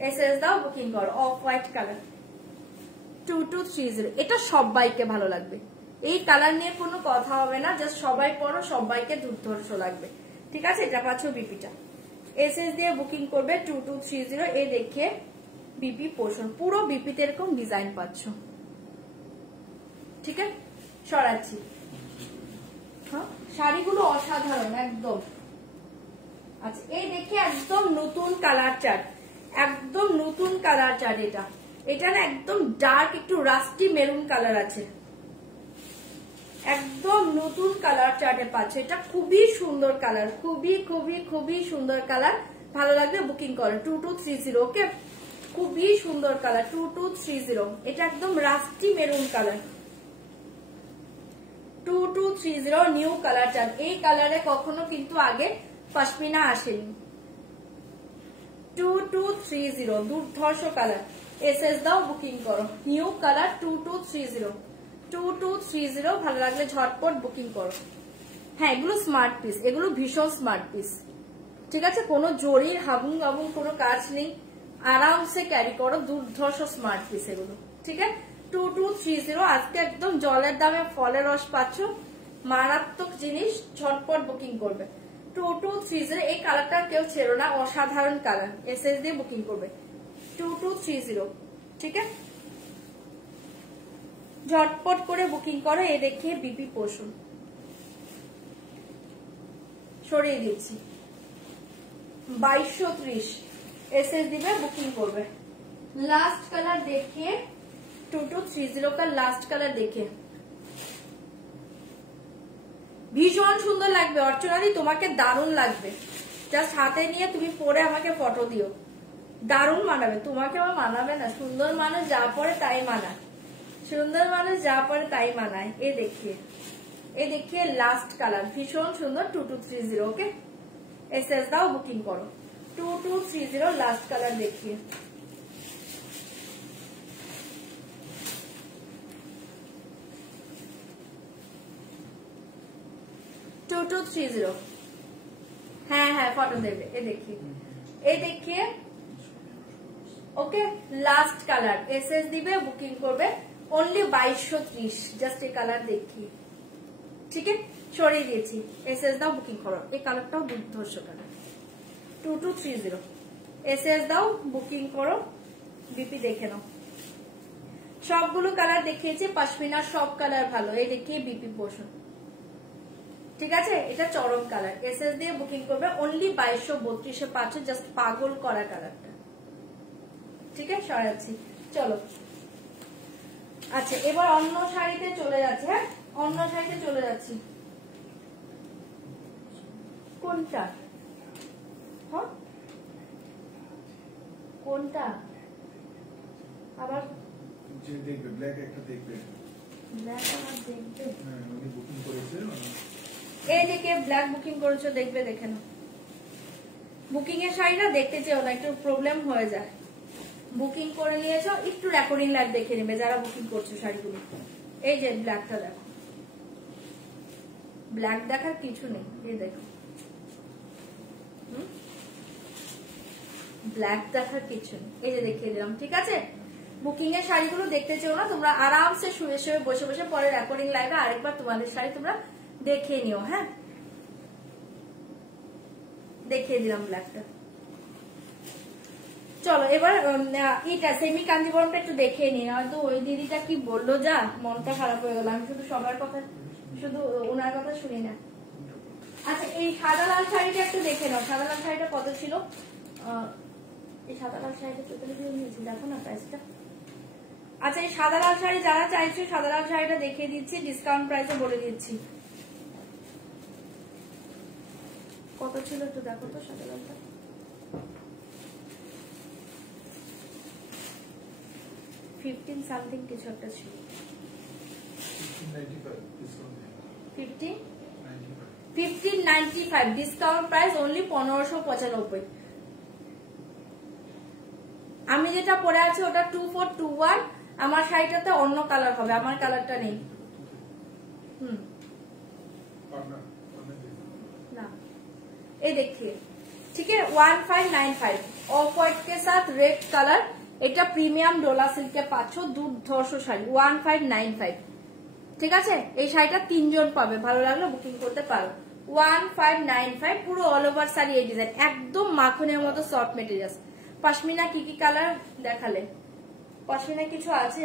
एसएस दाओ, बुकिंग करो। Of white colour 2230। এটা সবাইকে ভালো লাগবে, এই কালার নিয়ে কোনো কথা হবে না, জাস্ট সবাই পরো, সবাইকে দুর্ধর্ষ লাগবে। ঠিক আছে, এটা পাচ্ছ বিপিটা। এসএস দিয়ে বুকিং করবে 2230। এই দেখিয়ে বিপি পোর্শন, পুরো বিপিতে এরকম ডিজাইন পাচ্ছ। ঠিক আছে, সরাচ্ছি। হ্যাঁ, শাড়িগুলো অসাধারণ একদম। আচ্ছা এই দেখে একদম নতুন কালার চার্ট, একদম নতুন কালার চার্ট। এটা না একদম ডার্ক একটু রাস্টি মেরুন কালার আছে, একদম নতুন কালার চার্টে পাচ্ছে। এটা খুবই সুন্দর কালার, খুবই খুবই খুবই সুন্দর কালার। ভালো লাগলে বুকিং করো 2230। ওকে, খুবই সুন্দর কালার 2230। এটা একদম rusty maroon colour 2230 new colour chart. এই কালারে কখনো কিন্তু আগে পশমিনা আসেনি। 2230 দুর্ধর্ষ কালার। এসএস দাও, বুকিং করো। নিউ কালার 2230 ভালো লাগলে ঝটপট বুকিং করো। হ্যাঁ এগুলো স্মার্ট পিস, এগুলো ভীষণ স্মার্ট পিস। ঠিক আছে, কোনো জরির হাবুং হাবুং কোনো কাজ নেই, আরামসে ক্যারি করো। দুর্ধর্ষ স্মার্ট পিস এগুলো। ঠিক আছে, 2230। আজকে একদম জলের দামে ফলের রস পাচ্ছ, মারাত্মক জিনিস। ঝটপট বুকিং করবে 2230। এই কালারটা কেউ ছেড়ো না, অসাধারণ কালার। এসএস দিয়ে বুকিং করবে 2230। ঠিক আছে, ঝটপট করে বুকিং করো। এ দেখিয়ে বিপি পোষণ সরিয়ে দিচ্ছি 2230। এসএস দিবে, বুকিং করবে। লাস্ট কালার দেখিয়ে 2230 का লাস্ট কালার দেখে ভীষণ সুন্দর লাগবে। অর্চনাদি তোমাকে দারুণ লাগবে। জাস্ট হাতে নিয়ে তুমি পরে আমাকে ফটো দিও, দারুণ মানাবে। তোমাকে আমার মানাবে না? সুন্দর মানুষ যা পরে তাই মানায়, সুন্দর মানুষ যা পরে তাই মানায়। এ দেখিয়ে লাস্ট কালার ভীষণ সুন্দর 2230। ওকে, এসএস দাও, বুকিং করো 2230 লাস্ট কালার দেখিয়ে। হ্যাঁ হ্যাঁ ফটো দেবে। এ দেখিয়ে ওকে, লাস্ট কালার। এসএস দিবে, বুকিং করবে। অনলি 2230। জাস্ট এই কালার দেখিয়ে। ঠিক আছে, সরিয়ে দিয়েছি। এসএস দাও, বুকিং করো। এই কালারটাও দুর্ধর্ষ কালার 2230। এসএস দাও, বুকিং করো। বিপি দেখে নাও। সবগুলো কালার দেখিয়েছি, পশমিনার সব কালার ভালো। এই দেখিয়ে বিপি পোষণ। ঠিক আছে, এটা চরম কালার। এসএস দিয়ে বুকিং করবে। অনলি 2232 পাচ্ছ। জাস্ট পাগল করা কালারটা। ঠিক আছে, সরাচ্ছি। চলো, আচ্ছা এবার অন্য শাড়িতে চলে যাচ্ছে। হ্যাঁ, অন্য শাড়িতে চলে যাচ্ছি। কোনটা? হ্যাঁ, কোনটা আবার? যে দেখবে ব্ল্যাক একটা দেখবে, ব্ল্যাক আবার দেখবে। হ্যাঁ উনি বুকিং করেছে। এই যে কে ব্ল্যাক বুকিং করেছো দেখবে, দেখে নাও। বুকিং এর শাড়িটা দেখতে চেও না, একটু প্রবলেম হয়ে যায়। বুকিং করে নিয়েছো, একটু রেকর্ডিং লাইভ দেখে নেবে যারা বুকিং করছো শাড়িগুলো। এই যে ব্ল্যাকটা দেখো, ব্ল্যাক দেখার কিছু নেই। এই দেখো, ব্ল্যাক দেখার কিছু নেই। এই যে দেখিয়ে দিলাম। ঠিক আছে, বুকিং এর শাড়িগুলো দেখতে চেও না, তোমরা আরামসে শুয়ে শুয়ে বসে বসে পরে রেকর্ডিং লাইভে আরেকবার তোমাদের শাড়ি তোমরা দেখিয়ে নিও। হ্যাঁ, দেখিয়ে দিলাম ব্ল্যাকটা। চলো এবার এটা সেমি কাঞ্জিবরমটা একটু দেখিয়ে নিই। হয়তো ওই দিদিটা কি বললো, যা মনটা খারাপ হয়ে গেল। আমি শুধু সবার কথা, শুধু ওনার কথা শুনি না। আচ্ছা এই সাদা লাল শাড়িটা একটু দেখে নাও। সাদা লাল শাড়িটা কত ছিল? এই সাদা লাল শাড়িটা টোটালি দিয়ে নিয়েছি, দেখো না প্রাইসটা। আচ্ছা এই সাদা লাল শাড়ি যারা চাইছো, সাদা লাল শাড়িটা দেখিয়ে দিচ্ছি, ডিসকাউন্ট প্রাইসে বলে দিচ্ছি। কত ছিল একটু দেখো তো সাদা লালটা। 15 সামথিং কিছু একটা ছিল। 1595 ডিসকাউন্ট প্রাইস অনলি 1595। আমি যেটা পরে আছি ওটা 2421। আমার শাড়িটাতে অন্য কালার হবে, আমার কালারটা নেই। ना ये देखिए, ठीक है 1595 ऑफ व्हाइट के साथ रेड कलर। এটা প্রিমিয়াম ডোলা সিল্কে পাচ্ছ, দুর্ধর্ষ শাড়ি 1595। ঠিক আছে, এই শাড়িটা 3 জন পাবে, ভালো লাগলে বুকিং করতে পারো। 1595 পুরো অল ওভার শাড়ি এই ডিজাইন, একদম মাখনের মতো সফট মেটেরিয়াল। পশমিনা কি কি কালার দেখালে? পশমিনা কিছু আছে?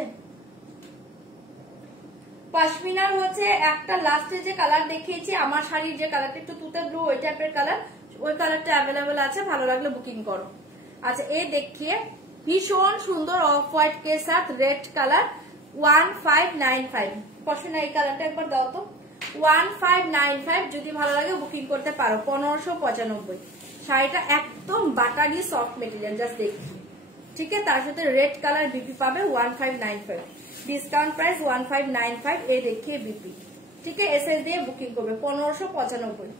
পশমিনার হচ্ছে একটা লাস্টে যে কালার দেখিয়েছি, আমার শাড়ির যে কালারটা একটু তুতে ব্লু ওই টাইপের কালার, ওই কালারটা অ্যাভেলেবেল আছে, ভালো লাগলে বুকিং করো। আচ্ছা এই দেখিয়ে ভীষণ সুন্দর অফ হোয়াইট কে সাথ রেড কালার 1595। পছন্দ এই কালারটা একবার দাও তো। 1595 যদি ভালো লাগে বুকিং করতে পারো। 1595 শাড়িটা একদম বাটারি সফট মেটেরিয়াল, জাস্ট দেখি। ঠিক আছে, তার সাথে রেড কালার বিপি পাবে 1595, ডিসকাউন্ট প্রাইস 1595। এই দেখিয়ে বিপি, ঠিক আছে, এসএস দিয়ে বুকিং করবে 1595।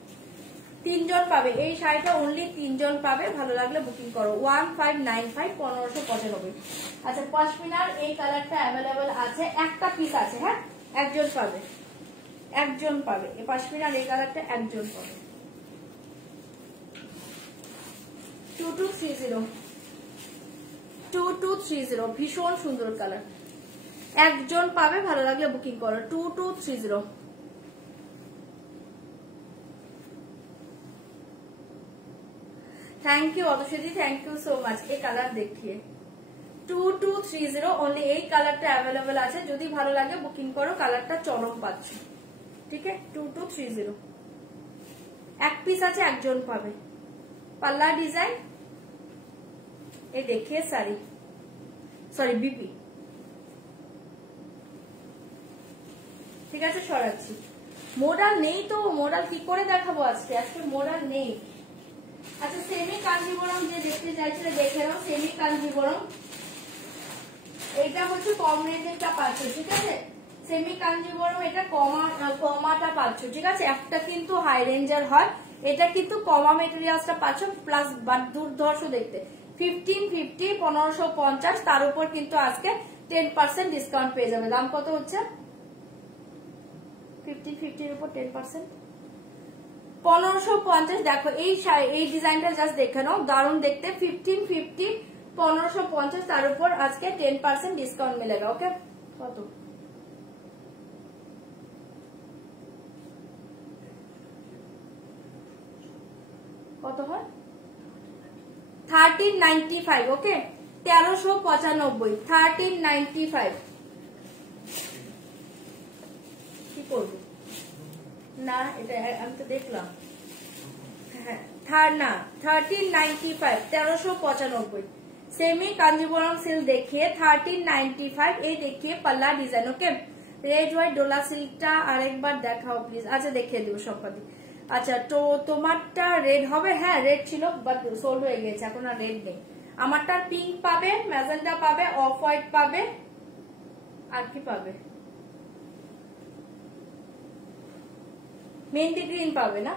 3 জন পাবে এই শাড়িটা, অনলি 3 জন পাবে, ভালো লাগলে বুকিং করো 1595 1595। আচ্ছা পশমিনার এই কালারটা অ্যাভেলেবেল আছে, একটা পিস আছে, হ্যাঁ একজন পাবে, একজন পাবে এই পশমিনার এই কালারটা একজন পাবে। 2230 2230 ভীষণ সুন্দর কালার, একজন পাবে, ভালো লাগলে বুকিং করো 2230। Thank you Atasi, thank you so much. এই কালার দেখিয়ে 2230 অনলি এই কালারটা অ্যাভেলেবেল আছে, যদি ভালো লাগে বুকিং করো, কালারটা চরম পাচ্ছ। ঠিক আছে 2230 এক পিস আছে, একজন পাবে। পাল্লা ডিজাইন এই দেখিয়ে শাড়ি, সরি বিপি, ঠিক আছে সরাচ্ছি। মোডাল নেই তো, মোডাল কি করে দেখাবো আজকে, আজকে মোডাল নেই। আচ্ছা সেমি কাঞ্জিবরম যে দেখতে চাইছিলে দেখে নাও, সেমি কাঞ্জিবরম এটা হচ্ছে কম রেঞ্জেরটা পাচ্ছ, ঠিক আছে। সেমি কাঞ্জিবরম এটা কমাটা পাচ্ছ, ঠিক আছে। একটা কিন্তু হাই রেঞ্জের হয়, এটা কিন্তু কমা মেটেরিয়ালসটা পাচ্ছ, প্লাস বাট দুর্ধর্ষ দেখতে। 1550 1550, তার উপর কিন্তু আজকে 10% ডিসকাউন্ট পেয়ে যাবে। দাম কত হচ্ছে? 1550 উপর 10% 1550। দেখো এই ডিজাইনটা জাস্ট দেখে নাও, দারুণ দেখতে। 1550 1550, তার উপর আজকে 10% ডিসকাউন্ট মিলেगा। ওকে কত? কত হয়? 1395। ওকে 1395, 1395। কি করবো না, এটা আমি তো দেখলাম, হ্যাঁ না 1395 1395। সেমি কাঞ্জিবরম সিল্ক দেখিয়ে 1395, এই দেখিয়ে পাল্লা design. Okay red white Dola সিল্কটা আরেকবার দেখাও প্লিজ। আচ্ছা দেখিয়ে দেবো সবকটি। আচ্ছা তো তোমারটা রেড হবে, হ্যাঁ রেড ছিল বাট সোল্ড হয়ে গেছে, এখন আর রেড নেই। আমারটা পিঙ্ক পাবে, ম্যাজেন্টা পাবে, অফ হোয়াইট পাবে, আর কি পাবে, মেহেন্দি গ্রিন পাবে না।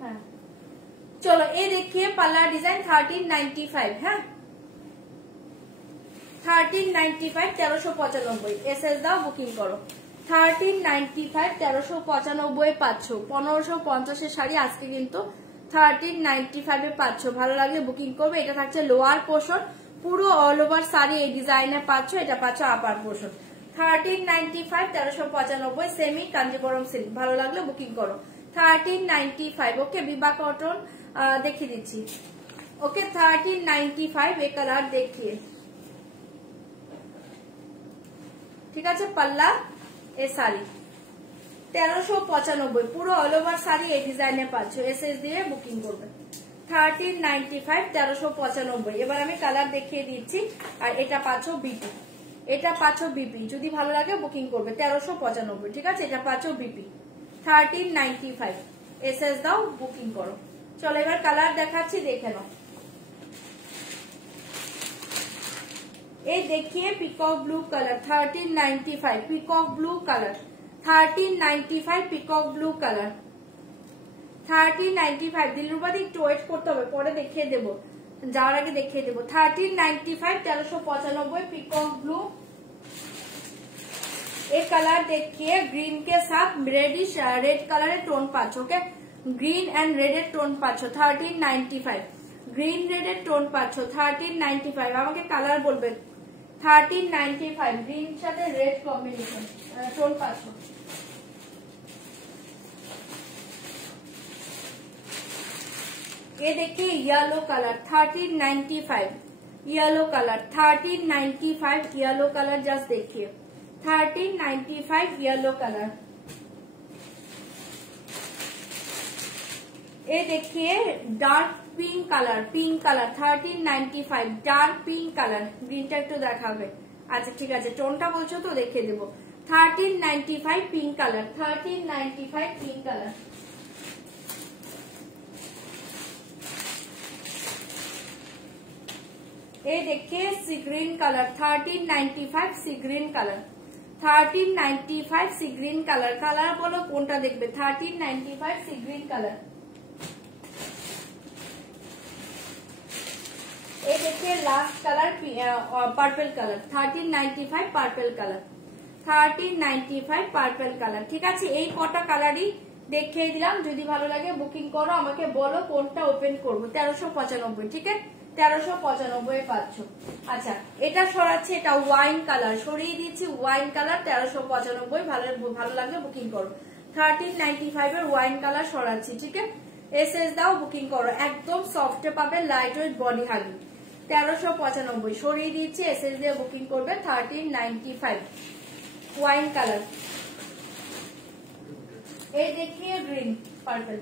হ্যাঁ চলো এই দেখিয়ে পাল্লা ডিজাইন 1395। হ্যাঁ 1395 1395 এসএস দাও বুকিং করো। 1395 1395 পাচ্ছ। 1550 শাড়ি আজকে কিন্তু 1395 পাচ্ছ, ভালো লাগলে বুকিং করবে। এটা থাকছে লোয়ার পোর্শন, পুরো অল ওভার শাড়ি এই ডিজাইনে পাচ্ছ, এটা পাচ্ছ আপার পোর্শন। 1395 1395 সেমি কাঞ্জিবরম সিল্ক, ভালো লাগলে বুকিং করো 1395। ওকে বিবা কটন দেখিয়ে দিচ্ছি। ওকে 1395 এই কালার দেখিয়ে, ঠিক আছে। পাল্লা এ শাড়ি 1395, পুরো অল ওভার শাড়ি এই ডিজাইনে পাচ্ছ, এসএস দিয়ে বুকিং করবে 1395 1395। এবার আমি কালার দেখিয়ে দিচ্ছি। আর এটা পাচ্ছ বিপি, এটা পাচ্ছ বিপি, যদি ভালো লাগে বুকিং করবে 1395, ঠিক আছে। এটা পাচ্ছ বিপি 1395, এসএস দাও বুকিং করো। চলো এবার কালার দেখাচ্ছি, দেখে নাও। এই দেখিয়ে peacock blue colour 1395, peacock blue colour 1395, peacock blue colour 1395। দিলরুবাদি একটু ওয়েট করতে হবে, পরে দেখিয়ে দেবো, যাওয়ার আগে দেখিয়ে দেবো। 1395 1395 পিকক ব্লু। एक कलर देखिए ग्रीन के साथ रेडिश रेड कलर टोन पाच। Okay green and red tone पाच 1395, ग्रीन रेड टोन पाच 1395। আমাকে কালার বলবে 1395 গ্রিন সাথে রেড কম্বিনেশন টোন পাচ। ये देखिए yellow colour 1395, yellow colour 1395, yellow colour just देखिए 1395 येलो कलर ये देखिए dark pink colour 1395 dark pink colour ग्रीनটা একটু দেখাবে আচ্ছা ঠিক আছে টোনটা বলছো তো দেখিয়ে দেব 1395 পিঙ্ক কালার 1395 পিঙ্ক কালার ये देखिए sea green colour 1395 sea green colour 1395 sea green colour colour बोलो কোনটা দেখবে 1395 सी ग्रीन कलर ये देखिए last colour purple colour 1395 purple colour 1395 purple colour ठीक আছে এই কটা কালারই দেখিয়ে দিলাম যদি ভালো লাগে বুকিং করো আমাকে বলো কোনটা ওপেন করব 1395 ঠিক আছে 1395 পাচ্ছ আচ্ছা এটা সরাচ্ছি এটা ওয়াইন কালার সরিয়ে দিচ্ছি ওয়াইন কালার 1395 ভালো লাগলে বুকিং করো 1395 এর ওয়াইন কালার সরাচ্ছি ঠিক আছে এসএস দাও বুকিং করো একদম সফট পাবে লাইট ওয়েট বডি হাগি 1395 সরিয়ে দিচ্ছি এসএস দিয়ে বুকিং করবে 1395 ওয়াইন কালার ये देखिए ग्रीन पर्पल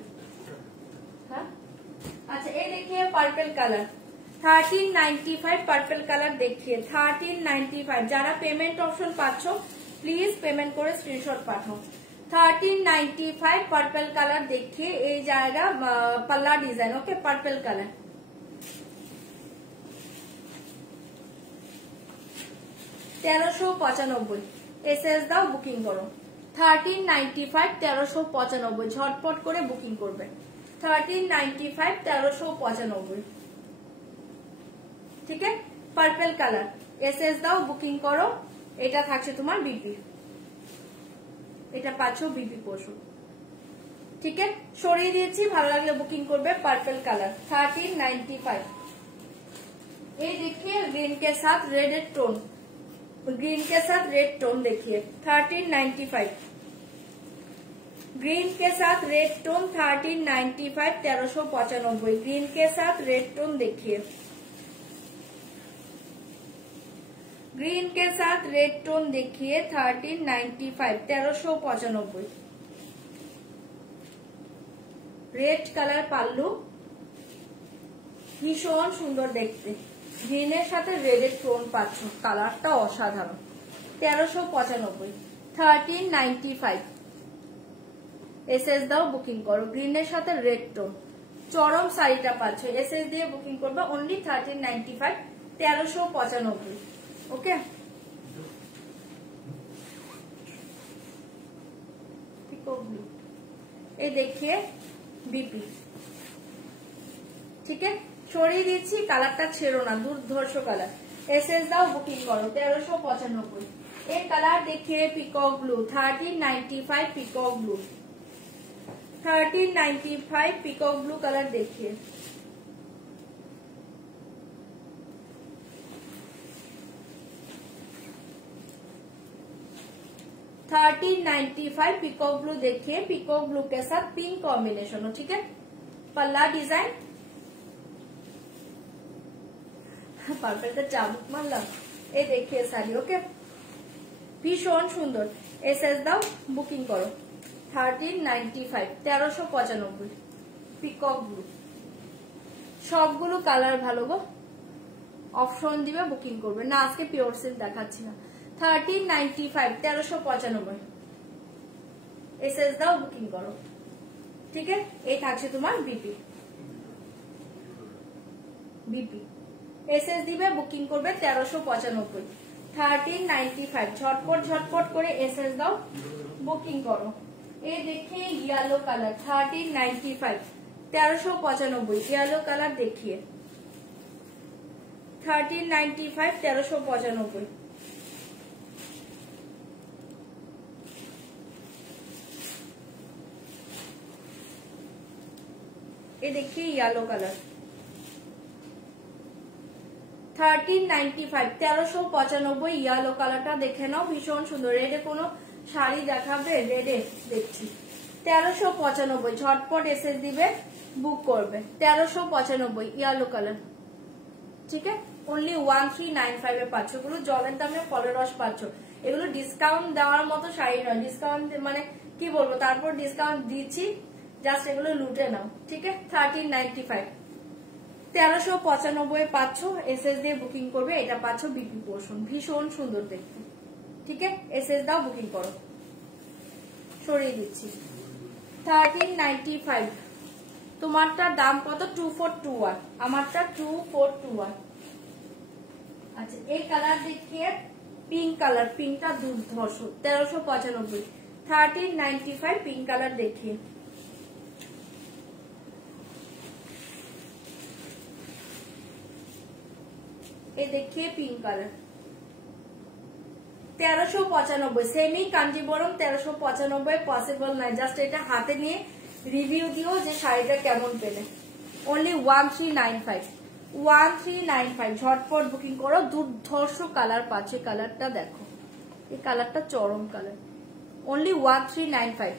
हाँ अच्छा ये देखिए पर्पल कलर 1395 पर्पल कलर देखिए 1395 যারা পেমেন্ট অপশন পাচ্ছ প্লিজ পেমেন্ট করে স্ক্রিনশট পাঠাও 1395 पर्पल कलर देखिए এই জায়গা পাল্লা ডিজাইন ওকে पर्पल कलर 1395 এসএস দাও বুকিং করো 1395 1395 ঝটপট করে বুকিং করবে 1395 1395 ঠিক আছে পার্পল কালার এসএস দাও বুকিং করো এটা থাকছে তোমার বিপি এটা পাচ্ছো বিপি পোশাক ঠিক আছে সরিয়ে দিয়েছি ভালো লাগলে বুকিং করবে পার্পল কালার 1395 ये देखिए ग्रीन के साथ रेड टोन ग्रीन के साथ रेड टोन देखिए 1395 ग्रीन के साथ रेड टोन 1395 1395 ग्रीन के साथ रेड टोन देखिए ग्रीन के साथ रेड टोन देखिए 1395 1395 रेड कलर पाल्लू ভীষণ সুন্দর দেখতে গ্রিনের সাথে রেডের টোন পাচ্ছ কালারটা অসাধারণ 1395 1395 এসএস দাও বুকিং করো গ্রিনের সাথে রেড টোন চরম শাড়িটা পাচ্ছ এসএস দিয়ে বুকিং করবে অনলি 1395 1395 ओके पिको ब्लू ये देखिए बीपी ठीक है সরিয়ে দিচ্ছি কালারটা ছেড়ো না দুর্ধর্ষ কালার এসএস দাও বুকিং করো 1395 এই কালার देखिए peacock blue 1395 peacock blue 1395 peacock blue colour देखिए $1395 पिकॉक ब्लू देखिए पिकॉक ब्लू के साथ पिंक कॉम्बिनेशन हो ठीक है पल्ला डिजाइन पर्पल का चाबुक मारलाम ये देखिए साड़ी ओके भीषण सुंदर एसएस दाओ बुकिंग करो 1395 1395 पिकॉक ब्लू সবগুলো কালার ভালো গো অপশন দিবে বুকিং করবে না আজকে পিওর সিল্ক দেখাচ্ছি না 1395 1395 এসএস দাও বুকিং করো ঠিক আছে এই থাকছে তোমার বিপি বিপি এসএস দিবে বুকিং করবে 1395 1395 ঝটপট করে এসএস দাও বুকিং করো এই देखिए येलो कलर 1395 1395 येलो कलर देखिए 1395 1395 ये देखिए येलो कलर 1395 1395 येलो कलरটা দেখে নাও ভীষণ সুন্দর রেডে কোনো শাড়ি দেখাবে রেডে দেখছি 1395 ঝটপট এসএস দিবে বুক করবে 1395 येलो कलर ঠিক আছে অনলি 1395 এ পাচ্ছ এগুলো জলের দামে ফলের রস পাচ্ছ এগুলো ডিসকাউন্ট দেওয়ার মতো শাড়ি নয় ডিসকাউন্ট মানে কি বলবো তারপর ডিসকাউন্ট দিচ্ছি জাস্ট এগুলো লুটে নাও, ঠিক আছে। 1395 1395 পাচ্ছ, এসএস দিয়ে বুকিং করবে, এটা পাচ্ছ বিপি পোর্শন, ভীষণ সুন্দর দেখতে, ঠিক আছে। এসএস দাও, বুকিং করো, সরিয়ে দিচ্ছি। 1395 তোমারটার দাম কত? 2421, আমারটা 2421। আচ্ছা এই কালার দেখিয়ে, পিঙ্ক কালার, পিঙ্কটা দুর্ধর্ষ, 1395। 1395 পিঙ্ক কালার দেখিয়ে, এই দেখিয়ে pink colour 1395, semi Kanjeevaram 1395 possible নয়, জাস্ট এটা হাতে নিয়ে রিভিউ দিও যে শাড়িটা কেমন পেলে। অনলি 1395, 1395 ঝটপট বুকিং করো। দুর্ধর্ষ কালার পাচ্ছে, কালারটা দেখো, এই কালারটা চরম কালার। অনলি 1395,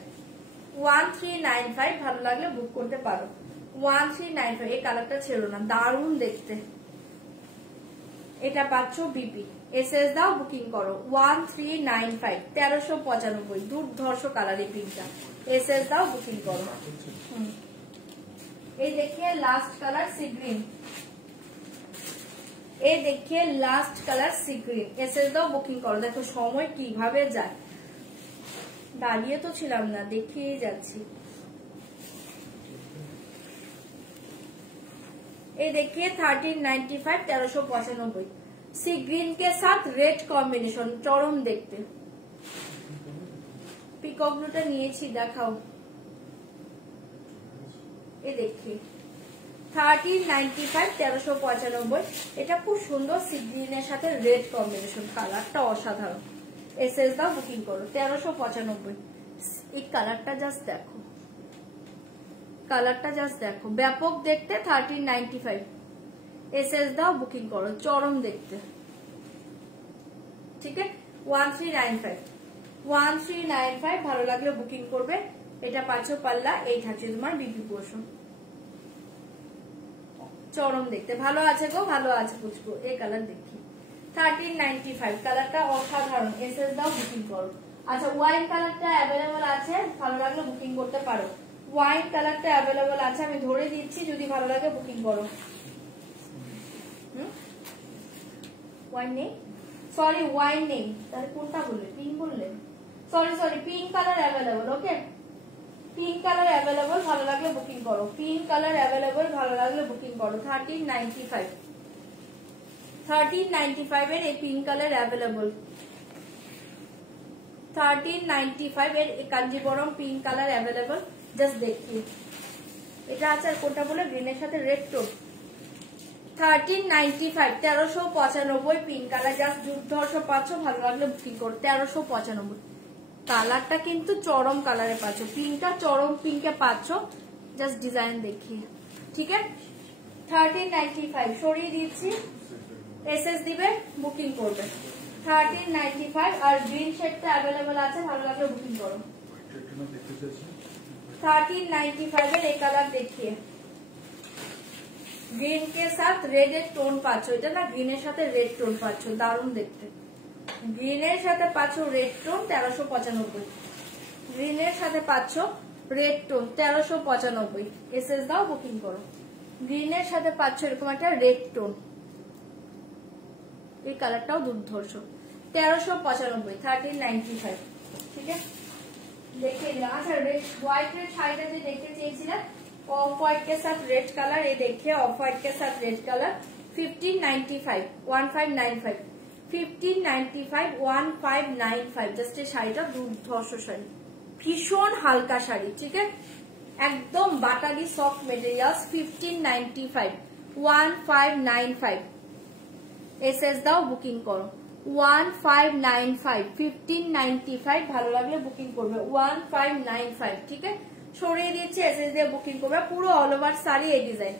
1395, ভালো লাগলে বুক করতে পারো। 1395, এই কালারটা ছেড়ো না, দারুণ দেখতে। এটা পাচ্ছ বিপি, এসএস দাও, বুকিং করো। 1395, 1395, দুর্ধর্ষ কালার এই পিঙ্কটা, এসএস দাও, বুকিং করো। এই দেখিয়ে লাস্ট কালার সি গ্রিন, এই দেখিয়ে last colour sea green, SS দাও, বুকিং করো। দেখো সময় কিভাবে যায়, দাঁড়িয়ে তো ছিলাম না, দেখিয়ে যাচ্ছি। ये देखिए 1395, 1395 सी ग्रीन के साथ रेड कॉम्बिनेशन, चरम देखते। पिकॉक ब्लूটা নিয়েছি, দেখাও। এই देखिए 1395, 1395, এটা খুব সুন্দর সি গ্রিনের সাথে রেড কম্বিনেশন, কালারটা অসাধারণ। এসএস দাও, বুকিং করো। 1395, এই কালারটা জাস্ট দেখো, কালারটা জাস্ট দেখো, ব্যাপক দেখতে। 1395, এসএস দাও, বুকিং করো, চরম দেখতে, ঠিক আছে। 1395, 1395, ভালো লাগলে বুকিং করবে। এটা পাচ্ছ পাল্লা, এই থাকছে তোমার বিপি পোর্শন, চরম দেখতে, ভালো আছে গো, ভালো আছে পুচকু। এই কালার দেখি 1395, কালারটা অসাধারণ, এসএস দাও, বুকিং করো। আচ্ছা ওয়াইন কালারটা অ্যাভেলেবল আছে, ভালো লাগলে বুকিং করতে পারো। ওয়াইন কালারটা অ্যাভেলেবল আছে, আমি ধরে দিচ্ছি, যদি ভালো লাগে বুকিং করো। ওয়াইন নেই, সরি ওয়াইন নেই, তাহলে কোনটা বললে? পিঙ্ক বললে, সরি পিঙ্ক কালার অ্যাভেলেবল। ওকে, পিঙ্ক কালার অ্যাভেলেবল, ভালো লাগলে বুকিং করো। পিঙ্ক কালার অ্যাভেলেবল, ভালো লাগলে বুকিং করো। 1395, 1395 এর এই পিঙ্ক কালার অ্যাভেলেবল। 1395 এর Kanjeevaram pink colour available, just দেখিয়ে। এটা আছে আর কোনটা বলে? গ্রিনের সাথে red tone. 1395, 1395 pink colour, just দুর্ধর্ষ পাচ্ছ, ভালো লাগলে বুকিং করো। 1395, কালারটা কিন্তু চরম কালারে পাচ্ছ, পিঙ্কটা চরম পিঙ্কে পাচ্ছ, জাস্ট ডিজাইন দেখিয়ে, ঠিক আছে। 1395 সরিয়ে দিচ্ছি, এসএস দিবে, বুকিং করবে। 1395 আর গ্রিন শেডটা অ্যাভেলেবল আছে, ভালো লাগলে বুকিং করো। 1395 এর এই কালার দেখিয়ে, গ্রিন के साथ रेड এর টোন পাচ্ছ, এটা না গ্রিনের সাথে রেড টোন পাচ্ছ, দারুণ দেখতে। গ্রিনের সাথে পাচ্ছ রেড টোন, 1395, গ্রিনের সাথে পাচ্ছ রেড টোন, 1395, এসএস দাও, বুকিং করো। গ্রিনের সাথে পাচ্ছ এরকম একটা রেড টোন, এই কালারটাও দুর্ধর্ষ। 1395, 1395, ঠিক আছে। দেখে নিলাম। আচ্ছা রেড হোয়াইট রেড শাড়িটা যে দেখতে চেয়েছিলাম, ऑफ व्हाइट के साथ रेड कलर, ये देखिए ऑफ व्हाइट के साथ रेड कलर। 1595, 1595, 1595, 1595, জাস্ট এই শাড়িটা দুর্ধর্ষ শাড়ি, ভীষণ হালকা শাড়ি, ঠিক আছে, একদম বাটারি সফট মেটেরিয়ালস। 1595, 1595, এসএস দাও, বুকিং করো। 1595, 1595, ভালো লাগলে বুকিং করবে। 1595, ঠিক আছে, সরিয়ে দিচ্ছি, এসএস দিয়ে বুকিং করবে। পুরো অল ওভার শাড়ি এই ডিজাইন।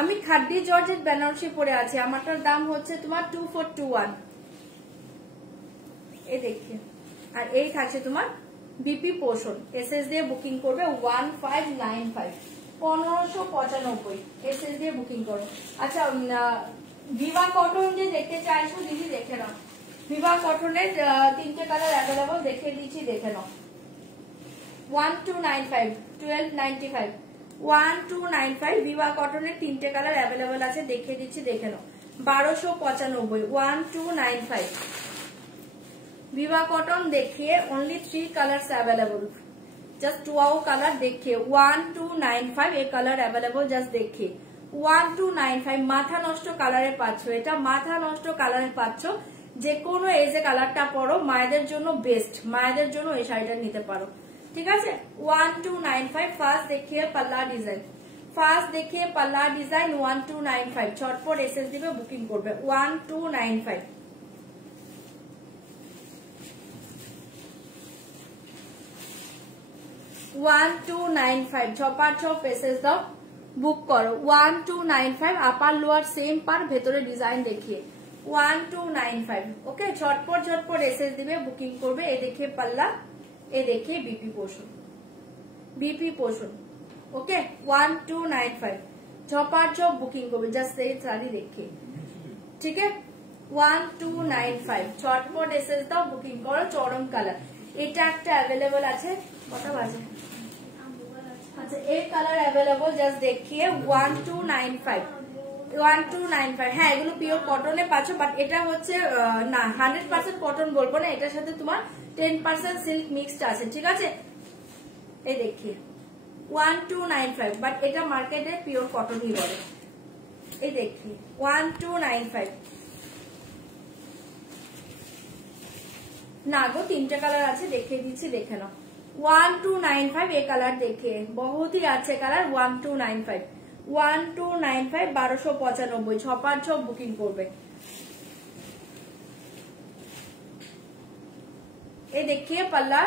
আমি খাদ্দি জর্জেট বেনারসি পরে আছি, আমারটার দাম হচ্ছে তোমার 2421, এই দেখিয়ে। আর এই থাকছে তোমার বিপি পোর্শন, এসএস দিয়ে বুকিং করবে। 1595, 1595, এসএস দিয়ে বুকিং করো। আচ্ছা ভিভা কটন যে দেখতে চাইছো দিদি, দেখে নাও। ভিভা কটনের 3টে কালার অ্যাভেলেবল, দেখে দিচ্ছি, দেখে নাও। 1295 1295 1295 বিভা কটনের তিনটে কালার অ্যাভেলেবল আছে, দেখিয়ে দিচ্ছি, দেখে নাও। 1295 1295 বিভা কটন দেখিয়ে only 3 colors available, just 12 color দেখিয়ে 1295 এই কালার অ্যাভেলেবল, জাস্ট দেখিয়ে 1295 মাথা নষ্ট কালারে পাচ্ছ, এটা মাথা নষ্ট কালারে পাচ্ছ। যে কোনো এজে কালারটা পরো, মায়েদের জন্য বেস্ট, মায়েদের জন্য এই শাড়িটা নিতে পারো, ঠিক আছে। 1295 ফার্স্ট দেখিয়ে পাল্লা ডিজাইন, ফার্স্ট দেখিয়ে পাল্লা ডিজাইন 1295, চটপট এসএস দিবে, বুকিং করবে 1295। ওয়ান টু নাইন ফাইভ ছপার ছপ এসএস দাও, বুক করো 1295, আপার লোয়ার সেম পার, ভেতরে ডিজাইন দেখিয়ে 1295। ওকে, ঝটপট ঝটপট এসএস দিবে, বুকিং করবে। এ দেখে পাল্লা, এ দেখে বিপি পোর্শন, বিপি পোর্শন। ওকে 1295 ছপার ছপ বুকিং করবে, জাস্ট এই শাড়ি দেখে, ঠিক আছে। 1295 ঝটপট এসএস দাও, বুকিং করো। চরম কালার, এটা একটা অ্যাভেলেবল আছে, কটা বাজে? আচ্ছা, এই কালার অ্যাভেলেবল, জাস্ট দেখিয়ে 1295 1295। হ্যাঁ, এগুলো পিওর কটনে পাচ্ছ, বাট এটা হচ্ছে না 100% কটন বলবো না, এটার সাথে তোমার 10% সিল্ক মিক্সড আছে, ঠিক আছে। এই দেখিয়ে 1295, বাট এটা মার্কেটে পিওর কটনই বলে। এই দেখিয়ে 1295। না গো, তিনটে কালার আছে, দেখিয়ে দিচ্ছি, দেখে নাও। 1295 এই কালার দেখে, বহুত ही আছে কালার। 1295 1295 1295, ছপার ছপ বুকিং করবে। এই দেখিয়ে পাল্লা,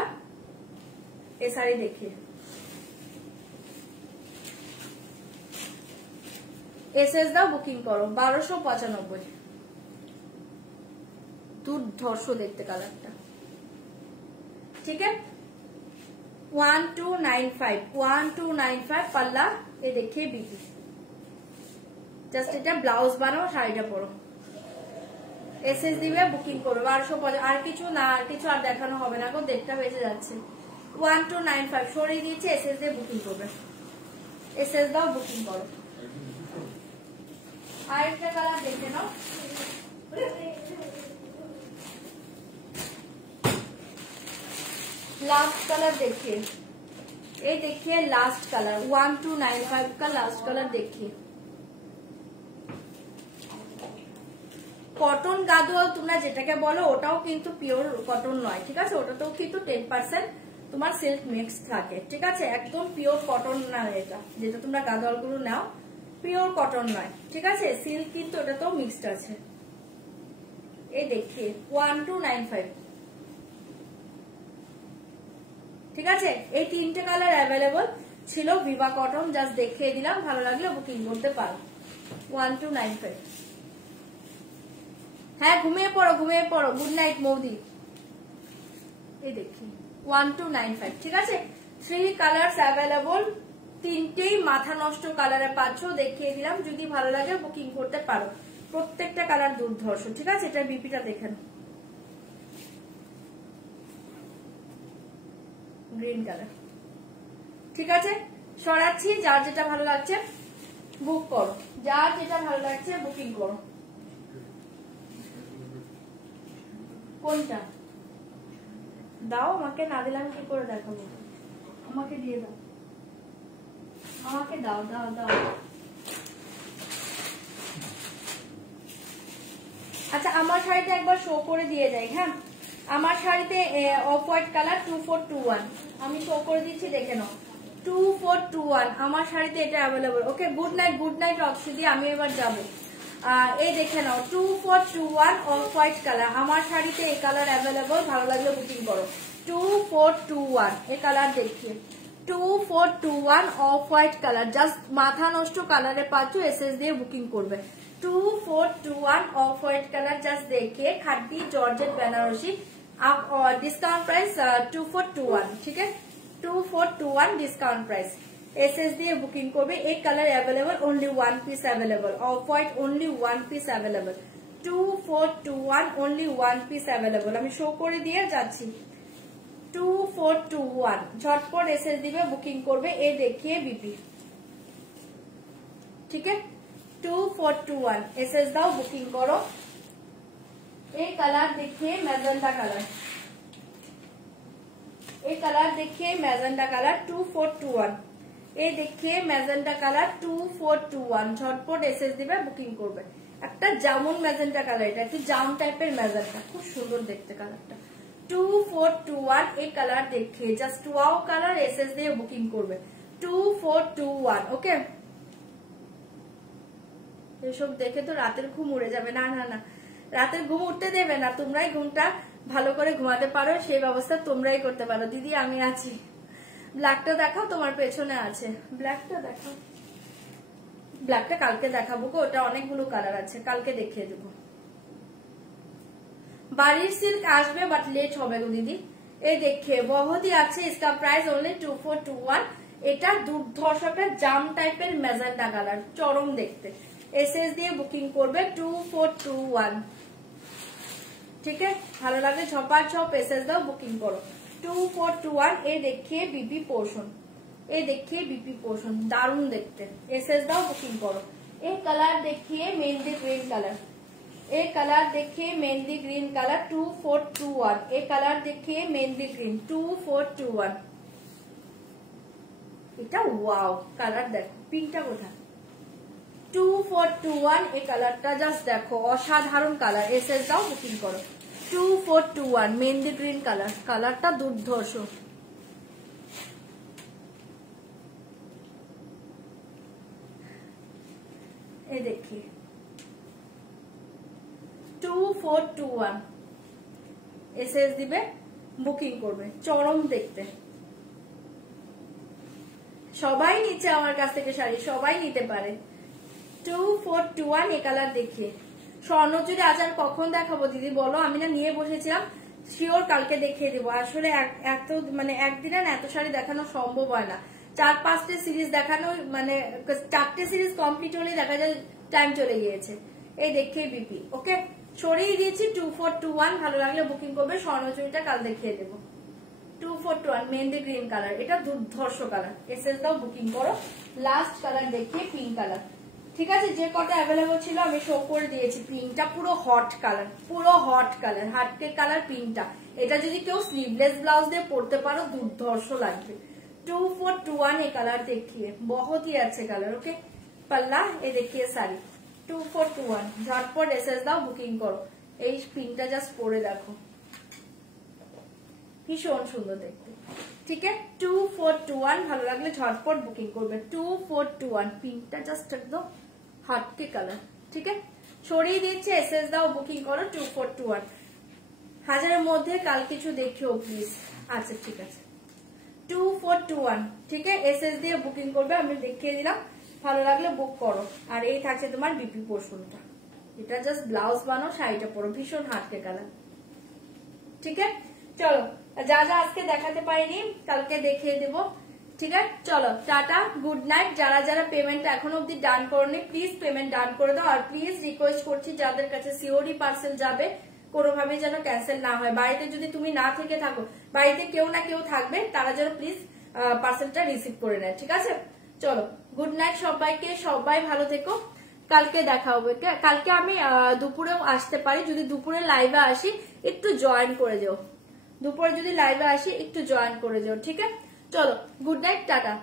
এ শাড়ি দেখিয়ে এসএস দাও, বুকিং করো 1295। দুর্ধর্ষ দেখতে কালারটা, ঠিক আছে। 1295 1295 পাল্লা, এ দেখিয়ে বিপি, জাস্ট এটা ব্লাউজ বানাও, শাড়িটা পরো, এসএস দিবে, বুকিং করো 1250। আর কিছু না, আর কিছু আর দেখানো হবে না গো, দেড়টা বেজে যাচ্ছে। 1295 সরিয়ে দিয়েছে, এসএস দিয়ে বুকিং করবে, এসএস দাও, বুকিং করো। আরেকটা কালার দেখে নাও, लास्ट कलर देखिए, ये देखिए लास्ट कलर 1295 का लास्ट कलर देखिए। কটন গাদোয়াল তোমরা যেটাকে বলো, ওটাও কিন্তু পিওর কটন নয়, ঠিক আছে। ওটাতেও কিন্তু 10% তোমার সিল্ক মিক্স থাকে, ঠিক আছে। একদম পিওর কটন না এটা, যেটা তোমরা গাদোয়াল গুলো নাও, পিওর কটন নয়, ঠিক আছে। সিল্ক কিন্তু ওটাতেও মিক্সড আছে। এই দেখিয়ে 1295, ঠিক আছে। এই তিনটে কালার অ্যাভেলেবল ছিল, ভিভা কটন, জাস্ট দেখিয়ে দিলাম, ভালো লাগলে বুকিং করতে পারো। 1295। হ্যাঁ, ঘুমিয়ে পড়ো, ঘুমিয়ে পড়ো, গুড নাইট মৌদি। এই দেখি 1295, ঠিক আছে। 3 কালার্স অ্যাভেলেবল, তিনটেই মাথা নষ্ট কালারে পাচ্ছ, দেখিয়ে দিলাম। যদি ভালো লাগে বুকিং করতে পারো, প্রত্যেকটা কালার দুর্ধর্ষ, ঠিক আছে। এটা বিপিটা দেখেন, গ্রিন কালার, ঠিক আছে। সরাচ্ছি, যার যেটা ভালো লাগছে বুক করো, যার যেটা ভালো লাগছে বুকিং করো। কোনটা দাও আমাকে, না দিলে আমি কি করে দেখাবো? আমাকে দিয়ে দাও, আমাকে দাও, দাও দাও। আচ্ছা, আমার শাড়িটা একবার শো করে দিয়ে যাই। হ্যাঁ, আমার শাড়িতে অফ হোয়াইট কালার 2421, আমি শো করে দিচ্ছি, দেখে নাও। 2421 আমার শাড়িতে এটা অ্যাভেলেবল। ওকে, গুড নাইট, গুড নাইট অক্সিদি, আমি এবার যাবো। এই দেখে নাও 2421 অফ হোয়াইট কালার, আমার শাড়িতে এই কালার অ্যাভেলেবল, ভালো লাগলে বুকিং করো। 2421 এই কালার দেখিয়ে 2421 অফ হোয়াইট কালার, জাস্ট মাথা নষ্ট কালারে পাচ্ছ, এসএস দিয়ে বুকিং করবে। 2421 অফ হোয়াইট কালার, জাস্ট দেখে খাদ্দি জর্জেট বেনারসি, ডিসকাউন্ট প্রাইস 2421, ঠিক আছে। 2421 ডিসকাউন্ট প্রাইস, এসএস দিয়ে বুকিং করবে। এই colour available, only 1 piece available, off white only 1 piece available. 2421 only 1 piece available, আমি শো করে দিয়ে যাচ্ছি। 2421 ঝটপট এসএস দিবে, বুকিং করবে। এ দেখিয়ে বিপি, ঠিক আছে 2421 এসএস দাও, বুকিং করো। এই কালার দেখিয়ে ম্যাজেন্টা কালার, এই কালার দেখিয়ে ম্যাজেন্টা কালার 2421, এই দেখিয়ে ম্যাজেন্টা কালার 2421 ঝটপট এসএস দিবে, বুকিং করবে। একটা জামুন ম্যাজেন্টা কালার, এটা একটু জাম টাইপের ম্যাজেন্টা, খুব সুন্দর দেখতে কালারটা। 2421 এই কালার দেখিয়ে জাস্ট ওয়াও কালার, এসএস দিয়ে বুকিং করবে 2421। ওকে, এসব দেখে তো রাতের ঘুম উড়ে যাবে। না না না, রাতের ঘুম উঠতে দেবে না, তোমরাই ঘুমটা ভালো করে ঘুমাতে পারো সেই ব্যবস্থা তোমরাই করতে পারো। দিদি আমি আছি। ব্ল্যাকটা দেখাও, তোমার পেছনে আছে। ব্ল্যাকটা দেখাও, ব্ল্যাকটা কালকে দেখাবো গো, ওটা অনেকগুলো কালার আছে, কালকে দেখিয়ে দেবো। বাড়ির সিল্ক আসবে বাট লেট হবে গো দিদি। এই দেখে বহুতই আছে, इसका প্রাইস অনলি 2421। এটা দুর্ধর্ষ একটা জাম টাইপের ম্যাজেন্টা কালার, চরম দেখতে। এসএস দিয়ে বুকিং করবে 2421, ঠিক আছে। ভালো লাগে ছপার ছপ এসএস দাও, বুকিং করো 2421। এ দেখিয়ে বিপি পোর্শন, এ দেখিয়ে বিপি পোর্শন, দারুণ দেখতে। এসএস দাও, বুকিং করো। এই কালার দেখিয়ে মেহেন্দি গ্রিন কালার, এই কালার দেখিয়ে মেহেন্দি গ্রিন কালার 2421। এই কালার দেখিয়ে মেহেন্দি গ্রিন 2421। এটা ওয়াও কালার, দেখো পিঙ্কটা কোথায়, 2421। এই কালারটা জাস্ট দেখো, অসাধারণ কালার। এসএস দাও, বুকিং করো 2421 মেহেন্দি গ্রিন কালার, কালারটা দুর্ধর্ষ। এই দেখি 2421 এসএস দিবে, বুকিং করবে, চরম দেখতে। সবাই নিচ্ছে আমার কাছ থেকে শাড়ি, সবাই নিতে পারে। 2421 এই কালার দেখিয়ে স্বর্ণচুরি আচার কখন দেখাবো দিদি বলো? আমি না নিয়ে বসেছিলাম, শিওর কালকে দেখিয়ে দেবো। আসলে এত মানে একদিনে এত শাড়ি দেখানো সম্ভব হয় না, 4-5টে সিরিজ দেখানো, মানে 4টে সিরিজ কমপ্লিট হলে দেখা যায় টাইম চলে গিয়েছে। এই দেখিয়ে বিপি, ওকে সরিয়ে দিয়েছি 2421। ভালো লাগলে বুকিং করবে। স্বর্ণচুরিটা কাল দেখিয়ে দেবো 2421 মেহেন্দি গ্রিন কালার, এটা দুর্ধর্ষ কালার। এসএস দাও, বুকিং করো। লাস্ট কালার দেখিয়ে পিঙ্ক কালার, ঠিক আছে। যে কটা অ্যাভেলেবল ছিল আমি শো করে দিয়েছি। পিঙ্কটা পুরো হট কালার, পুরো হট কালার, হার্টকেক কালার পিঙ্কটা। এটা যদি কেউ স্লিভলেস ব্লাউজ দিয়ে পরতে পারো দুর্ধর্ষ লাগবে। 2421 এই কালার দেখিয়ে, বহুত ही अच्छे কালার। ওকে, পাল্লা এ দেখিয়ে শাড়ি 2421 ঝটপট এসএস দাও, বুকিং করো। এই পিঙ্কটা জাস্ট পরে দেখো, ভীষণ সুন্দর দেখতে, ঠিক আছে। 2421 ভালো লাগলে ঝটপট বুকিং করবে 2421। পিঙ্কটা জাস্ট একদম হাটকে কালার, ঠিক আছে। সরিয়ে দিচ্ছে, এসএস দাও, বুকিং করো 2421। হাজারের মধ্যে কাল কিছু দেখিও প্লিজ। আচ্ছা ঠিক আছে, 2421, ঠিক আছে। এসএস দিয়ে বুকিং করবে, আমি দেখিয়ে দিলাম। ভালো লাগলে বুক করো। আর এই থাকছে তোমার বিপি পোর্শনটা, এটা জাস্ট ব্লাউজ বানাও, শাড়িটা পরো, ভীষণ হাটকে কালার, ঠিক আছে। চলো, যা যা আজকে দেখাতে পারিনি কালকে দেখিয়ে দেবো, ঠিক আছে। চলো টাটা, গুড নাইট। যারা যারা পেমেন্ট এখনো অব্দি ডান করোনি প্লিজ পেমেন্ট ডান করে দাও। আর প্লিজ রিকোয়েস্ট করছি, যাদের কাছে সিওডি পার্সেল যাবে কোনোভাবে যেন ক্যান্সেল না হয়। বাড়িতে যদি তুমি না থেকে থাকো, বাড়িতে কেউ না কেউ থাকবে, তারা যেন প্লিজ পার্সেলটা রিসিভ করে নেয়, ঠিক আছে। চলো, গুড নাইট সবাইকে, সবাই ভালো থেকো। কালকে দেখা হবে। কালকে আমি দুপুরেও আসতে পারি, যদি দুপুরে লাইভে আসি একটু জয়েন করে যাও। দুপুরে যদি লাইভে আসি একটু জয়েন করে যাও, ঠিক আছে। চলো, গুড নাইট, টাটা।